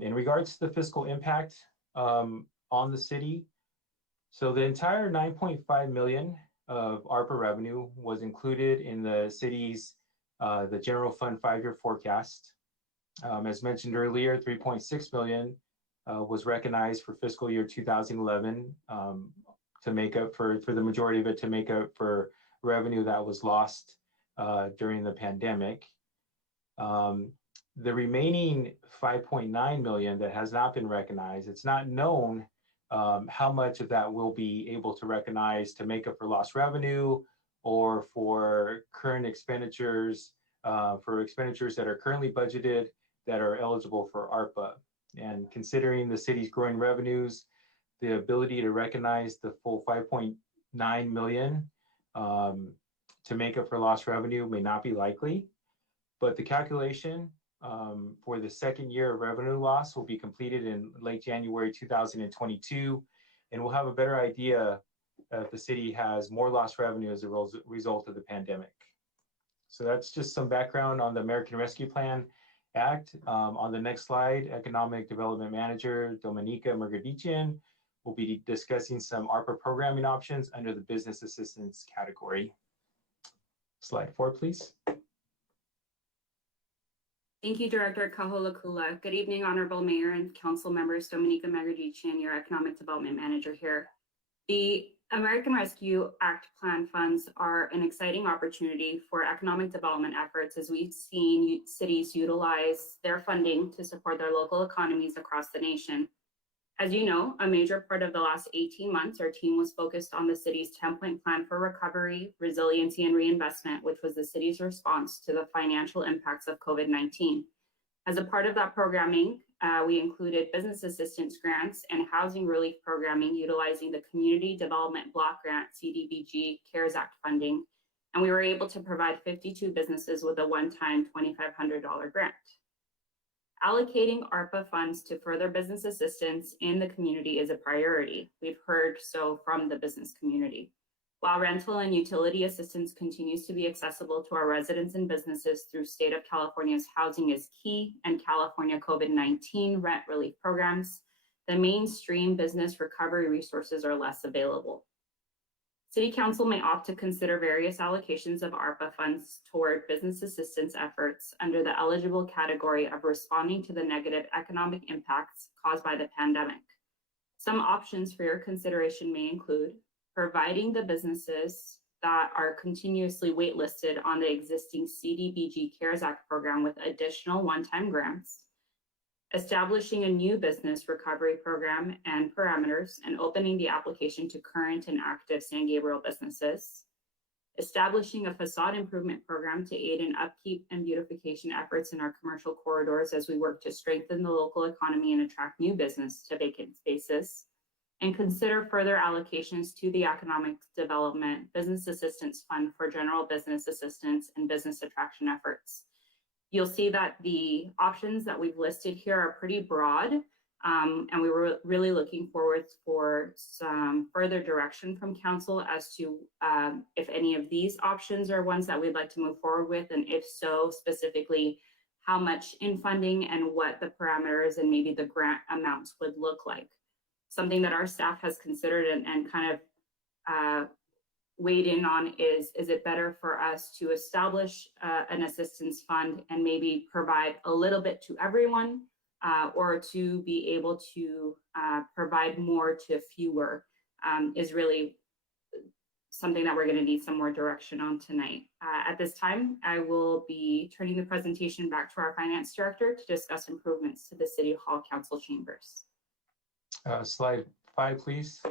In regards to the fiscal impact on the city, so the entire 9.5 million of ARPA revenue was included in the city's the general fund 5-year forecast. As mentioned earlier, 3.6 million was recognized for fiscal year 2011 to make up for the majority of it, to make up for revenue that was lost during the pandemic. The remaining 5.9 million that has not been recognized, it's not known how much of that will be able to recognize to make up for lost revenue or for current expenditures, for expenditures that are currently budgeted that are eligible for ARPA. And considering the city's growing revenues, the ability to recognize the full 5.9 million to make up for lost revenue may not be likely, but the calculation for the second year of revenue loss will be completed in late January 2022, and we'll have a better idea if the city has more lost revenue as a result of the pandemic. So that's just some background on the American Rescue Plan Act. On the next slide, Economic Development Manager Dominika Margadician will be discussing some ARPA programming options under the business assistance category. Slide 4, please. Thank you, Director Kaholakula. Good evening, Honorable Mayor and Council members. Dominika Margadician, your Economic Development Manager here. The American Rescue Act Plan funds are an exciting opportunity for economic development efforts as we've seen cities utilize their funding to support their local economies across the nation. As you know, a major part of the last 18 months, our team was focused on the city's 10-point plan for recovery, resiliency, and reinvestment, which was the city's response to the financial impacts of COVID-19. As a part of that programming, we included business assistance grants and housing relief programming utilizing the Community Development Block Grant CDBG CARES Act funding, and we were able to provide 52 businesses with a one-time $2,500 grant. Allocating ARPA funds to further business assistance in the community is a priority. We've heard so from the business community. While rental and utility assistance continues to be accessible to our residents and businesses through State of California's Housing is Key and California COVID-19 rent relief programs, the mainstream business recovery resources are less available. City Council may opt to consider various allocations of ARPA funds toward business assistance efforts under the eligible category of responding to the negative economic impacts caused by the pandemic. Some options for your consideration may include providing the businesses that are continuously waitlisted on the existing CDBG CARES Act program with additional one-time grants, establishing a new business recovery program and parameters and opening the application to current and active San Gabriel businesses, establishing a facade improvement program to aid in upkeep and beautification efforts in our commercial corridors as we work to strengthen the local economy and attract new business to vacant spaces, and consider further allocations to the Economic Development Business Assistance Fund for general business assistance and business attraction efforts. You'll see that the options that we've listed here are pretty broad, and we were really looking forward for some further direction from council as to if any of these options are ones that we'd like to move forward with, and if so, specifically how much in funding and what the parameters and maybe the grant amounts would look like. Something that our staff has considered and kind of weighed in on is it better for us to establish an assistance fund and maybe provide a little bit to everyone, or to be able to provide more to fewer, is really something that we're going to need some more direction on tonight. At this time, I will be turning the presentation back to our finance director to discuss improvements to the City Hall Council chambers. Slide 5, please.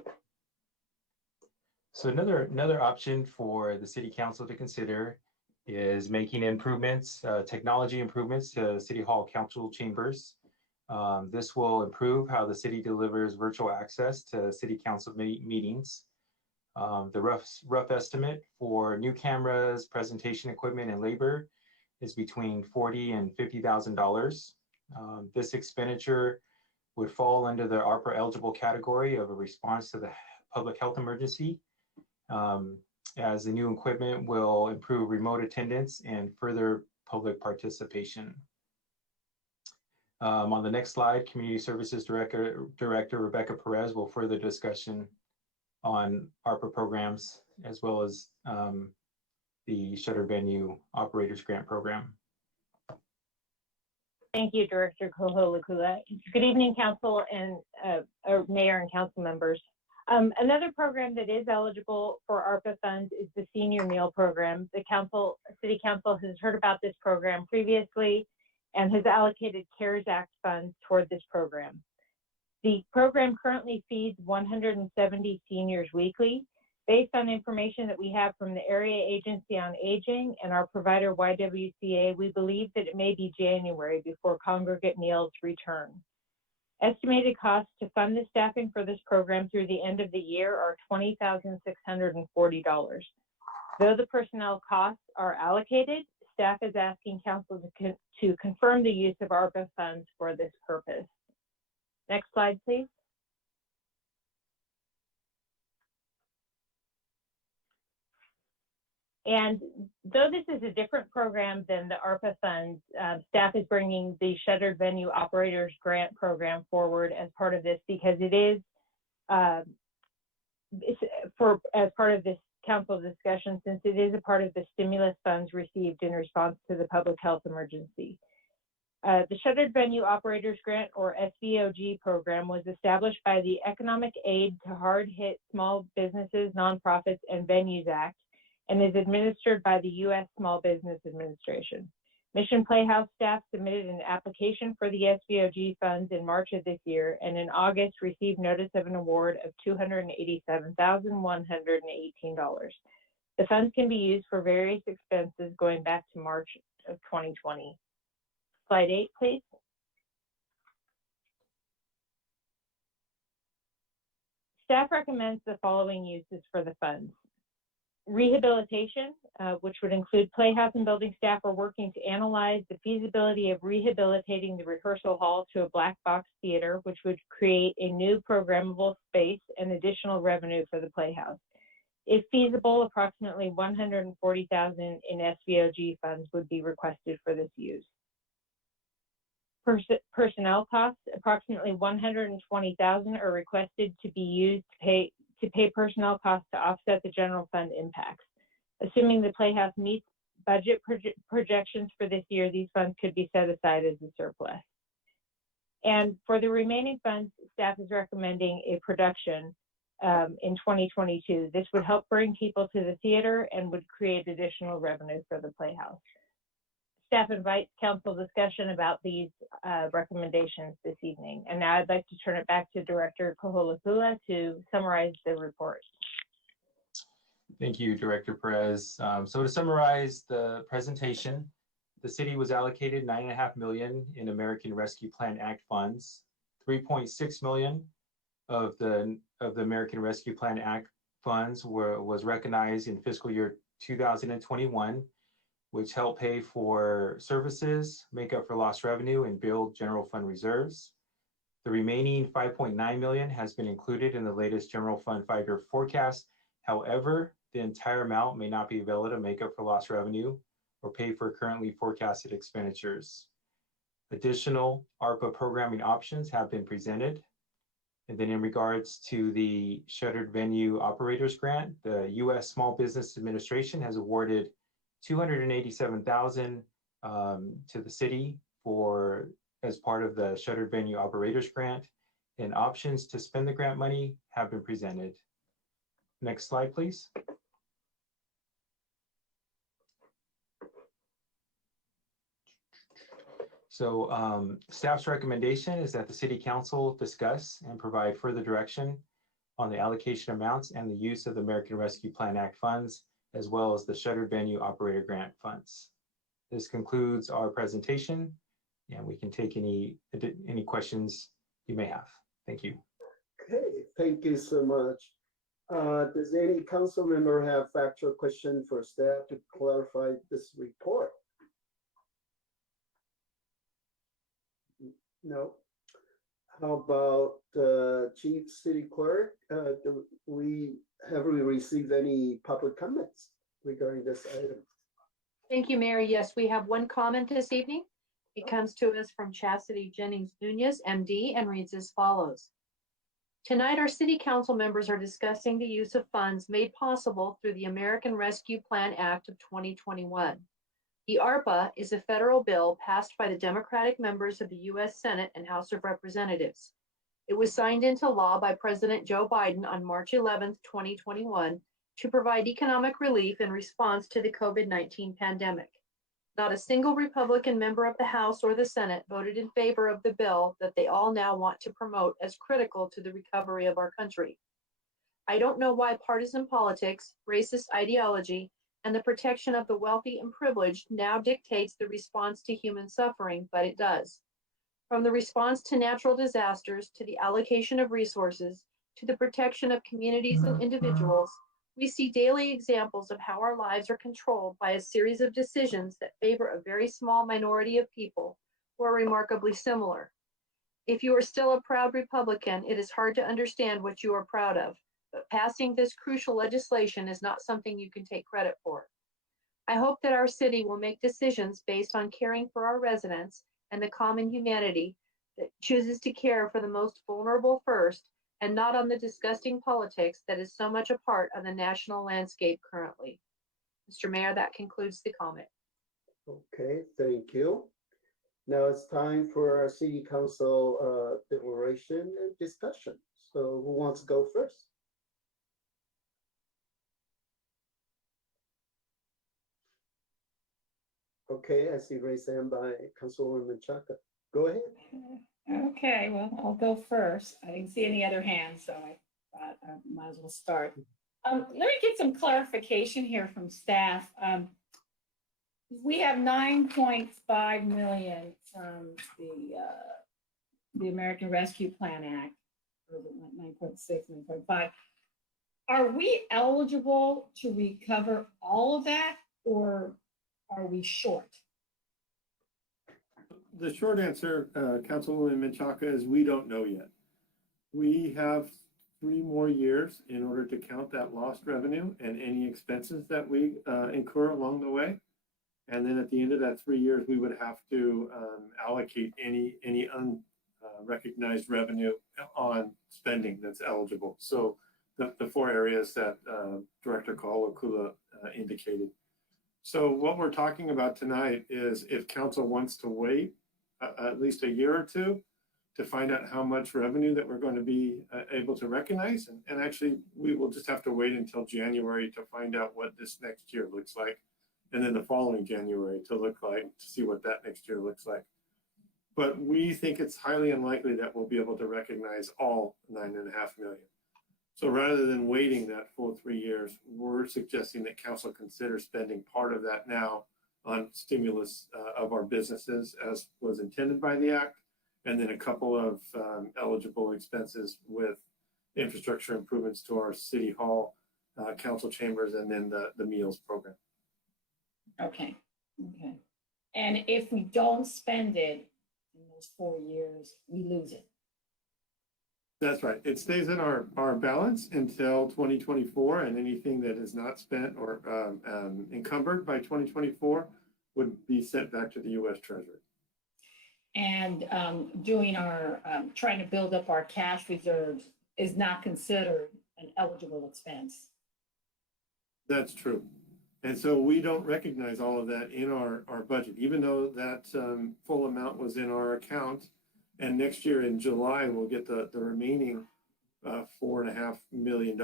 So another option for the City Council to consider is making improvements, technology improvements to City Hall Council chambers. This will improve how the city delivers virtual access to City Council meetings. The rough estimate for new cameras, presentation equipment, and labor is between $40,000 and $50,000. This expenditure would fall under the ARPA eligible category of a response to the public health emergency, as the new equipment will improve remote attendance and further public participation. On the next slide, Community Services Director Rebecca Perez will further discussion on ARPA programs as well as the Shuttered Venue Operators Grant Program. Thank you, Director Koholakula. Good evening, Council and Mayor and Council members. Another program that is eligible for ARPA funds is the Senior Meal Program. The City Council has heard about this program previously and has allocated CARES Act funds toward this program. The program currently feeds 170 seniors weekly. Based on information that we have from the Area Agency on Aging and our provider YWCA, we believe that it may be January before congregate meals return. Estimated costs to fund the staffing for this program through the end of the year are $20,640. Though the personnel costs are allocated, staff is asking council to confirm the use of ARPA funds for this purpose. Next slide, please. And though this is a different program than the ARPA funds, staff is bringing the Shuttered Venue Operators Grant Program forward as part of this because it is, as part of this council discussion, since it is a part of the stimulus funds received in response to the public health emergency. The Shuttered Venue Operators Grant, or SVOG program, was established by the Economic Aid to Hard-Hit Small Businesses, Nonprofits, and Venues Act, and is administered by the U.S. Small Business Administration. Mission Playhouse staff submitted an application for the SVOG funds in March of this year, and in August received notice of an award of $287,118. The funds can be used for various expenses going back to March of 2020. Slide 8, please. Staff recommends the following uses for the funds. Rehabilitation, which would include Playhouse and building staff, are working to analyze the feasibility of rehabilitating the rehearsal hall to a black box theater, which would create a new programmable space and additional revenue for the Playhouse. If feasible, approximately $140,000 in SVOG funds would be requested for this use. Personnel costs, approximately $120,000 are requested to be used to pay personnel costs to offset the general fund impacts. Assuming the Playhouse meets budget projections for this year, these funds could be set aside as a surplus. And for the remaining funds, staff is recommending a production in 2022. This would help bring people to the theater and would create additional revenue for the Playhouse. Staff invites council discussion about these recommendations this evening. And now I'd like to turn it back to Director Koholakula to summarize the report. Thank you, Director Perez. So to summarize the presentation, the city was allocated $9.5 million in American Rescue Plan Act funds. $3.6 million of the American Rescue Plan Act funds was recognized in fiscal year 2021, which helped pay for services, make up for lost revenue, and build general fund reserves. The remaining $5.9 million has been included in the latest general fund 5-year forecast. However, the entire amount may not be available to make up for lost revenue or pay for currently forecasted expenditures. Additional ARPA programming options have been presented. And then in regards to the Shuttered Venue Operators Grant, the U.S. Small Business Administration has awarded $287,000 to the city as part of the Shuttered Venue Operators Grant, and options to spend the grant money have been presented. Next slide, please. So staff's recommendation is that the City Council discuss and provide further direction on the allocation amounts and the use of the American Rescue Plan Act funds, as well as the Shuttered Venue Operator Grant funds. This concludes our presentation, and we can take any questions you may have. Thank you. Okay, thank you so much. Does any council member have factual question for staff to clarify this report? No. How about Chief City Clerk? Have we received any public comments regarding this item? Thank you, Mayor. Yes, we have one comment this evening. It comes to us from Chastity Jennings Nunez, MD, and reads as follows. Tonight, our City Council members are discussing the use of funds made possible through the American Rescue Plan Act of 2021. The ARPA is a federal bill passed by the Democratic members of the U.S. Senate and House of Representatives. It was signed into law by President Joe Biden on March 11, 2021, to provide economic relief in response to the COVID-19 pandemic. Not a single Republican member of the House or the Senate voted in favor of the bill that they all now want to promote as critical to the recovery of our country. I don't know why partisan politics, racist ideology, and the protection of the wealthy and privileged now dictates the response to human suffering, but it does. From the response to natural disasters, to the allocation of resources, to the protection of communities and individuals, we see daily examples of how our lives are controlled by a series of decisions that favor a very small minority of people who are remarkably similar. If you are still a proud Republican, it is hard to understand what you are proud of. But passing this crucial legislation is not something you can take credit for. I hope that our city will make decisions based on caring for our residents and the common humanity that chooses to care for the most vulnerable first, and not on the disgusting politics that is so much a part of the national landscape currently. Mr. Mayor, that concludes the comment. Okay, thank you. Now it's time for our City Council declaration and discussion. So who wants to go first? Okay, I see raised hand by Councilwoman Chaka. Go ahead. Okay, well, I'll go first. I didn't see any other hands, so I thought I might as well start. Let me get some clarification here from staff. We have 9.5 million from the American Rescue Plan Act, or 9.6, 9.5. Are we eligible to recover all of that, or are we short? The short answer, Councilwoman Menchaca, is we don't know yet. We have 3 more years in order to count that lost revenue and any expenses that we incur along the way. And then at the end of that 3 years, we would have to allocate any unrecognized revenue on spending that's eligible. So the 4 areas that Director Kaholakula indicated. So what we're talking about tonight is if council wants to wait at least a year or 2 to find out how much revenue that we're going to be able to recognize. And actually, we will just have to wait until January to find out what this next year looks like. And then the following January to see what that next year looks like. But we think it's highly unlikely that we'll be able to recognize all 9.5 million. So rather than waiting that full 3 years, we're suggesting that council consider spending part of that now on stimulus of our businesses as was intended by the act, and then a couple of eligible expenses with infrastructure improvements to our city hall, council chambers, and then the meals program. Okay, okay. And if we don't spend it in those 4 years, we lose it. That's right. It stays in our balance until 2024, and anything that is not spent or encumbered by 2024 would be sent back to the U.S. Treasury. And doing our, trying to build up our cash reserves is not considered an eligible expense. That's true. And so we don't recognize all of that in our budget, even though that full amount was in our account. And next year in July, we'll get the remaining $4.5 million.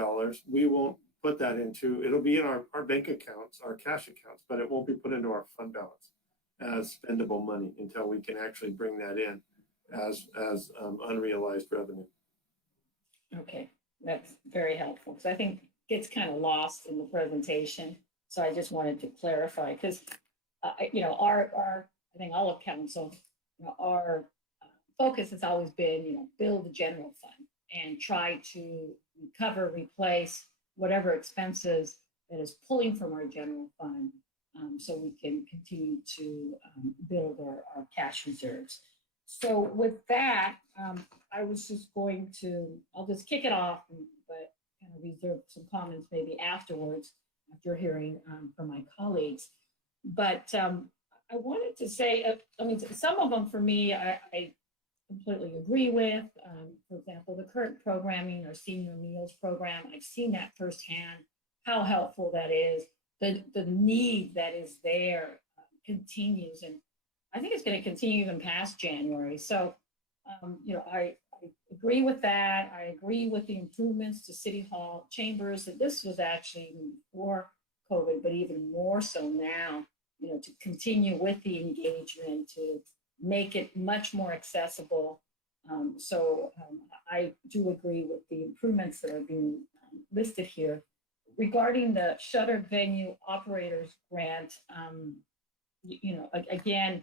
We won't put that into, it'll be in our bank accounts, our cash accounts, but it won't be put into our fund balance as spendable money until we can actually bring that in as unrealized revenue. Okay, that's very helpful because I think it gets kind of lost in the presentation. So I just wanted to clarify because, you know, I think all of council, you know, our focus has always been, you know, build the general fund and try to recover, replace whatever expenses that is pulling from our general fund so we can continue to build our cash reserves. So with that, I was just going to, I'll just kick it off, but kind of reserve some comments maybe afterwards after hearing from my colleagues. But I wanted to say, I mean, some of them for me, I completely agree with. For example, the current programming, our senior meals program, I've seen that firsthand, how helpful that is. The need that is there continues, and I think it's going to continue even past January. So, you know, I agree with that. I agree with the improvements to City Hall chambers. That this was actually before COVID, but even more so now, you know, to continue with the engagement, to make it much more accessible. I do agree with the improvements that are being listed here. Regarding the Shuttered Venue Operators Grant, you know, again,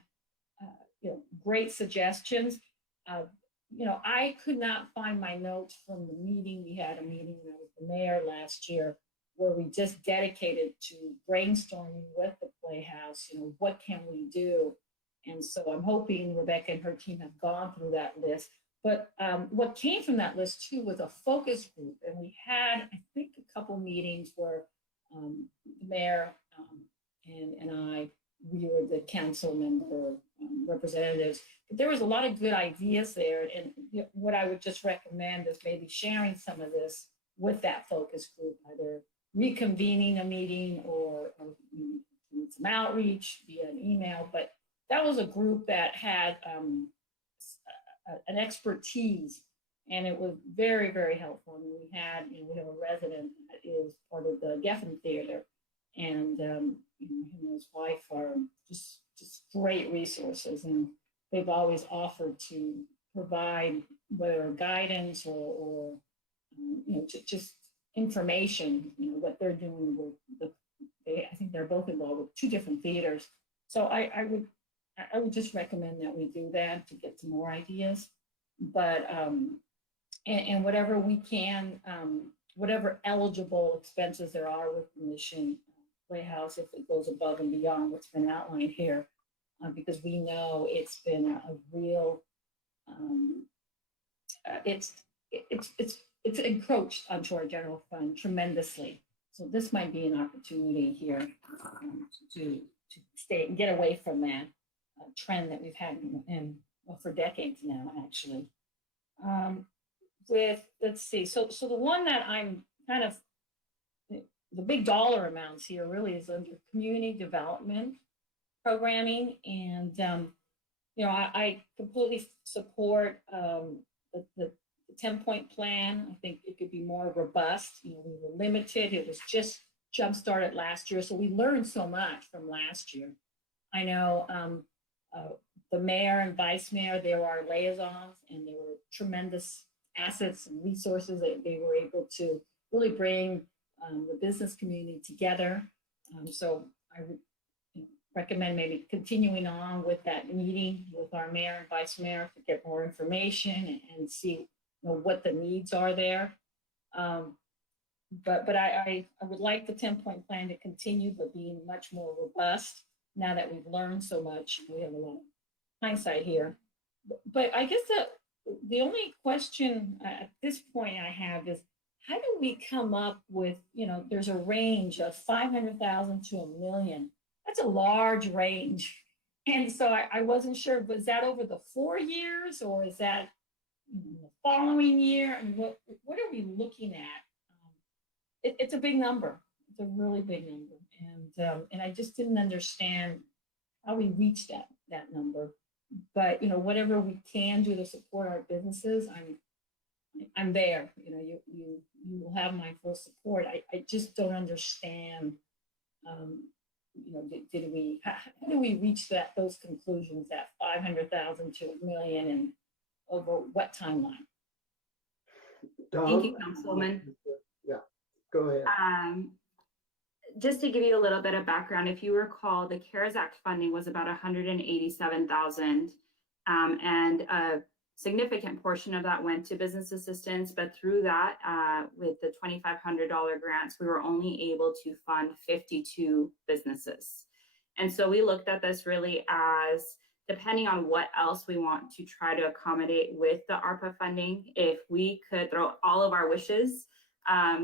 you know, great suggestions. You know, I could not find my notes from the meeting. We had a meeting with the mayor last year where we just dedicated to brainstorming with the Playhouse, you know, what can we do? And so I'm hoping Rebecca and her team have gone through that list. But what came from that list too was a focus group. And we had, I think, a couple meetings where the mayor and I, we were the council member representatives. But there was a lot of good ideas there. And you know, what I would just recommend is maybe sharing some of this with that focus group, either reconvening a meeting or some outreach via an email. But that was a group that had an expertise, and it was very, very helpful. I mean, we have a resident that is part of the Geffen Theater, and you know, him and his wife are just great resources, and they've always offered to provide whether guidance or you know, just information, you know, what they're doing with I think they're both involved with 2 different theaters. So I would just recommend that we do that to get some more ideas. But and whatever we can, whatever eligible expenses there are with the Mission Playhouse, if it goes above and beyond what's been outlined here, because we know it's been a real, it's encroached onto our general fund tremendously. So this might be an opportunity here to stay and get away from that trend that we've had well, for decades now, actually. Let's see, so the one that I'm kind of, the big dollar amounts here really is under community development programming. And, you know, I completely support the 10-point plan. I think it could be more robust. You know, we were limited. It was just jump-started last year. So we learned so much from last year. I know the mayor and vice mayor, they were our liaisons, and they were tremendous assets and resources. They were able to really bring the business community together. So I would recommend maybe continuing on with that meeting with our mayor and vice mayor to get more information and see what the needs are there. But I would like the 10-point plan to continue, but being much more robust now that we've learned so much. We have a lot of hindsight here. But I guess the only question at this point I have is, how do we come up with, there's a range of 500,000 to $1 million. That's a large range. And so I wasn't sure, was that over the 4 years or is that the following year? And what are we looking at? It's a big number. It's a really big number. And I just didn't understand how we reached that number. But, whatever we can do to support our businesses, I'm there. You will have my full support. I just don't understand. How do we reach those conclusions, that 500,000 to $1 million, and over what timeline? Thank you, Councilwoman. Yeah, go ahead. Just to give you a little bit of background, if you recall, the CARES Act funding was about 187,000, and a significant portion of that went to business assistance. But through that, with the $2,500 grants, we were only able to fund 52 businesses. And so we looked at this really as, depending on what else we want to try to accommodate with the ARPA funding, if we could throw all of our wishes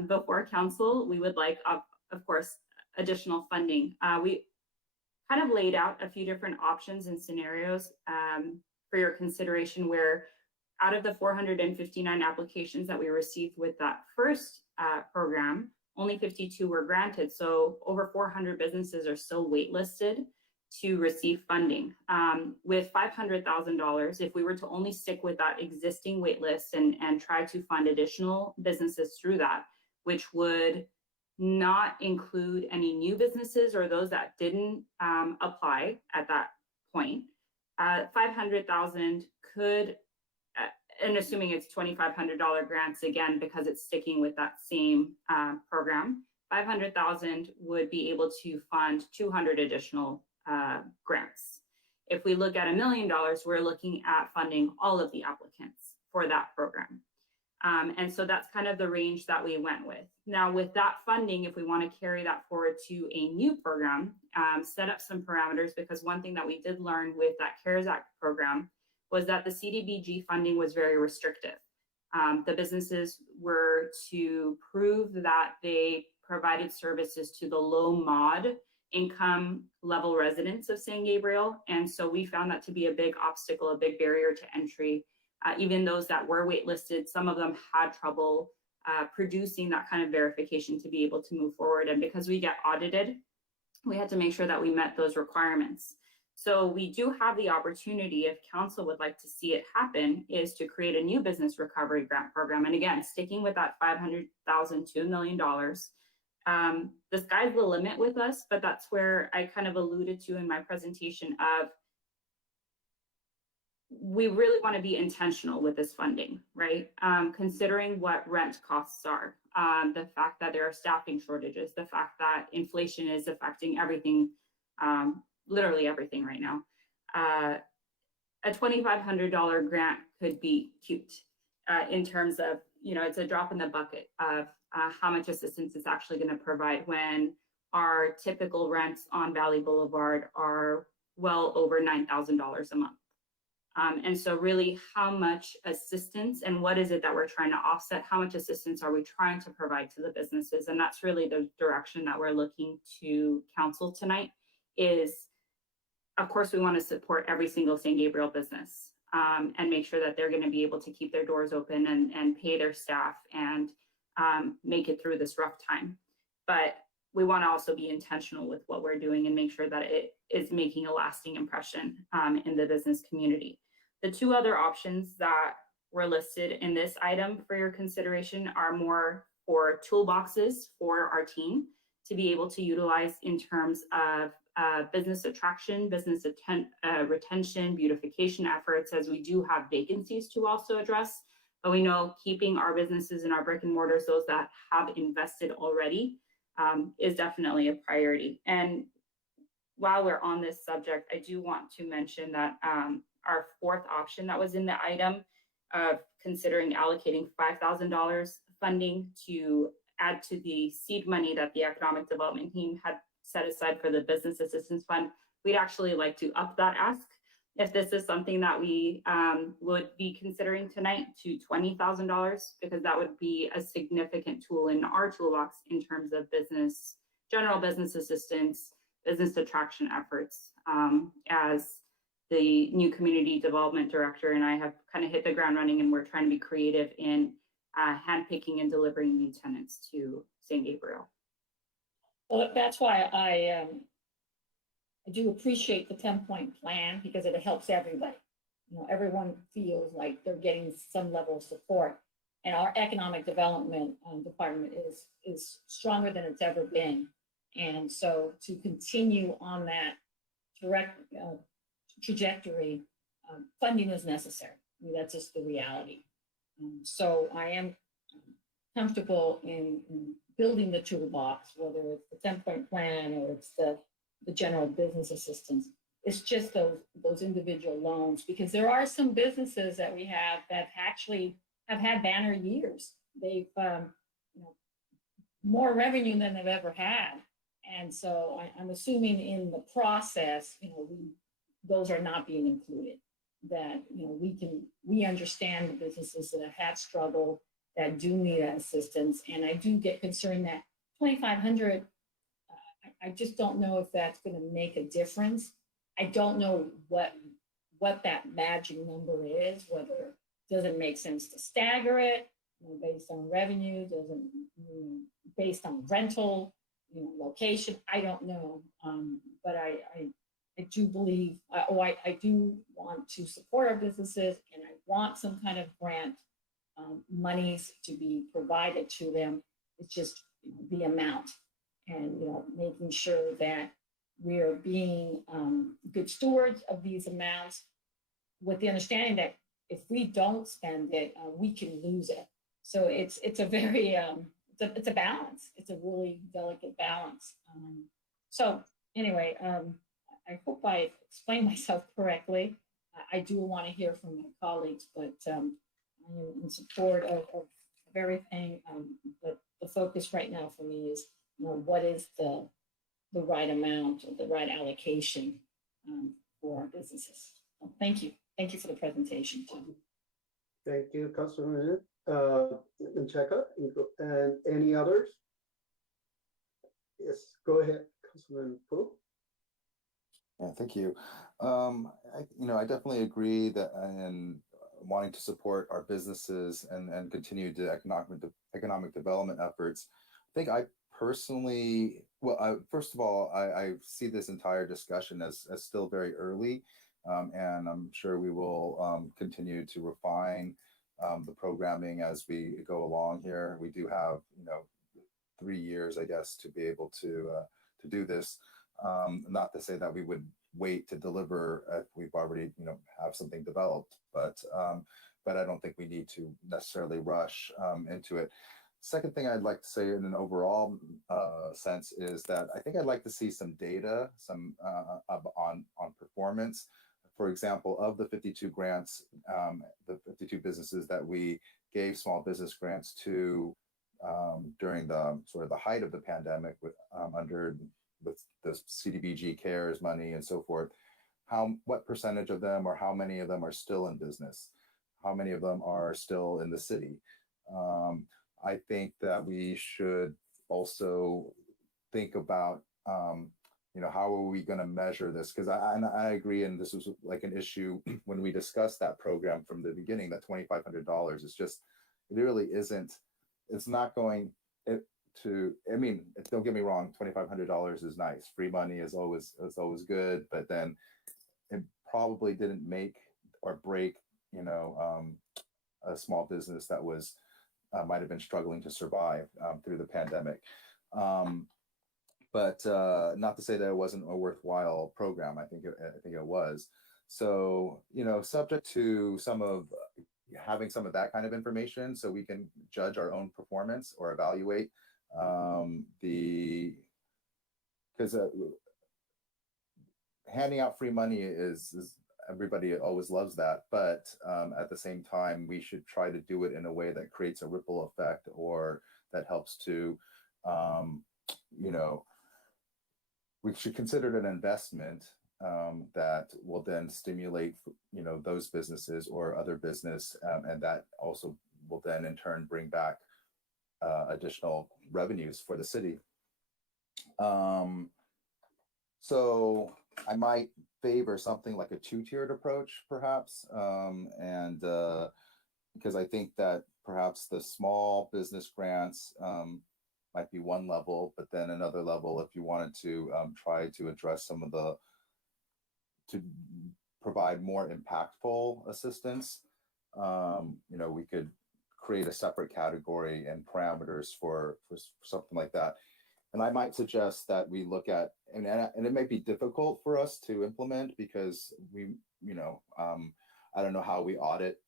before council, we would like, of course, additional funding. We kind of laid out a few different options and scenarios for your consideration, where out of the 459 applications that we received with that first program, only 52 were granted. So over 400 businesses are still waitlisted to receive funding. With $500,000, if we were to only stick with that existing waitlist and try to fund additional businesses through that, which would not include any new businesses or those that didn't apply at that point, 500,000 could, and assuming it's $2,500 grants again, because it's sticking with that same program, 500,000 would be able to fund 200 additional grants. If we look at $1 million, we're looking at funding all of the applicants for that program. And so that's kind of the range that we went with. Now, with that funding, if we want to carry that forward to a new program, set up some parameters, because one thing that we did learn with that CARES Act program was that the CDBG funding was very restrictive. The businesses were to prove that they provided services to the low mod income level residents of San Gabriel. And so we found that to be a big obstacle, a big barrier to entry. Even those that were waitlisted, some of them had trouble producing that kind of verification to be able to move forward. And because we get audited, we had to make sure that we met those requirements. So we do have the opportunity, if council would like to see it happen, is to create a new business recovery grant program. And again, sticking with that 500,000 to $1 million. The sky's the limit with us, but that's where I kind of alluded to in my presentation of, we really want to be intentional with this funding, right? Considering what rent costs are, the fact that there are staffing shortages, the fact that inflation is affecting everything, literally everything right now. A $2,500 grant could be cute in terms of, it's a drop in the bucket of how much assistance it's actually going to provide when our typical rents on Valley Boulevard are well over $9,000 a month. And so really, how much assistance and what is it that we're trying to offset? How much assistance are we trying to provide to the businesses? And that's really the direction that we're looking to council tonight is, of course, we want to support every single San Gabriel business and make sure that they're going to be able to keep their doors open and pay their staff and make it through this rough time. But we want to also be intentional with what we're doing and make sure that it is making a lasting impression in the business community. The two other options that were listed in this item for your consideration are more for toolboxes for our team to be able to utilize in terms of business attraction, business retention, beautification efforts, as we do have vacancies to also address. But we know keeping our businesses and our brick and mortars, those that have invested already, is definitely a priority. And while we're on this subject, I do want to mention that our fourth option that was in the item of considering allocating $5,000 funding to add to the seed money that the economic development team had set aside for the business assistance fund, we'd actually like to up that ask. If this is something that we would be considering tonight, to $20,000, because that would be a significant tool in our toolbox in terms of general business assistance, business attraction efforts, as the new community development director and I have kind of hit the ground running, and we're trying to be creative in handpicking and delivering new tenants to San Gabriel. Well, that's why I do appreciate the 10-point plan, because it helps everybody. You know, everyone feels like they're getting some level of support, and our economic development department is stronger than it's ever been. And so to continue on that direct trajectory, funding is necessary. I mean, that's just the reality. So I am comfortable in building the toolbox, whether it's the 10-point plan or it's the general business assistance. It's just those individual loans, because there are some businesses that we have that actually have had banner years. They've more revenue than they've ever had. And so I'm assuming in the process, those are not being included. That we understand the businesses that have struggled, that do need that assistance, and I do get concerned that 2,500. I just don't know if that's going to make a difference. I don't know what that magic number is. Whether does it make sense to stagger it, based on revenue? Doesn't based on rental, location? I don't know, but I do believe, I do want to support our businesses, and I want some kind of grant monies to be provided to them. It's just the amount, and making sure that we are being good stewards of these amounts, with the understanding that if we don't spend it, we can lose it. So it's a very it's a balance. It's a really delicate balance. So anyway, I hope I explained myself correctly. I do want to hear from my colleagues, but I am in support of everything. But the focus right now for me is, what is the right amount, or the right allocation for our businesses. So thank you. Thank you for the presentation, too. Thank you, Councilman Ncheka. And any others? Yes, go ahead, Councilman Pu. Yeah, thank you. I definitely agree that in wanting to support our businesses and continue the economic development efforts. I think I personally, first of all, I see this entire discussion as still very early, and I'm sure we will continue to refine the programming as we go along here. We do have 3 years, I guess, to be able to do this. Not to say that we would wait to deliver if we've already have something developed, but I don't think we need to necessarily rush into it. Second thing I'd like to say in an overall sense is that I think I'd like to see some data, on performance. For example, of the 52 grants, the 52 businesses that we gave small business grants to during the sort of the height of the pandemic with the CDBG CARES money and so forth, what percentage of them, or how many of them are still in business? How many of them are still in the city? I think that we should also think about, how are we going to measure this? Because I agree, and this was like an issue when we discussed that program from the beginning, that $2,500 is just, it really isn't, it's not going to, don't get me wrong, $2,500 is nice. Free money is always good, but then it probably didn't make or break, a small business that was might have been struggling to survive through the pandemic. But not to say that it wasn't a worthwhile program. I think it was. So, subject to some of, having some of that kind of information so we can judge our own performance or evaluate because handing out free money is everybody always loves that, but at the same time, we should try to do it in a way that creates a ripple effect or that helps to, we should consider it an investment that will then stimulate, those businesses or other business, and that also will then in turn bring back additional revenues for the city. So I might favor something like a two-tiered approach, perhaps, and because I think that perhaps the small business grants might be one level, but then another level if you wanted to try to address to provide more impactful assistance, we could create a separate category and parameters for something like that. And I might suggest that we look at, and it may be difficult for us to implement because I don't know how we audit,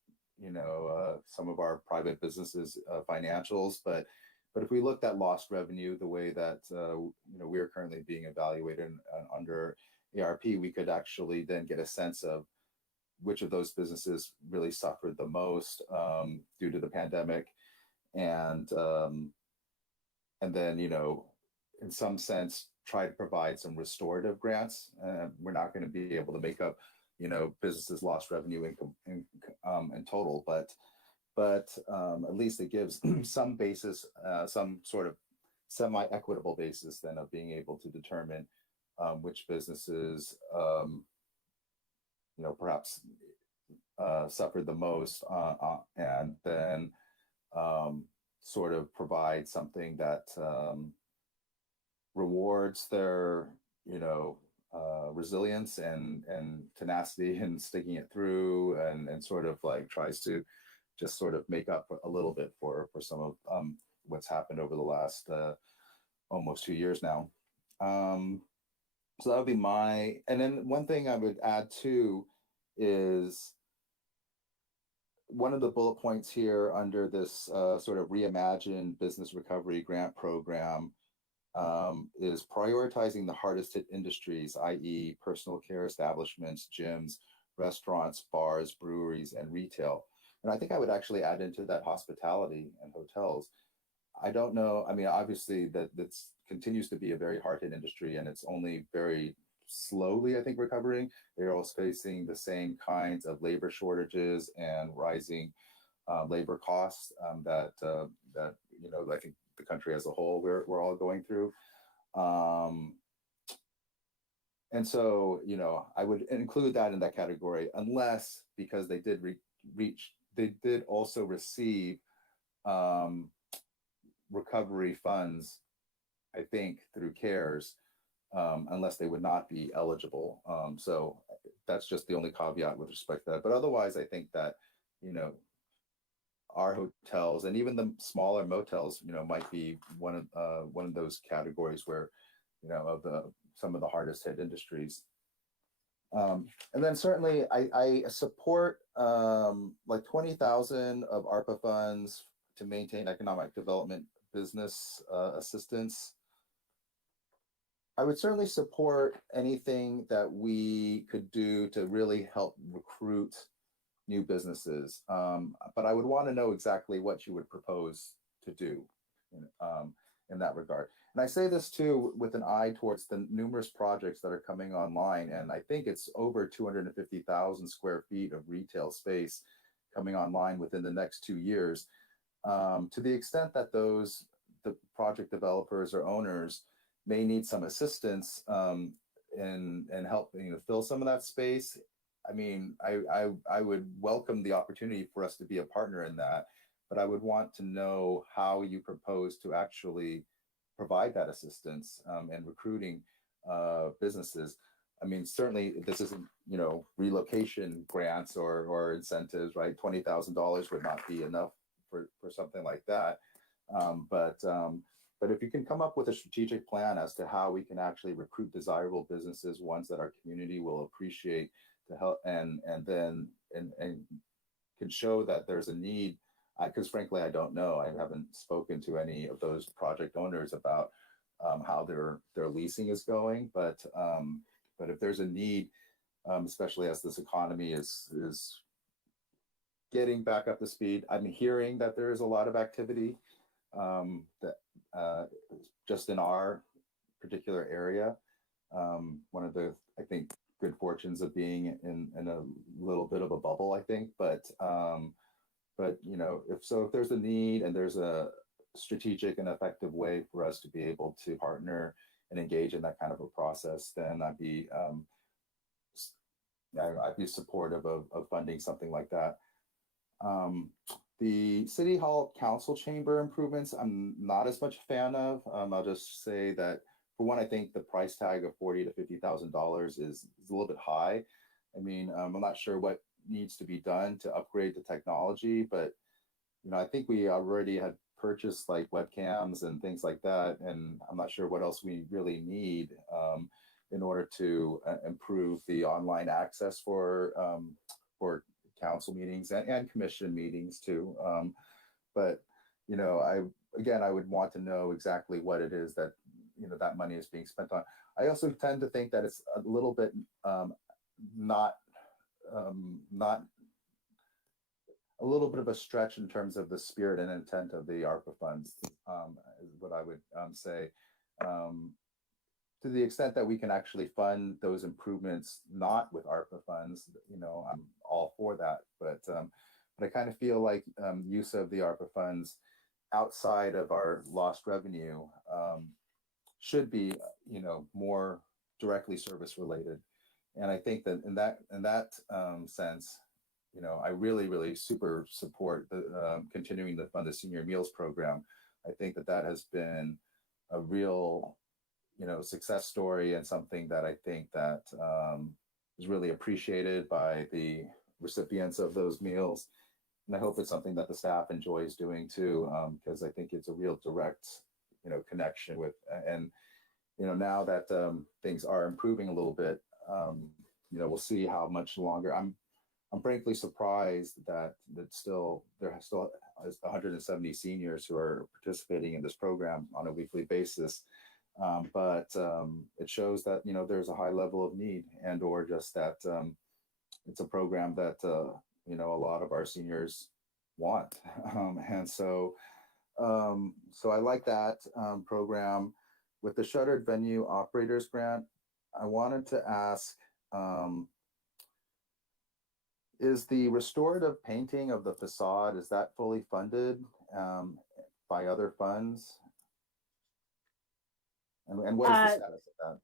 some of our private businesses' financials, but if we looked at lost revenue the way that, we are currently being evaluated under ARP, we could actually then get a sense of which of those businesses really suffered the most due to the pandemic. And then, in some sense, try to provide some restorative grants. We're not going to be able to make up, businesses lost revenue in total, but at least it gives some basis, some sort of semi-equitable basis then of being able to determine which businesses, perhaps suffered the most, and then sort of provide something that rewards their, resilience and tenacity and sticking it through, and sort of like tries to just sort of make up a little bit for some of what's happened over the last almost 2 years now. So that would be and then one thing I would add too is one of the bullet points here under this sort of reimagined business recovery grant program is prioritizing the hardest hit industries, i.e. personal care establishments, gyms, restaurants, bars, breweries, and retail. And I think I would actually add into that hospitality and hotels. I don't know. I mean, obviously that continues to be a very hard hit industry, and it's only very slowly, I think, recovering. They're also facing the same kinds of labor shortages and rising labor costs that I think the country as a whole we're all going through. And so, I would include that in that category, unless because they did they did also receive recovery funds, I think, through CARES, unless they would not be eligible. So that's just the only caveat with respect to that. But otherwise, I think that, our hotels and even the smaller motels, might be one of those categories where, of some of the hardest hit industries. And then certainly I support like 20,000 of ARPA funds to maintain economic development business assistance. I would certainly support anything that we could do to really help recruit new businesses. But I would want to know exactly what you would propose to do in that regard. And I say this too with an eye towards the numerous projects that are coming online. And I think it's over 250,000 square feet of retail space coming online within the next 2 years. To the extent that the project developers or owners may need some assistance in helping fill some of that space, I mean, I would welcome the opportunity for us to be a partner in that, but I would want to know how you propose to actually provide that assistance and recruiting businesses. I mean, certainly this isn't, relocation grants or incentives, right? $20,000 would not be enough for something like that. But if you can come up with a strategic plan as to how we can actually recruit desirable businesses, ones that our community will appreciate to help, and can show that there's a need, because frankly, I don't know. I haven't spoken to any of those project owners about how their leasing is going, but if there's a need, especially as this economy is getting back up to speed, I'm hearing that there is a lot of activity that just in our particular area. One of the, I think, good fortunes of being in a little bit of a bubble, I think, but you know, if there's a need and there's a strategic and effective way for us to be able to partner and engage in that kind of a process, then I'd be supportive of funding something like that. The City Hall Council Chamber improvements, I'm not as much a fan of. I'll just say that, for one, I think the price tag of $40,000 to $50,000 is a little bit high. I mean, I'm not sure what needs to be done to upgrade the technology, but you know, I think we already had purchased like webcams and things like that, and I'm not sure what else we really need in order to improve the online access for council meetings and commission meetings too. But you know, I would want to know exactly what it is that, you know, that money is being spent on. I also tend to think that it's a little bit not a little bit of a stretch in terms of the spirit and intent of the ARPA funds, is what I would say. To the extent that we can actually fund those improvements not with ARPA funds, you know, I'm all for that. But I kind of feel like use of the ARPA funds outside of our lost revenue should be, you know, more directly service related. And I think that in that sense, you know, I really super support the continuing to fund the senior meals program. I think that has been a real, you know, success story, and something that I think that is really appreciated by the recipients of those meals. And I hope it's something that the staff enjoys doing too, because I think it's a real direct, you know, connection with, and you know, now that things are improving a little bit, you know, we'll see how much longer. I'm frankly surprised that there still is 170 seniors who are participating in this program on a weekly basis. But it shows that, you know, there's a high level of need, and or just that it's a program that you know, a lot of our seniors want. And so I like that program. With the Shuttered Venue Operators Grant, I wanted to ask, is the restorative painting of the facade, is that fully funded by other funds? And what is the status of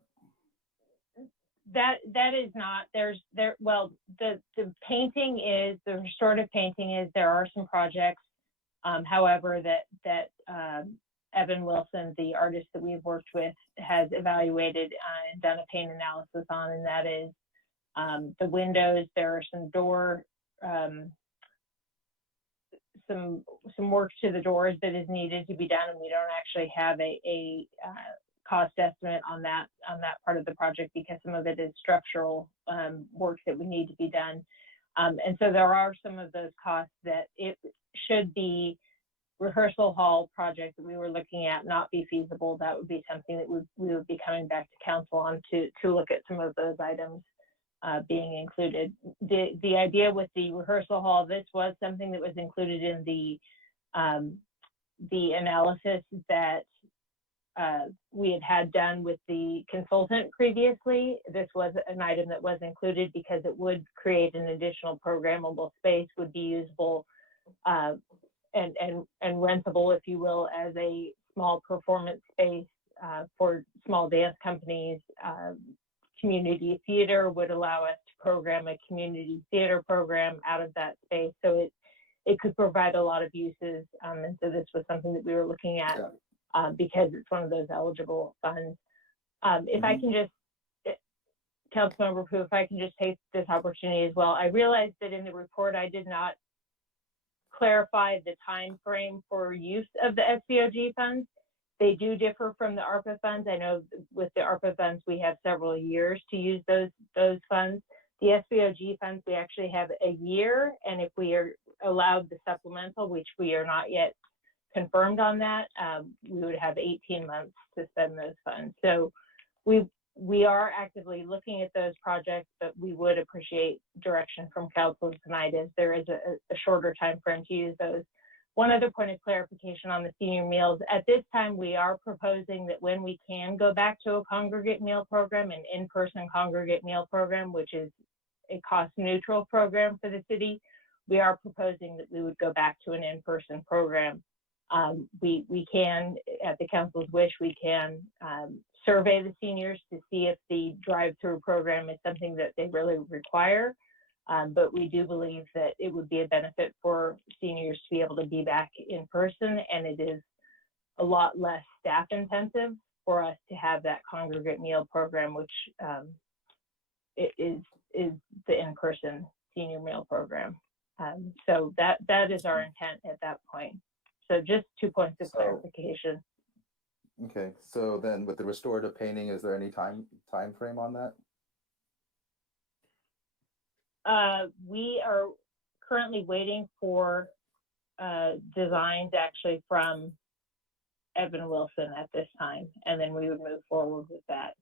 that? That is not, well, the painting is, the restorative painting is, there are some projects, however, that Evan Wilson, the artist that we've worked with, has evaluated and done a paint analysis on, and that is the windows. There are some door, some work to the doors that is needed to be done, and we don't actually have a cost estimate on that part of the project, because some of it is structural work that would need to be done. And so there are some of those costs that it should be rehearsal hall project that we were looking at not be feasible. That would be something that we would be coming back to council on to look at some of those items being included. The idea with the rehearsal hall, this was something that was included in the analysis that we had done with the consultant previously. This was an item that was included because it would create an additional programmable space, would be usable and rentable, if you will, as a small performance space for small dance companies. Community theater would allow us to program a community theater program out of that space. So it could provide a lot of uses. And so this was something that we were looking at because it's one of those eligible funds. If I can just, Councilmember Pu, if I can just take this opportunity as well. I realized that in the report, I did not clarify the time frame for use of the SVOG funds. They do differ from the ARPA funds. I know with the ARPA funds, we have several years to use those funds. The SBOG funds, we actually have a year, and if we are allowed the supplemental, which we are not yet confirmed on that, we would have 18 months to spend those funds. So we are actively looking at those projects, but we would appreciate direction from council tonight as there is a shorter time frame to use those. One other point of clarification on the senior meals. At this time, we are proposing that when we can go back to a congregate meal program, an in-person congregate meal program, which is a cost-neutral program for the city, we are proposing that we would go back to an in-person program. We can, at the council's wish, we can survey the seniors to see if the drive-through program is something that they really require. But we do believe that it would be a benefit for seniors to be able to be back in person, and it is a lot less staff intensive for us to have that congregate meal program, which is the in-person senior meal program. So that is our intent at that point. So just 2 points of clarification. Okay, so then with the restorative painting, is there any time frame on that? We are currently waiting for designs actually from Evan Wilson at this time, and then we would move forward with that.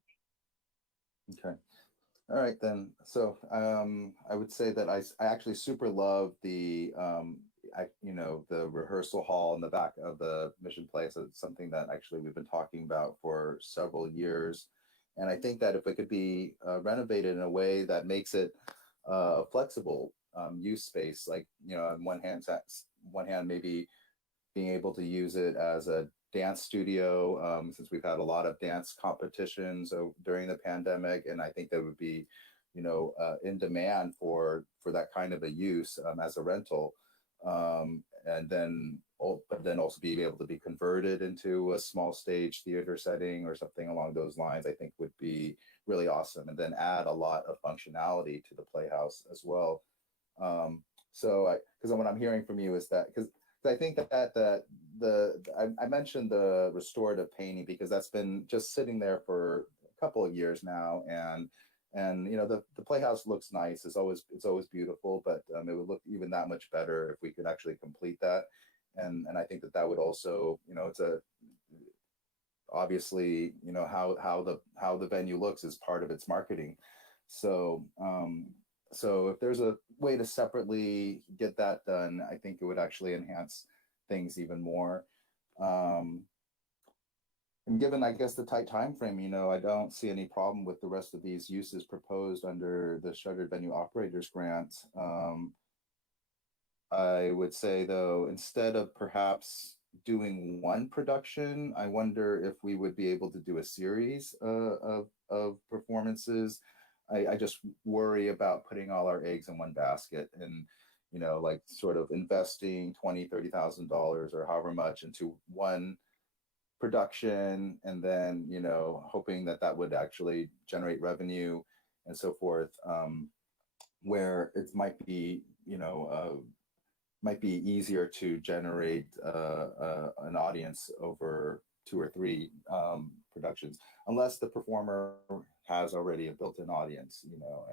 Okay. All right then. So I would say that I actually super love the the rehearsal hall in the back of the Mission Place. It's something that actually we've been talking about for several years, and I think that if it could be renovated in a way that makes it a flexible use space, like on one hand maybe being able to use it as a dance studio, since we've had a lot of dance competitions during the pandemic, and I think that would be in demand for that kind of a use as a rental, and then also being able to be converted into a small stage theater setting or something along those lines, I think would be really awesome, and then add a lot of functionality to the Playhouse as well. Because what I'm hearing from you is that, because I think that I mentioned the restorative painting because that's been just sitting there for a couple of years now, and the Playhouse looks nice. It's always beautiful, but it would look even that much better if we could actually complete that, and I think that would also it's a obviously how the venue looks is part of its marketing. So if there's a way to separately get that done, I think it would actually enhance things even more. And given, I guess, the tight time frame, I don't see any problem with the rest of these uses proposed under the Shuttered Venue Operators Grant. I would say, though, instead of perhaps doing one production, I wonder if we would be able to do a series of performances. I just worry about putting all our eggs in one basket and, like sort of investing $20,000-$30,000 or however much into one production, and then, hoping that would actually generate revenue and so forth, where it might be easier to generate an audience over 2 or 3 productions, unless the performer has already a built-in audience,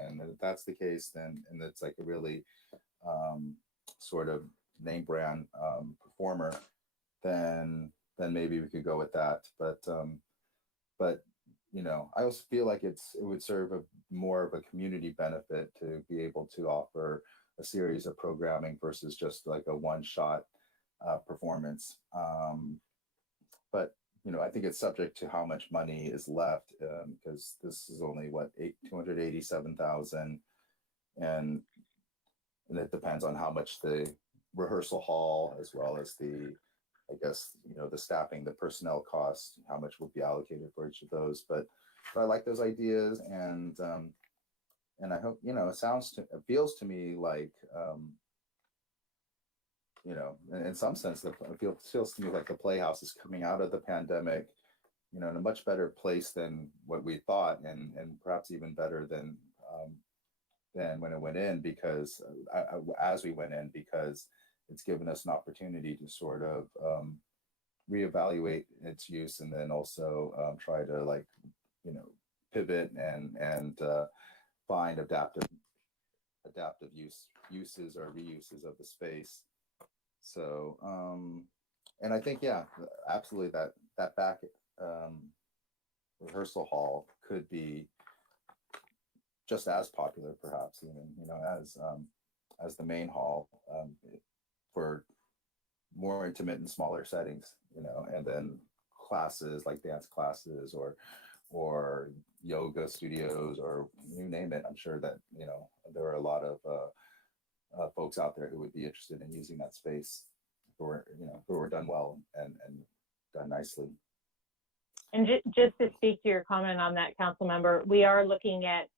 and if that's the case, then and it's like a really sort of name brand performer, then maybe we could go with that. But I also feel like it would serve more of a community benefit to be able to offer a series of programming versus just like a one-shot performance. But I think it's subject to how much money is left, because this is only $287,000, and it depends on how much the rehearsal hall, as well as the staffing, the personnel costs, how much will be allocated for each of those. But I like those ideas, and I hope it feels to me like in some sense it feels to me like the Playhouse is coming out of the pandemic in a much better place than what we thought, and perhaps even better than when it went in, because as we went in, because it's given us an opportunity to sort of reevaluate its use, and then also try to pivot and find adaptive adaptive uses or reuses of the space. So, and I think, yeah, absolutely that back rehearsal hall could be just as popular, perhaps even, as the main hall, for more intimate and smaller settings, and then classes like dance classes or yoga studios, or you name it. I'm sure that, there are a lot of folks out there who would be interested in using that space who were done well and done nicely. And just to speak to your comment on that, council member, we are looking at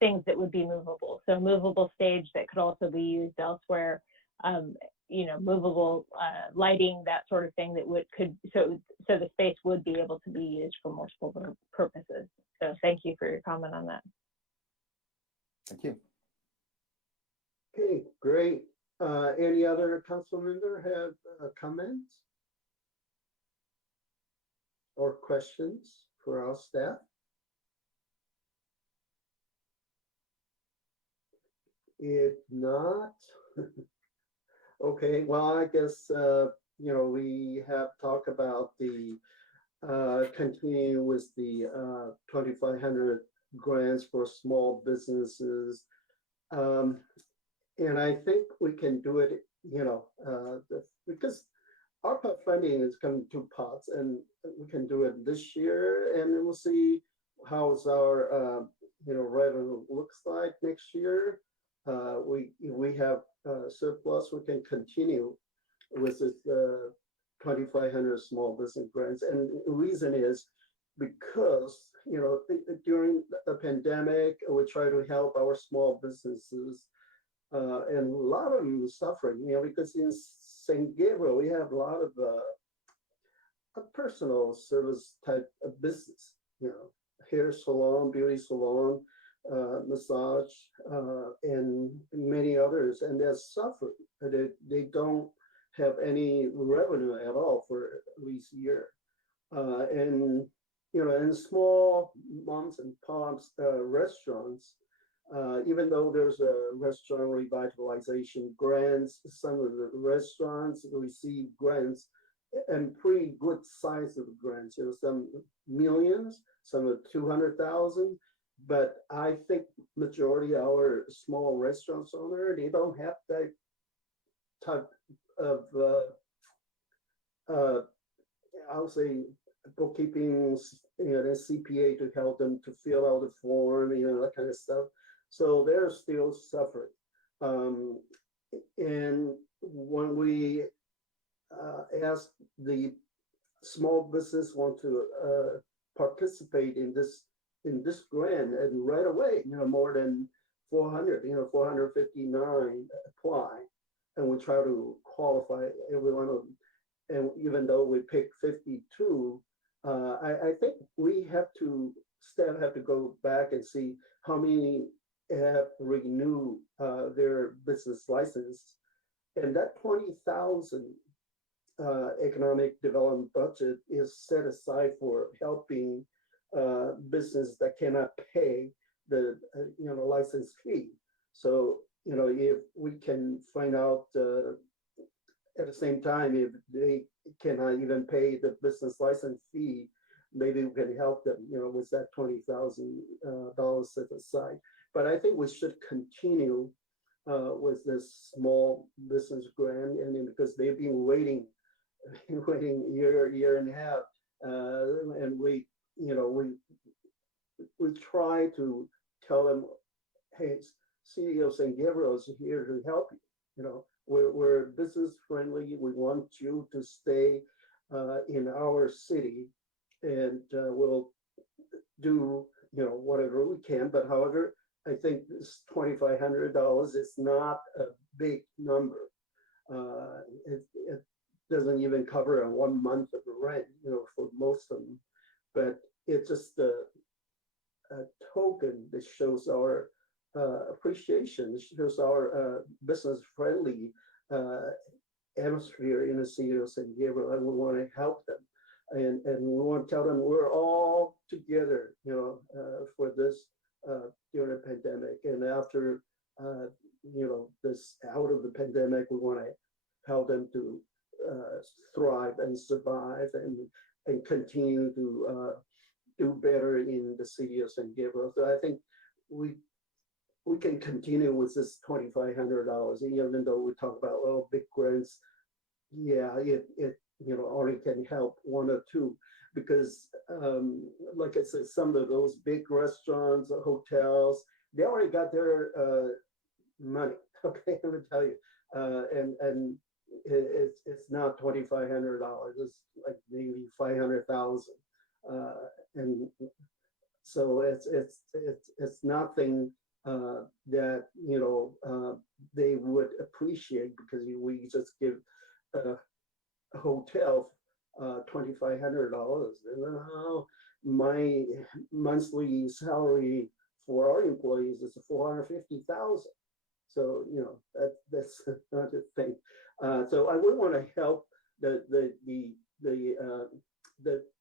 things that would be movable. So movable stage that could also be used elsewhere, movable lighting, that sort of thing so the space would be able to be used for multiple purposes. So thank you for your comment on that. Thank you. Okay, great. Any other council member have comments or questions for our staff? If not, okay, well, I guess, we have talked about the continue with the 2,500 grants for small businesses. And I think we can do it, because ARPA funding is coming in 2 pots, and we can do it this year, and we'll see how our revenue looks like next year. We have surplus, we can continue with this 2,500 small business grants. And the reason is because, during the pandemic, we try to help our small businesses, and a lot of them suffering, because in St. Gabriel, we have a lot of a personal service type of business, hair salon, beauty salon, massage, and many others, and they're suffering. They don't have any revenue at all for at least a year. And small moms and pops restaurants, even though there's a restaurant revitalization grants, some of the restaurants receive grants and pretty good size of grants, some millions, some of 200,000. But I think majority of our small restaurants owner, they don't have that type of, I'll say, bookkeeping, the CPA to help them to fill out the form, that kind of stuff. So they're still suffering. And when we ask the small business want to participate in this grant, and right away, more than 459 apply, and we try to qualify every one of them. And even though we picked 52, I think staff have to go back and see how many have renewed their business license. And that 20,000 economic development budget is set aside for helping business that cannot pay the license fee. So if we can find out at the same time, if they cannot even pay the business license fee, maybe we can help them, with that $20,000 set aside. But I think we should continue with this small business grant, and then because they've been waiting year and a half, and we try to tell them, hey, City of St. Gabriel is here to help you. We're business friendly. We want you to stay in our city, and we'll do whatever we can. But however, I think this $2,500 is not a big number. It doesn't even cover a 1 month of rent, for most of them. But it's just a token that shows our appreciation. It shows our business-friendly atmosphere in the city of St. Gabriel, and we want to help them. And we want to tell them we're all together, for this during the pandemic. And after this out of the pandemic. We want to help them to thrive and survive and continue to do better in the city of San Gabriel. So I think we can continue with this $2,500, even though we talk about big grants. Yeah, it only can help one or two because, like I said, some of those big restaurants, hotels, they already got their money. Okay, let me tell you, and it's not $2,500. It's like maybe 500,000, and so it's nothing that they would appreciate because we just give a hotel $2,500. My monthly salary for our employees is 450,000. So that's not a thing. So I would want to help the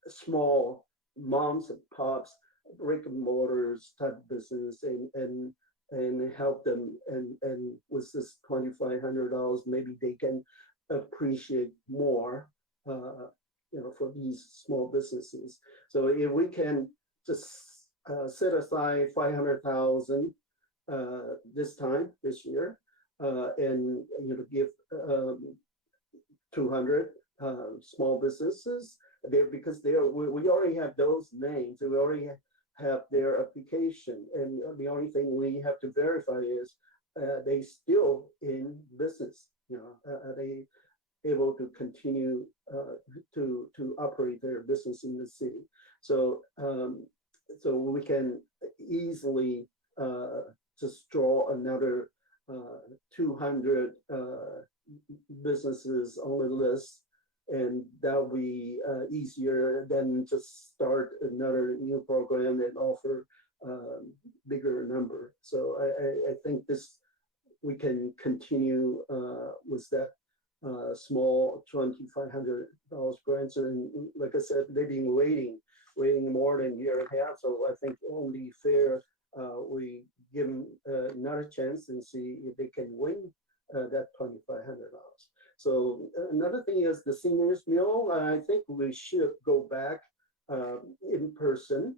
small moms and pops, brick and mortars type business, and help them. And with this $2,500, maybe they can appreciate more, for these small businesses. So if we can just set aside 500,000 this year, and give 200 small businesses there because we already have those names. We already have their application, and the only thing we have to verify is they still in business. Are they able to continue to operate their business in the city? So so we can easily just draw another 200 businesses on the list, and that will be easier than just start another new program and offer bigger number. So I think we can continue with that small $2,500 grants. And like I said, they've been waiting more than a year and a half. So I think only fair we give them another chance and see if they can win that $2,500. So another thing is the seniors meal. I think we should go back in person.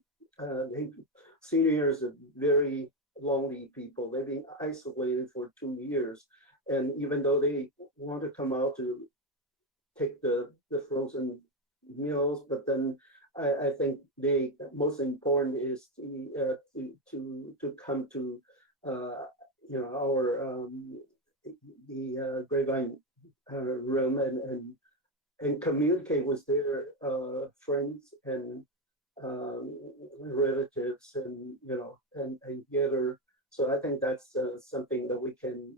Seniors are very lonely people. They've been isolated for 2 years. And even though they want to come out to take the frozen meals, but then I think most important is to come to our the Grapevine room and communicate with their friends and relatives and gather. So I think that's something that we can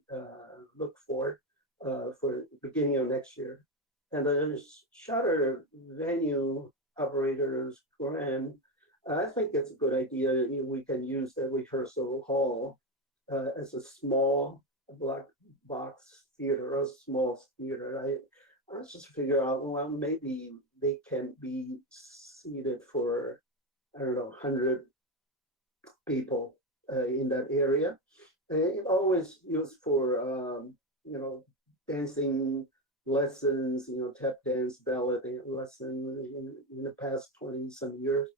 look for beginning of next year. And the Shuttered venue operators grant, I think it's a good idea. We can use the rehearsal hall as a small black box theater, a small theater. I just figure out, well, maybe they can be seated for, I don't know, 100 people in that area. It always used for, dancing lessons, tap dance, ballet lessons in the past 20 some years.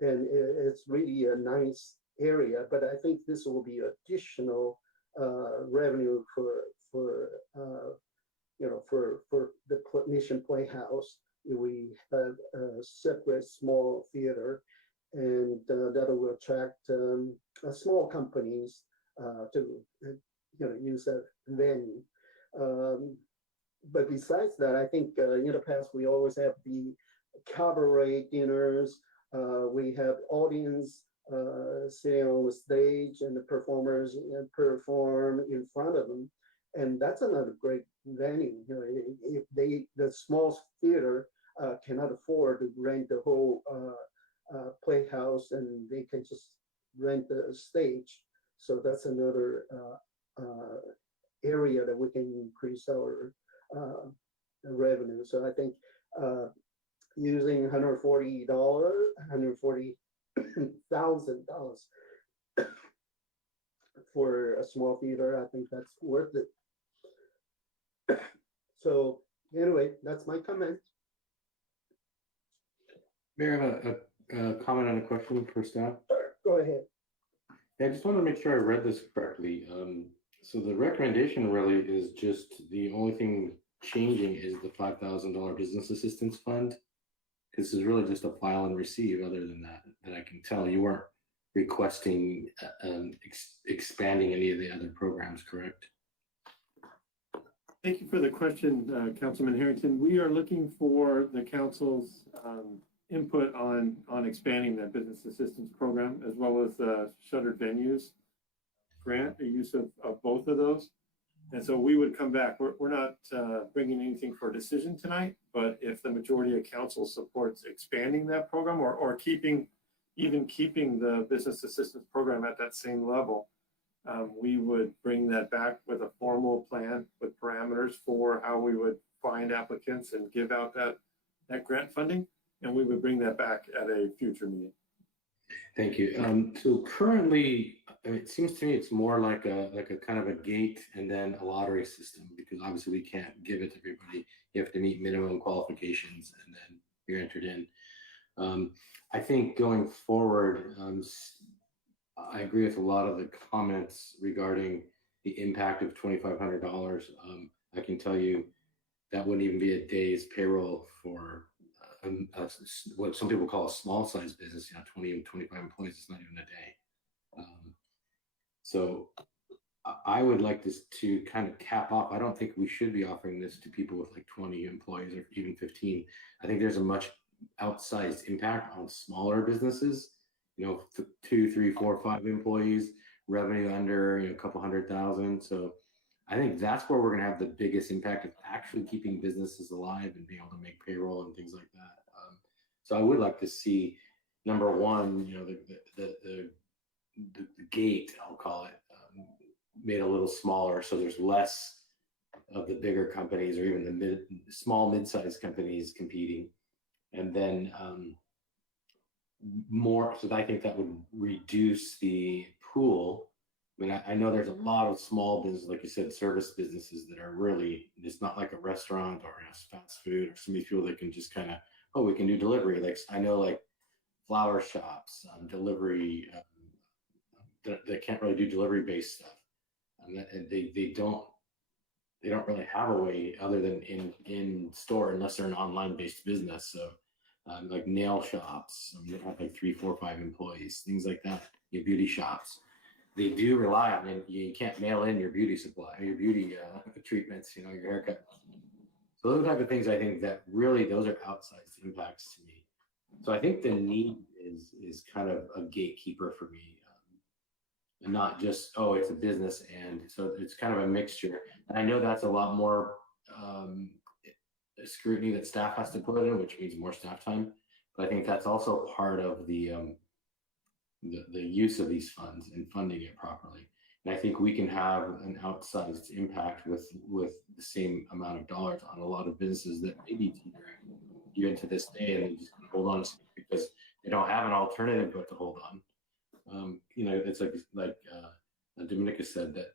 And it's really a nice area, but I think this will be additional revenue for the Mission Playhouse. We have a separate small theater, and that will attract small companies to use that venue. But besides that, I think in the past we always have the cabaret dinners. We have audience sitting on the stage, and the performers perform in front of them, and that's another great venue. If the small theater cannot afford to rent the whole playhouse, and they can just rent the stage. So that's another area that we can increase our revenue. So I think using $140,000 for a small theater, I think that's worth it. So anyway, that's my comment. Mayor, I have a comment and a question for staff. Go ahead. Yeah, I just want to make sure I read this correctly. So the recommendation really is just the only thing changing is the $5,000 business assistance fund. Because this is really just a file and receive. Other than that I can tell, you weren't requesting expanding any of the other programs, correct? Thank you for the question, Councilman Harrington. We are looking for the council's input on expanding that business assistance program, as well as the Shuttered Venues grant, the use of both of those. And so we would come back. We're not bringing anything for a decision tonight, but if the majority of council supports expanding that program or keeping the business assistance program at that same level, we would bring that back with a formal plan with parameters for how we would find applicants and give out that grant funding. And we would bring that back at a future meeting. Thank you. So currently, it seems to me it's more like a kind of a gate and then a lottery system, because obviously we can't give it to everybody. You have to meet minimum qualifications and then you're entered in. I think going forward, I agree with a lot of the comments regarding the impact of $2,500. I can tell you that wouldn't even be a day's payroll for what some people call a small size business, 20 and 25 employees. It's not even a day. So I would like this to kind of cap off. I don't think we should be offering this to people with like 20 employees or even 15. I think there's a much outsized impact on smaller businesses, 2, 3, 4, 5 employees, revenue under a couple 100,000. So I think that's where we're going to have the biggest impact of actually keeping businesses alive and being able to make payroll and things like that. So I would like to see, number one, the gate, I'll call it, made a little smaller, so there's less of the bigger companies or even the small mid-sized companies competing, and then more. So I think that would reduce the pool. I mean, I know there's a lot of small businesses, like you said, service businesses that are really, it's not like a restaurant or fast food or so many people that can just kind of, oh, we can do delivery. Like I know like flower shops, delivery, that can't really do delivery based stuff. And they don't really have a way other than in store, unless they're an online based business. So like nail shops, you have like 3, 4, 5 employees, things like that. Your beauty shops. They do rely on it. You can't mail in your beauty supply, your beauty treatments, your haircut. So those type of things, I think that really those are outsized impacts to me. So I think the need is kind of a gatekeeper for me, and not just, oh, it's a business. And so it's kind of a mixture. And I know that's a lot more scrutiny that staff has to put in, which means more staff time. But I think that's also part of the use of these funds and funding it properly. And I think we can have an outsized impact with the same amount of dollars on a lot of businesses that maybe teetering even to this day, and they just hold on to it because they don't have an alternative but to hold on. It's like Dominica said that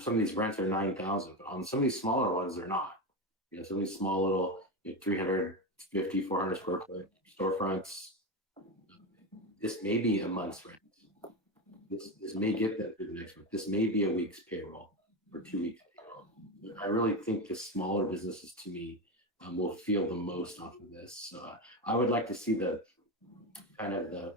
some of these rents are 9,000, but on some of these smaller ones they're not. Some of these small little 350, 400 square foot storefronts. This may be a month's rent. This may get that through the next month. This may be a week's payroll or 2 weeks payroll. I really think the smaller businesses, to me, will feel the most off of this. So I would like to see the kind of the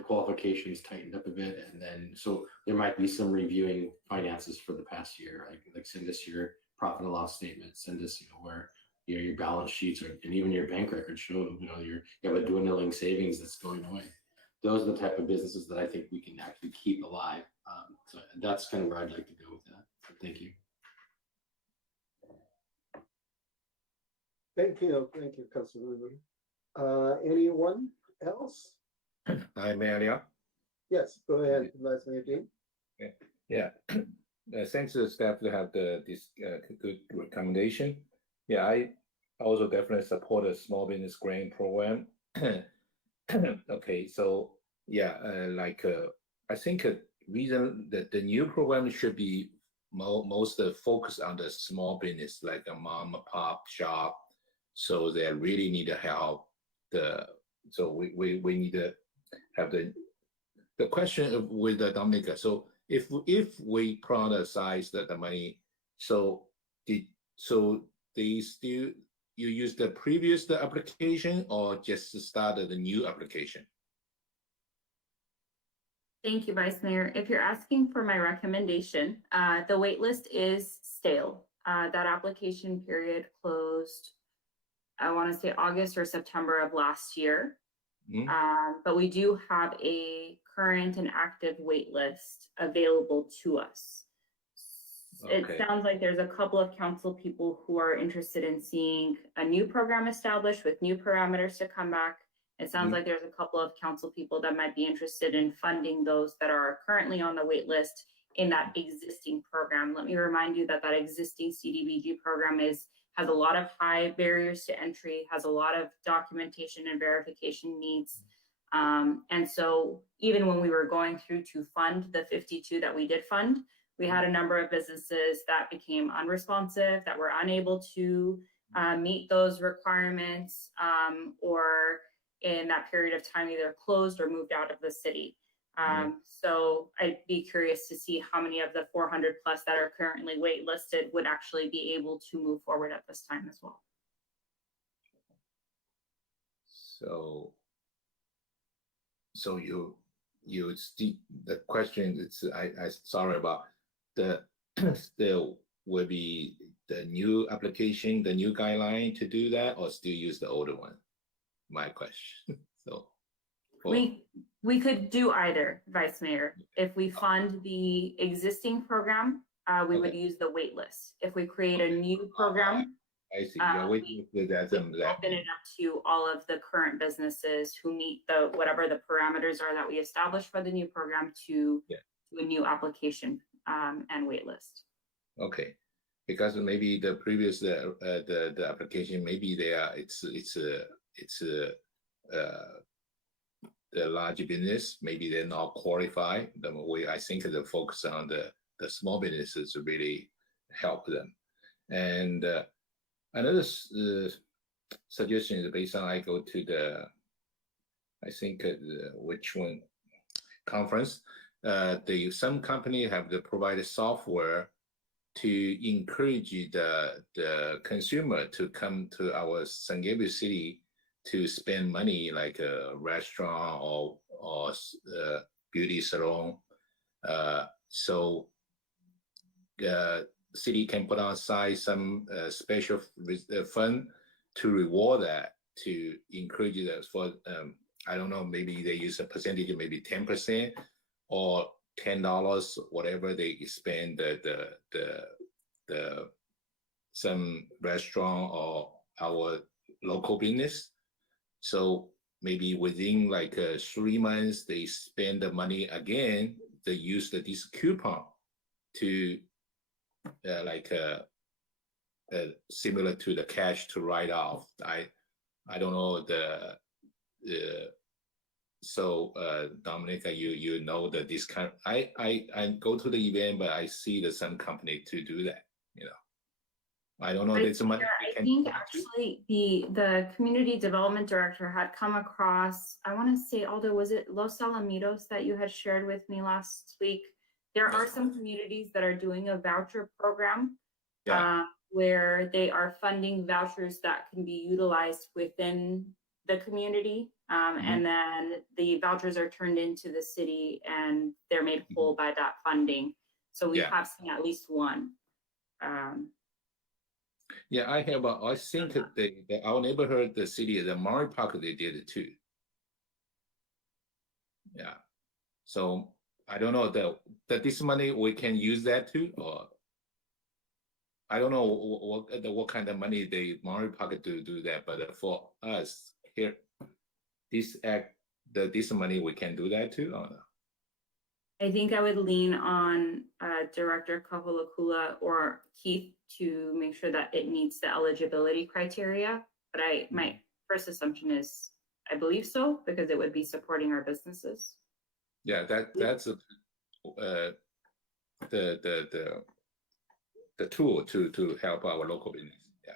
qualifications tightened up a bit, and then so there might be some reviewing finances for the past year. Like send us your profit and loss statement. Send us where your balance sheets and even your bank records show you have a dwindling savings that's going away. Those are the type of businesses that I think we can actually keep alive. So that's kind of where I'd like to go with that. So thank you. Thank you, Councilmember. Anyone else? Hi, Maria. Yes, go ahead, Vice Mayor Dean. Yeah. Thanks to the staff to have this good recommendation. Yeah, I also definitely support a small business grant program. Okay, so yeah, I think reason that the new program should be most focused on the small business, like a mom and pop shop. So they really need to help. So we need to have the question with the Dominica. So if we prioritize the money, so they still you use the previous application or just started the new application? Thank you, Vice Mayor. If you're asking for my recommendation, the wait list is stale. That application period closed, I want to say August or September of last year. But we do have a current and active wait list available to us. It sounds like there's a couple of council people who are interested in seeing a new program established with new parameters to come back. It sounds like there's a couple of council people that might be interested in funding those that are currently on the wait list in that existing program. Let me remind you that that existing CDBG program has a lot of high barriers to entry, has a lot of documentation and verification needs. And so even when we were going through to fund the 52 that we did fund, we had a number of businesses that became unresponsive, that were unable to meet those requirements, or in that period of time either closed or moved out of the city. So I'd be curious to see how many of the 400 plus that are currently waitlisted would actually be able to move forward at this time as well. So you the question is I sorry about still will be the new application, the new guideline to do that, or still use the older one? My question. So we could do either, Vice Mayor. If we fund the existing program, we would use the wait list. If we create a new program, I see. You're waiting for that. open it up to all of the current businesses who meet whatever the parameters are that we established for the new program to a new application and wait list. Okay, because maybe the previous the application, maybe it's the large business, maybe they're not qualified. The way I think the focus on the small businesses really help them. And another suggestion is based on I go to I think which one conference. Some company have provided software to encourage the consumer to come to our San Gabriel City to spend money, like a restaurant or beauty salon. So the city can put aside some special fund to reward that, to encourage that for, I don't know, maybe they use a percentage, maybe 10% or $10, whatever they spend some restaurant or our local business. So maybe within like 3 months, they spend the money again. They use this coupon to similar to the cash to write off. I don't know so Dominica, you know that this kind of, I go to the event, but I see that some company to do that, you know. I don't know. I think actually the community development director had come across, I want to say, Aldo, was it Los Alamitos that you had shared with me last week? There are some communities that are doing a voucher program where they are funding vouchers that can be utilized within the community. And then the vouchers are turned into the city and they're made whole by that funding. So we have seen at least one. Yeah, I think that our neighborhood, the city, the Murray Park, they did it too. Yeah. So I don't know that this money we can use that too, or I don't know what kind of money they Murray Park do that, but for us here, this money we can do that too, or no? I think I would lean on Director Kaholakula or Keith to make sure that it meets the eligibility criteria. But my first assumption is I believe so, because it would be supporting our businesses. Yeah, that's the tool to help our local business. Yeah.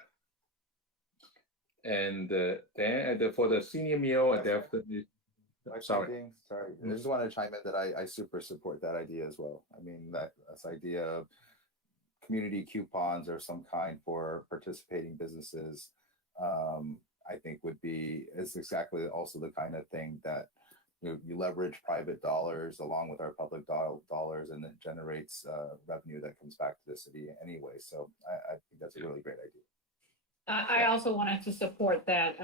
And then for the senior meal, I definitely. Sorry. I just want to chime in that I super support that idea as well. I mean, this idea of community coupons or some kind for participating businesses, I think is exactly also the kind of thing that you leverage private dollars along with our public dollars, and it generates revenue that comes back to the city anyway. So I think that's a really great idea. I also wanted to support that,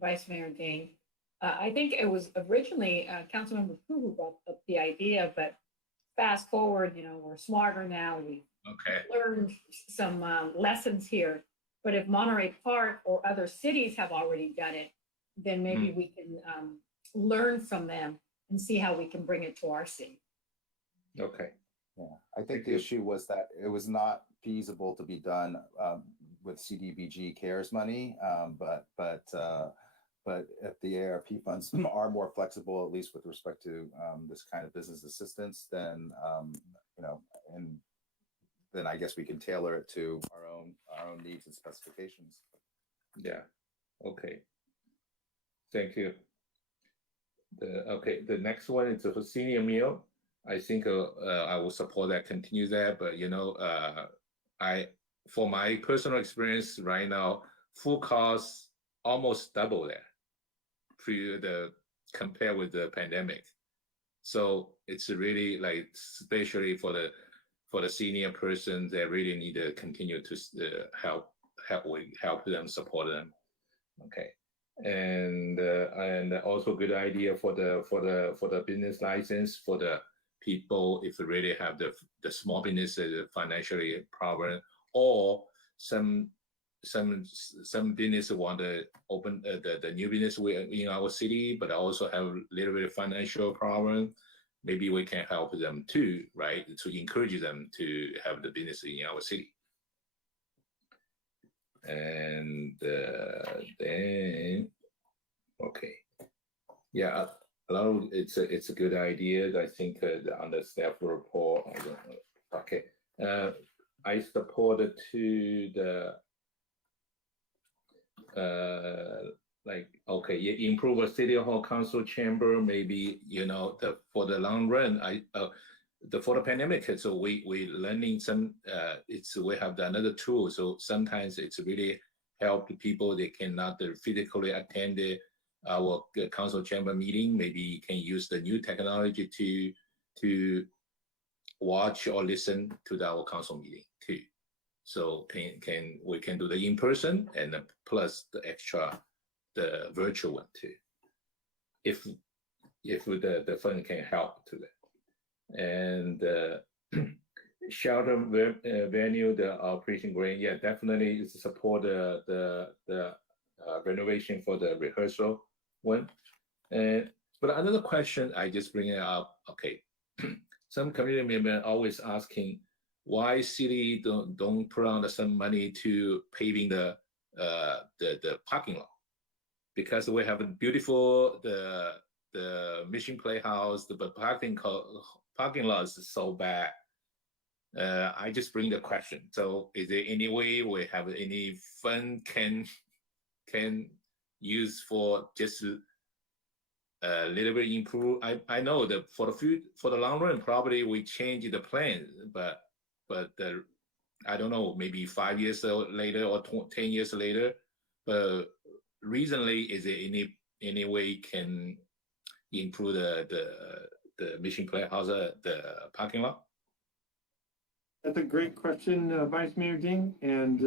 Vice Mayor Ding. I think it was originally Councilmember Fu who brought up the idea, but fast forward, we're smarter now. We learned some lessons here. But if Monterey Park or other cities have already done it, then maybe we can learn from them and see how we can bring it to our city. Okay. Yeah, I think the issue was that it was not feasible to be done with CDBG CARES money, but if the ARP funds are more flexible, at least with respect to this kind of business assistance, then and then I guess we can tailor it to our own needs and specifications. Yeah. Okay. Thank you. The next one is for senior meal. I think I will support that, continue that, but for my personal experience right now, food costs almost double that compared with the pandemic. So it's really especially for the senior person, they really need to continue to help them, support them. Okay. And also good idea for the business license for the people if they really have the small business financially problem, or some business want to open the new business in our city, but also have a little bit of financial problem. Maybe we can help them too, right? To encourage them to have the business in our city. And then, okay, yeah, a lot of it's a good idea. I think on the staff report, I don't know. Okay, I supported to the improve a city hall council chamber. Maybe for the long run, for the pandemic, so we learning some. We have another tool. So sometimes it's really help the people they cannot physically attend our council chamber meeting. Maybe you can use the new technology to watch or listen to our council meeting too. So we can do the in person and plus the extra the virtual one too, if the fund can help to that. And shelter venue, the operation grant, yeah, definitely support the renovation for the rehearsal one. But another question I just bring it up. Okay, some community members always asking why city don't put on some money to paving the parking lot, because we have a beautiful the Mission Playhouse, but parking lot is so bad. I just bring the question. So is there any way we have any fund can use for just a little bit improve? I know that for the long run, probably we change the plan, but I don't know, maybe 5 years later or 10 years later. But recently, is there any way can improve the Mission Playhouse, the parking lot? That's a great question, Vice Mayor Ding. And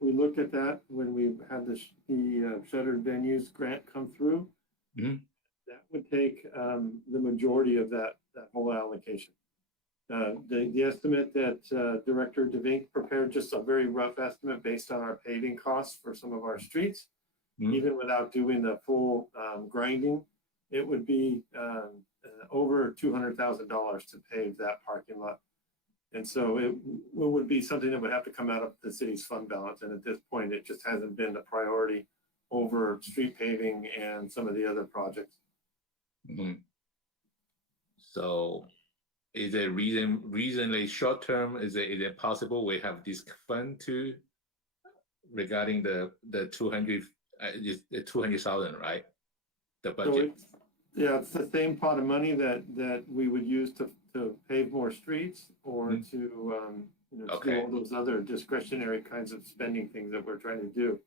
we looked at that when we had the Shuttered Venues grant come through. Mm-hmm. That would take the majority of that whole allocation. The estimate that Director DeVink prepared, just a very rough estimate based on our paving costs for some of our streets, even without doing the full grinding, it would be over $200,000 to pave that parking lot. And so it would be something that would have to come out of the city's fund balance. And at this point, it just hasn't been a priority over street paving and some of the other projects. Mm-hmm. So is it reasonably short term? Is it possible we have this fund to regarding the 200,000, right? The budget. So it's the same pot of money that we would use to pave more streets or to to do all those other discretionary kinds of spending things that we're trying to do.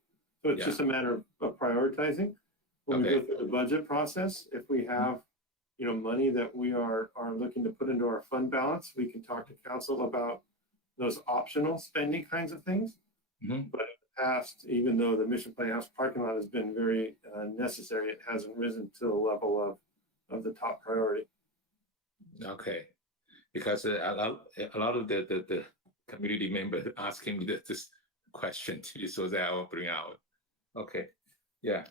So it's just a matter of prioritizing. When we go through the budget process, if we have money that we are looking to put into our fund balance, we can talk to council about those optional spending kinds of things. But in the past, even though the Mission Playhouse parking lot has been very necessary, it hasn't risen to the level of the top priority. Okay, because a lot of the community members asking me this question too, so that I will bring out. Okay, yeah.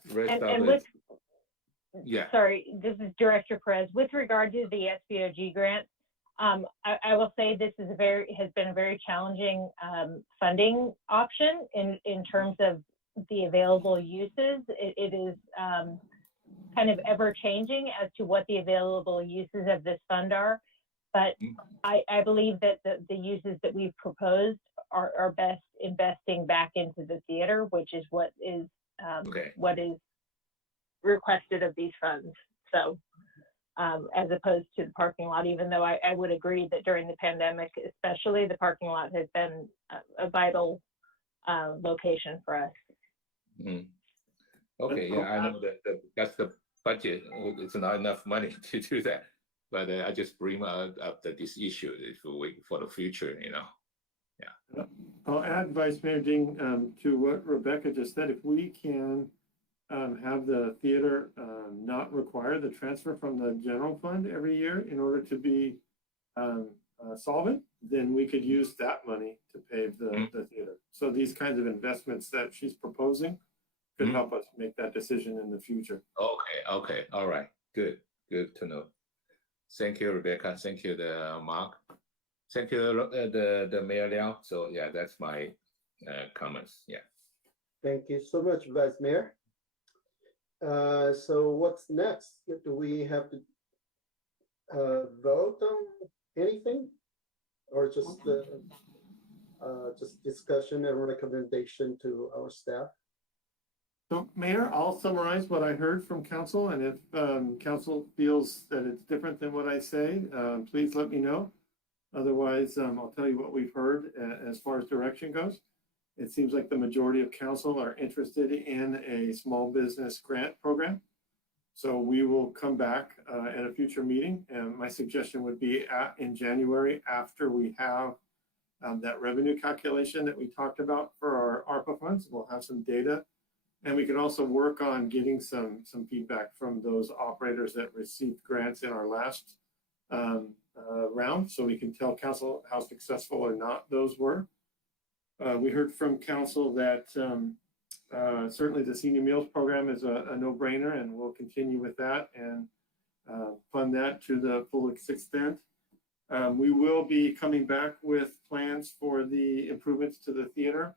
Sorry, this is Director Perez. With regard to the SBOG grant, I will say this is has been a very challenging funding option in terms of the available uses. It is kind of ever changing as to what the available uses of this fund are. But I believe that the uses that we've proposed are best investing back into the theater, which is what is requested of these funds. So as opposed to the parking lot, even though I would agree that during the pandemic, especially, the parking lot has been a vital location for us. Okay, yeah, I know that that's the budget. It's not enough money to do that. But I just bring up this issue for the future, Yeah. I'll add, Vice Mayor Ding, to what Rebecca just said. If we can have the theater not require the transfer from the general fund every year in order to be solvent, then we could use that money to pave the theater. So these kinds of investments that she's proposing could help us make that decision in the future. Okay, all right, good to know. Thank you, Rebecca. Thank you, Mark. Thank you, the Mayor Liao. So yeah, that's my comments. Yeah. Thank you so much, Vice Mayor. So what's next? Do we have to vote on anything, or just discussion and recommendation to our staff? So, Mayor, I'll summarize what I heard from council, and if council feels that it's different than what I say, please let me know. Otherwise, I'll tell you what we've heard as far as direction goes. It seems like the majority of council are interested in a small business grant program. So we will come back at a future meeting, and my suggestion would be in January, after we have that revenue calculation that we talked about for our ARPA funds. We'll have some data. And we can also work on getting some feedback from those operators that received grants in our last round, so we can tell council how successful or not those were. We heard from council that certainly the senior meals program is a no-brainer, and we'll continue with that and fund that to the full extent. We will be coming back with plans for the improvements to the theater.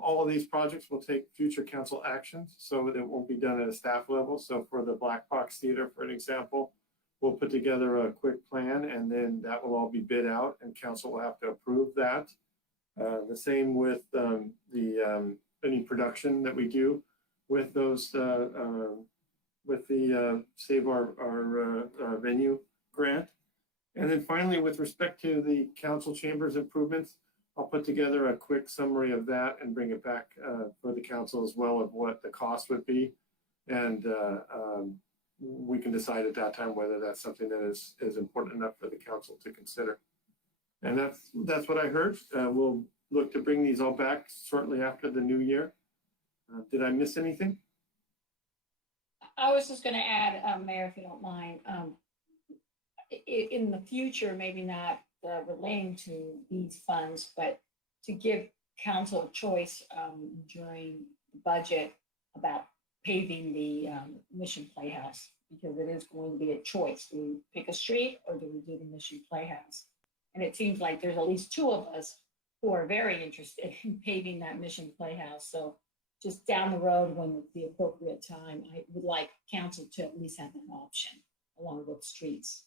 All of these projects will take future council actions, so it won't be done at a staff level. So for the Black Box Theater, for an example, we'll put together a quick plan, and then that will all be bid out, and council will have to approve that. The same with any production that we do with those, with the Save Our Venue grant. And then finally, with respect to the council chambers improvements, I'll put together a quick summary of that and bring it back for the council as well of what the cost would be. And we can decide at that time whether that's something that is important enough for the council to consider. And that's what I heard. We'll look to bring these all back shortly after the new year. Did I miss anything? I was just going to add, Mayor, if you don't mind, in the future, maybe not relating to these funds, but to give council a choice during the budget about paving the Mission Playhouse, because it is going to be a choice. Do we pick a street or do we do the Mission Playhouse? And it seems like there's at least two of us who are very interested in paving that Mission Playhouse. So just down the road, when it's the appropriate time, I would like council to at least have an option along with streets.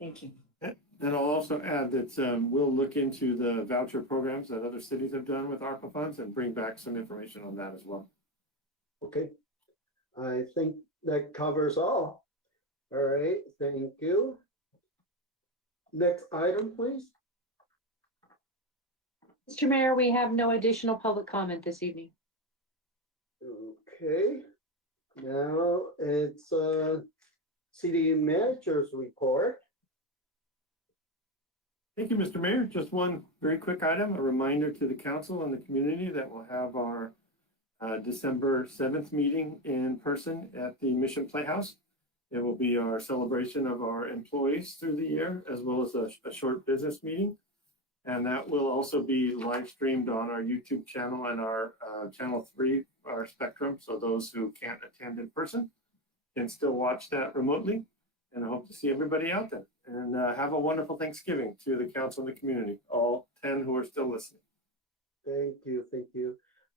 Thank you. And I'll also add that we'll look into the voucher programs that other cities have done with ARPA funds and bring back some information on that as well. Okay, I think that covers all. All right, thank you. Next item, please. Mr. Mayor, we have no additional public comment this evening. Okay, now it's city manager's report. Thank you, Mr. Mayor. Just one very quick item, a reminder to the council and the community that we'll have our December 7th meeting in person at the Mission Playhouse. It will be our celebration of our employees through the year, as well as a short business meeting. And that will also be live streamed on our YouTube channel and our channel 3, our Spectrum. So those who can't attend in person can still watch that remotely. And I hope to see everybody out there. And have a wonderful Thanksgiving to the council and the community, all 10 who are still listening. Thank you, thank you.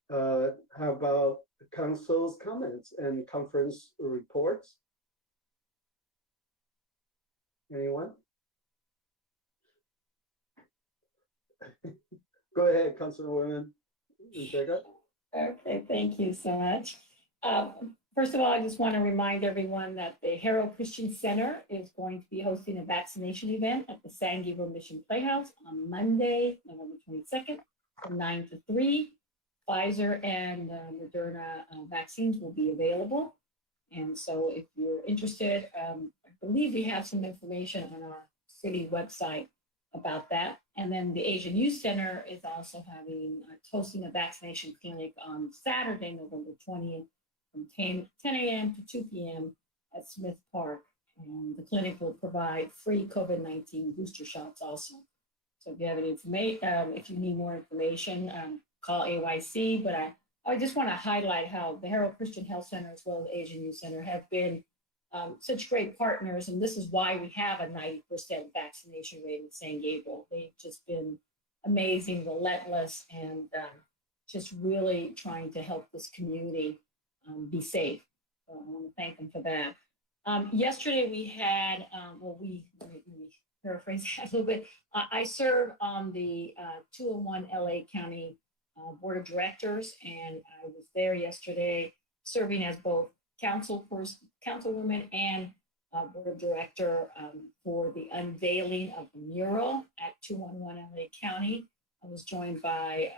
How about the council's comments and conference reports? Anyone? Go ahead, Councilwoman Vega. Okay, thank you so much. First of all, I just want to remind everyone that the Harold Christian Center is going to be hosting a vaccination event at the San Gabriel Mission Playhouse on Monday, November 22nd, from 9 to 3. Pfizer and Moderna vaccines will be available. And so if you're interested, I believe we have some information on our city website about that. And then the Asian Youth Center is also hosting a vaccination clinic on Saturday, November 20th, from 10 a.m. to 2 p.m. at Smith Park. And the clinic will provide free COVID-19 booster shots also. So if you have any information, if you need more information, call AYC. But I just want to highlight how the Harold Christian Health Center as well as the Asian Youth Center have been such great partners. And this is why we have a 90% vaccination rate in San Gabriel. They've just been amazing, relentless, and just really trying to help this community be safe. So I want to thank them for that. Yesterday we had, let me paraphrase that a little bit. I serve on the 201 LA County Board of Directors, and I was there yesterday serving as both councilwoman and Board of Director for the unveiling of the mural at 211 LA County. I was joined by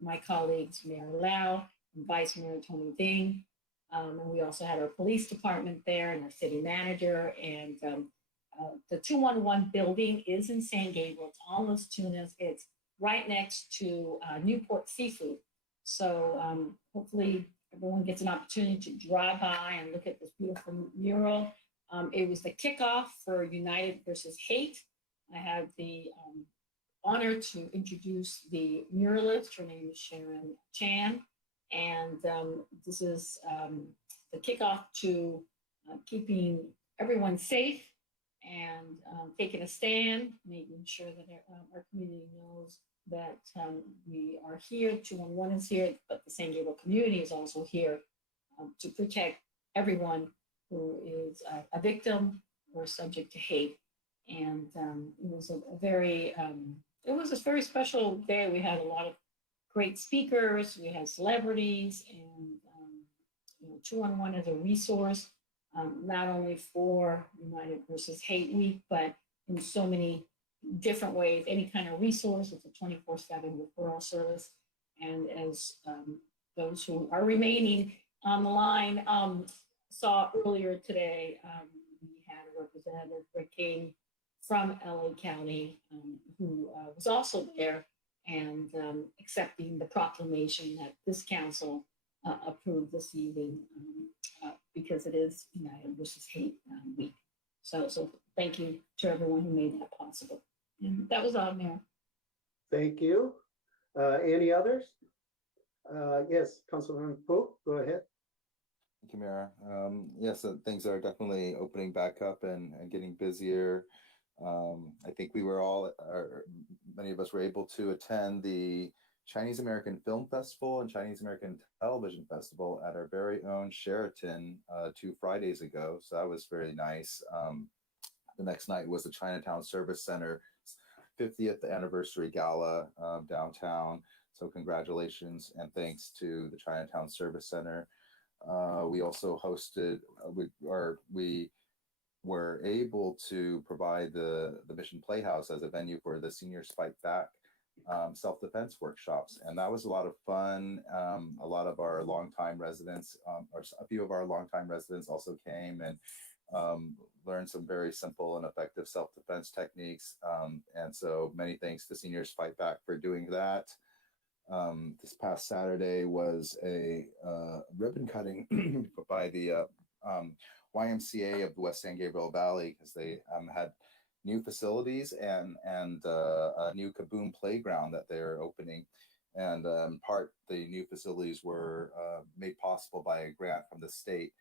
my colleagues, Mayor Lau, and Vice Mayor Tony Ding. And we also had our police department there and our city manager. And the 211 building is in San Gabriel. It's on Los Tunas. It's right next to Newport Seafood. So hopefully everyone gets an opportunity to drive by and look at this beautiful mural. It was the kickoff for United versus Hate. I had the honor to introduce the muralist. Her name is Sharon Chan. And this is the kickoff to keeping everyone safe and taking a stand, making sure that our community knows that we are here, 211 is here, but the San Gabriel community is also here to protect everyone who is a victim or subject to hate. And it was a very special day. We had a lot of great speakers, we had celebrities, and 211 is a resource, not only for United versus Hate Week, but in so many different ways. Any kind of resource, it's a 24/7 referral service. And as those who are remaining on the line saw earlier today, we had a representative, Rick King, from LA County, who was also there and accepting the proclamation that this council approved this evening because it is United versus Hate Week. So thank you to everyone who made that possible. And that was all, Mayor. Thank you. Any others? Yes, Councilman Pope, go ahead. Thank you, Mayor. Yes, things are definitely opening back up and getting busier. I think we were all, or many of us were able to attend the Chinese American Film Festival and Chinese American Television Festival at our very own Sheraton 2 Fridays ago. So that was very nice. The next night was the Chinatown Service Center 50th anniversary gala downtown. So congratulations and thanks to the Chinatown Service Center. We also hosted, we were able to provide the Mission Playhouse as a venue for the Seniors Fight Back self-defense workshops. And that was a lot of fun. A lot of our longtime residents, or a few of our longtime residents also came and learned some very simple and effective self-defense techniques. And so many thanks to Seniors Fight Back for doing that. This past Saturday was a ribbon cutting by the YMCA of the West San Gabriel Valley, because they had new facilities and a new Kaboom playground that they're opening. And in part, the new facilities were made possible by a grant from the state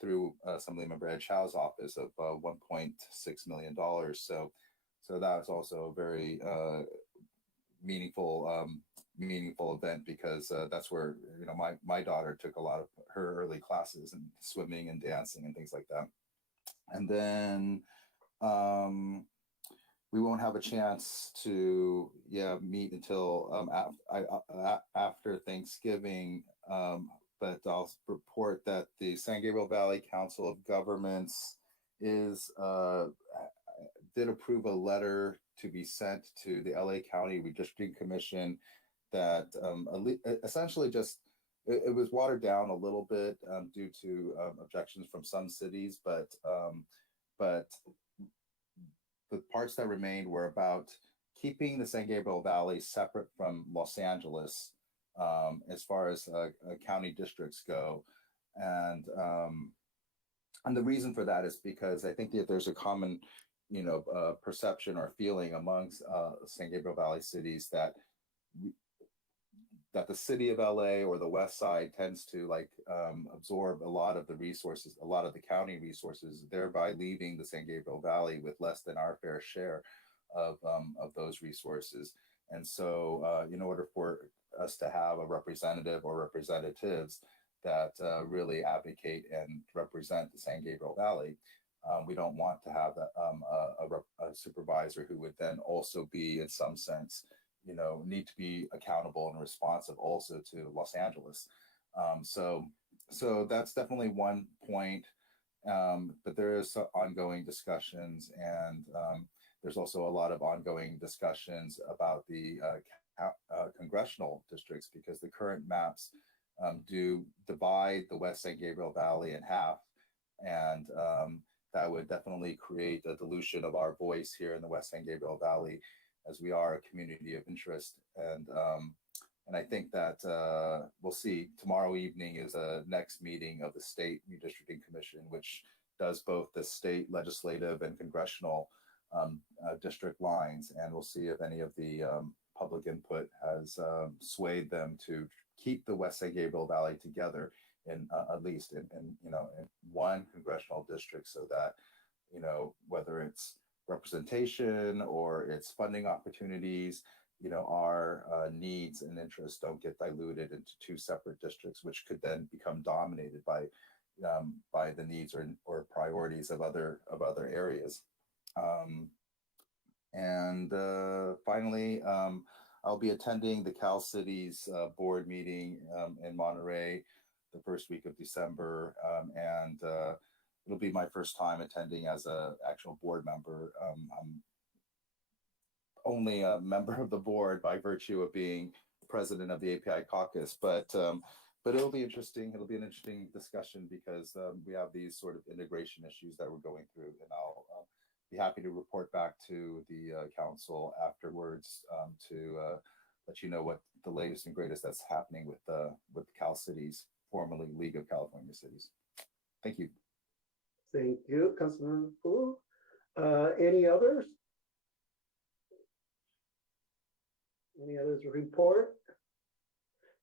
through Assemblymember Ed Chow's office of $1.6 million. So that's also a very meaningful event, because that's where, you know, my daughter took a lot of her early classes in swimming and dancing and things like that. And then we won't have a chance to meet until after Thanksgiving, but I'll report that the San Gabriel Valley Council of Governments did approve a letter to be sent to the LA County Redistricting Commission that essentially just, it was watered down a little bit due to objections from some cities, but the parts that remained were about keeping the San Gabriel Valley separate from Los Angeles as far as county districts go. And the reason for that is because I think that there's a common, you know, perception or feeling amongst San Gabriel Valley cities that the city of LA or the West Side tends to absorb a lot of the resources, a lot of the county resources, thereby leaving the San Gabriel Valley with less than our fair share of those resources. And so in order for us to have a representative or representatives that really advocate and represent the San Gabriel Valley, we don't want to have a supervisor who would then also be, in some sense, you know, need to be accountable and responsive also to Los Angeles. So that's definitely one point, but there is ongoing discussions, and there's also a lot of ongoing discussions about the congressional districts, because the current maps do divide the West San Gabriel Valley in half, and that would definitely create a dilution of our voice here in the West San Gabriel Valley, as we are a community of interest. And I think that we'll see. Tomorrow evening is a next meeting of the State Redistricting Commission, which does both the state legislative and congressional district lines. And we'll see if any of the public input has swayed them to keep the West San Gabriel Valley together in at least in one congressional district, so that, you know, whether it's representation or its funding opportunities, you know, our needs and interests don't get diluted into two separate districts, which could then become dominated by the needs or priorities of other areas. And finally, I'll be attending the Cal Cities board meeting in Monterey the first week of December, and it'll be my first time attending as an actual board member. I'm only a member of the board by virtue of being president of the API caucus, but it'll be interesting. It'll be an interesting discussion, because we have these sort of integration issues that we're going through, and I'll be happy to report back to the council afterwards to let you know what the latest and greatest that's happening with Cal Cities, formerly League of California Cities. Thank you. Thank you, Councilman Fu. Any others? Any others to report?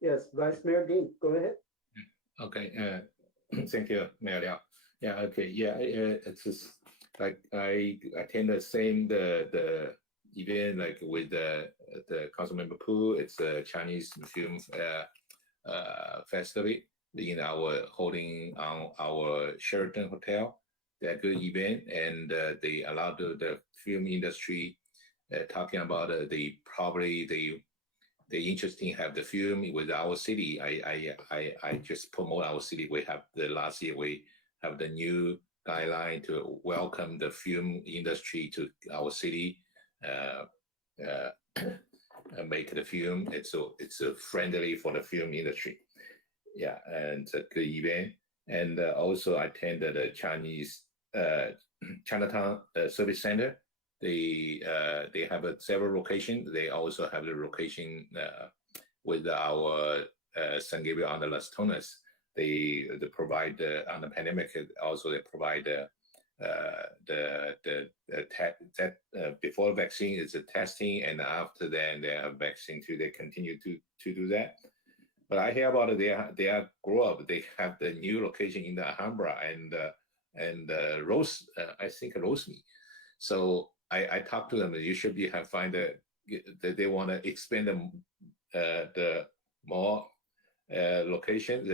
Yes, Vice Mayor Dean, go ahead. Okay, thank you, Mayor Liao. Yeah, okay, yeah, it's just like I attend the event like with the Councilmember Pu. It's a Chinese film festival holding on our Sheraton Hotel. they're good event, and they allow the film industry talking about the probably the interesting have the film with our city. I just promote our city. We have the last year we have the new guideline to welcome the film industry to our city. Make the film. It's friendly for the film industry. Yeah, and it's a good event. And also I attended the Chinese Chinatown Service Center. They have several locations. They also have the location with our San Gabriel on the Las Tunas. They provide on the pandemic. Also, they provide before vaccine is the testing, and after that they have vaccine too. They continue to do that. But I hear about it. They are grow up. They have the new location in the Alhambra and Rose. I think Rosemead. So I talked to them. You should find that they want to expand the more location.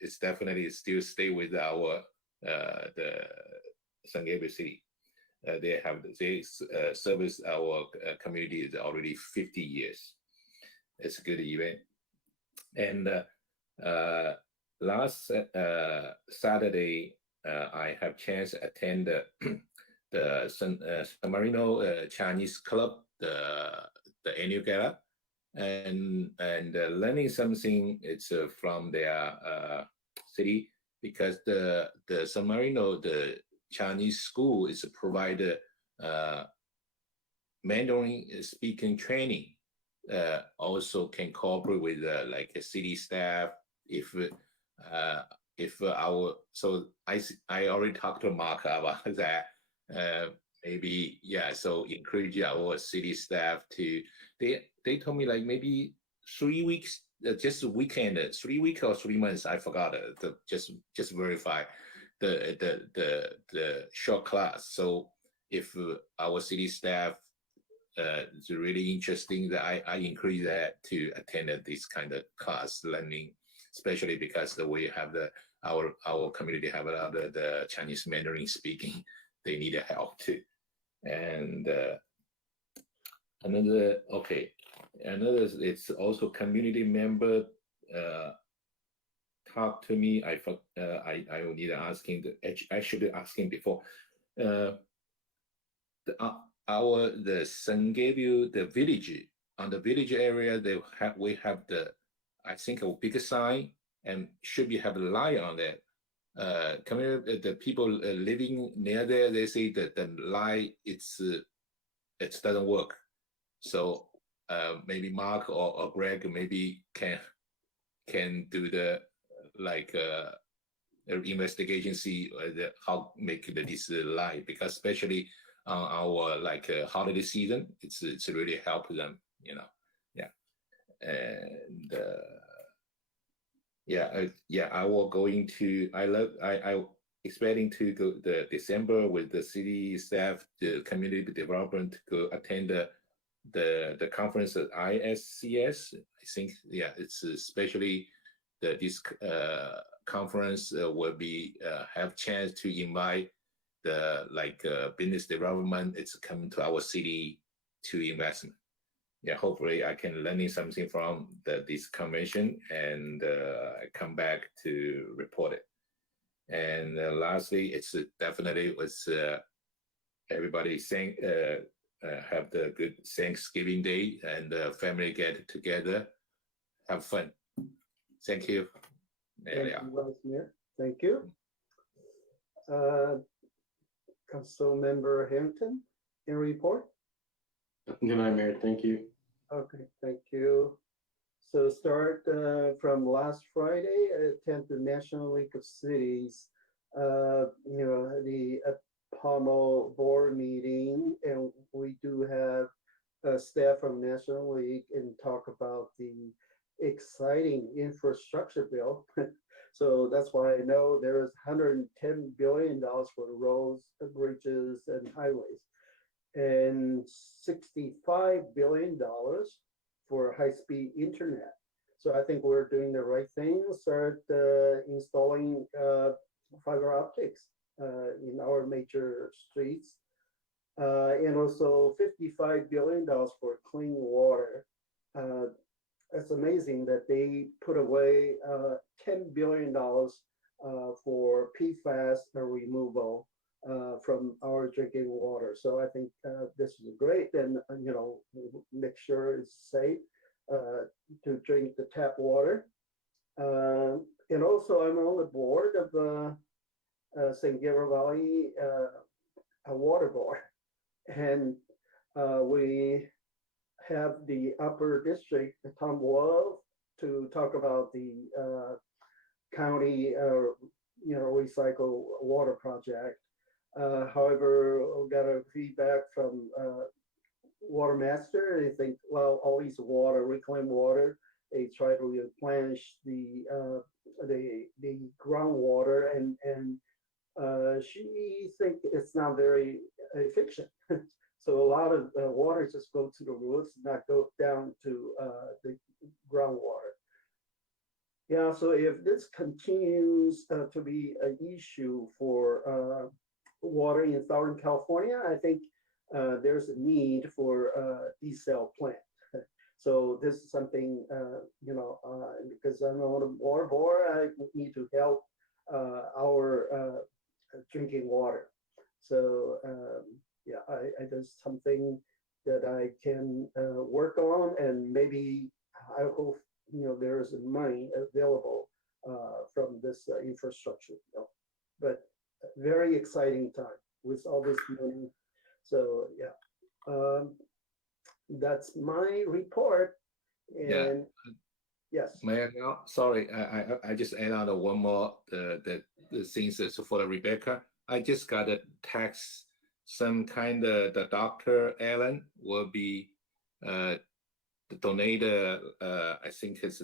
It's definitely still stay with our the San Gabriel City. They service our community already 50 years. It's a good event. And last Saturday, I have chance to attend the San Marino Chinese Club, the annual gala, and learning something. It's from their city, because the San Marino, the Chinese school, is provided Mandarin speaking training. Also can cooperate with like a city staff if our, so I already talked to Mark about that. Maybe, yeah, so encourage our city staff to, they told me like maybe 3 weeks, just a weekend, 3 weeks or 3 months, I forgot just verify the short class. So if our city staff it's really interesting, that I encourage that to attend this kind of class learning, especially because we have our community have a lot of the Chinese Mandarin speaking. They need help too. And another, it's also community member talk to me. I will need to ask him. I should ask him before. The San Gabriel, the village, on the village area, we have I think a bigger sign, and should have a light on that. The people living near there, they say that the light it doesn't work. So maybe Mark or Greg maybe can do the investigation, see how make this light, because especially on our holiday season, it's really help them, and I will going to, I expecting to go the December with the city staff, the community development, to go attend the conference at ISCS. I think, it's especially this conference will be have chance to invite the business development. It's coming to our city to investment. Hopefully I can learning something from this convention, and come back to report it. And lastly, it's definitely was everybody saying have the good Thanksgiving Day, and family get together, have fun. Thank you. Thank you, Vice Mayor. Thank you. Council Member Hampton, your report. Good night, Mayor. Thank you. Okay, thank you. So start from last Friday, I attended the National League of Cities, the POMO board meeting, and we do have staff from National League and talk about the exciting infrastructure bill. So that's why I know there is $110 billion for roads, bridges, and highways, and $65 billion for high-speed internet. So I think we're doing the right thing, start installing fiber optics in our major streets. And also $55 billion for clean water. It's amazing that they put away $10 billion for PFAS removal from our drinking water. So I think this is great, and make sure it's safe to drink the tap water. And also, I'm on the board of St. Gabriel Valley Water Board, and we have the upper district, the Tom Wolf, to talk about the county, recycle water project. However, we got a feedback from Water Master. They think, well, all these water, reclaimed water, they try to replenish the groundwater, and she think it's not very efficient. So a lot of water just go to the roots, not go down to the groundwater. Yeah, so if this continues to be an issue for water in Southern California, I think there's a need for a desal plant. So this is something, because I'm on the water board, I need to help our drinking water. So yeah, there's something that I can work on, and maybe I hope there is money available from this infrastructure bill. But very exciting time with all this money. So yeah, that's my report. And yes, Mayor, sorry, I just add on one more the things that's for the Rebecca. I just got a text. Some kind of the Dr. Allen will be donate. I think it's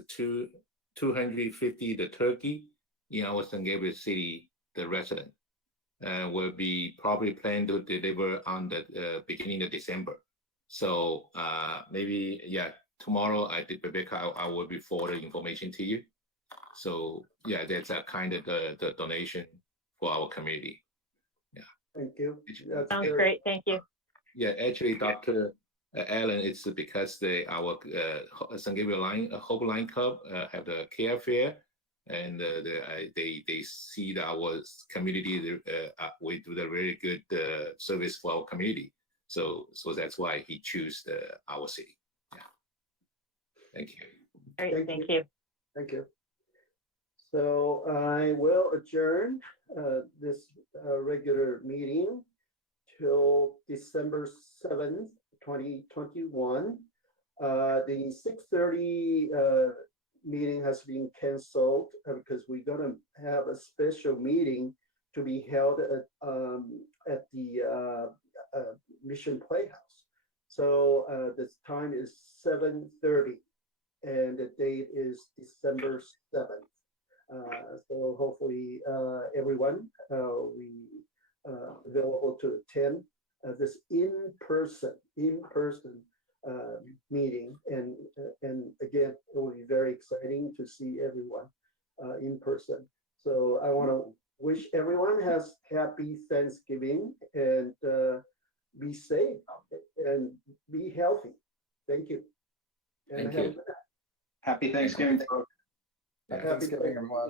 250 the turkey in our San Gabriel City, the resident, will be probably planned to deliver on the beginning of December. So maybe tomorrow Rebecca, I will be forwarding information to you. So yeah, that's a kind of the donation for our community. Thank you. Sounds great. Thank you. Yeah, actually, Dr. Allen, it's because our San Gabriel Hope Line Club have the care fair, and they see that our community we do the very good service for our community. So that's why he chose our city. Yeah. Thank you. Great. Thank you. Thank you. So I will adjourn this regular meeting till December 7th, 2021. The 6:30 meeting has been canceled because we're going to have a special meeting to be held at the Mission Playhouse. So this time is 7:30, and the date is December 7th. So hopefully everyone will be available to attend this in-person meeting, and again, it will be very exciting to see everyone in person. So I want to wish everyone has happy Thanksgiving, and be safe and be healthy. Thank you. And Thank you. Happy Thanksgiving, folks. Happy Thanksgiving, everyone.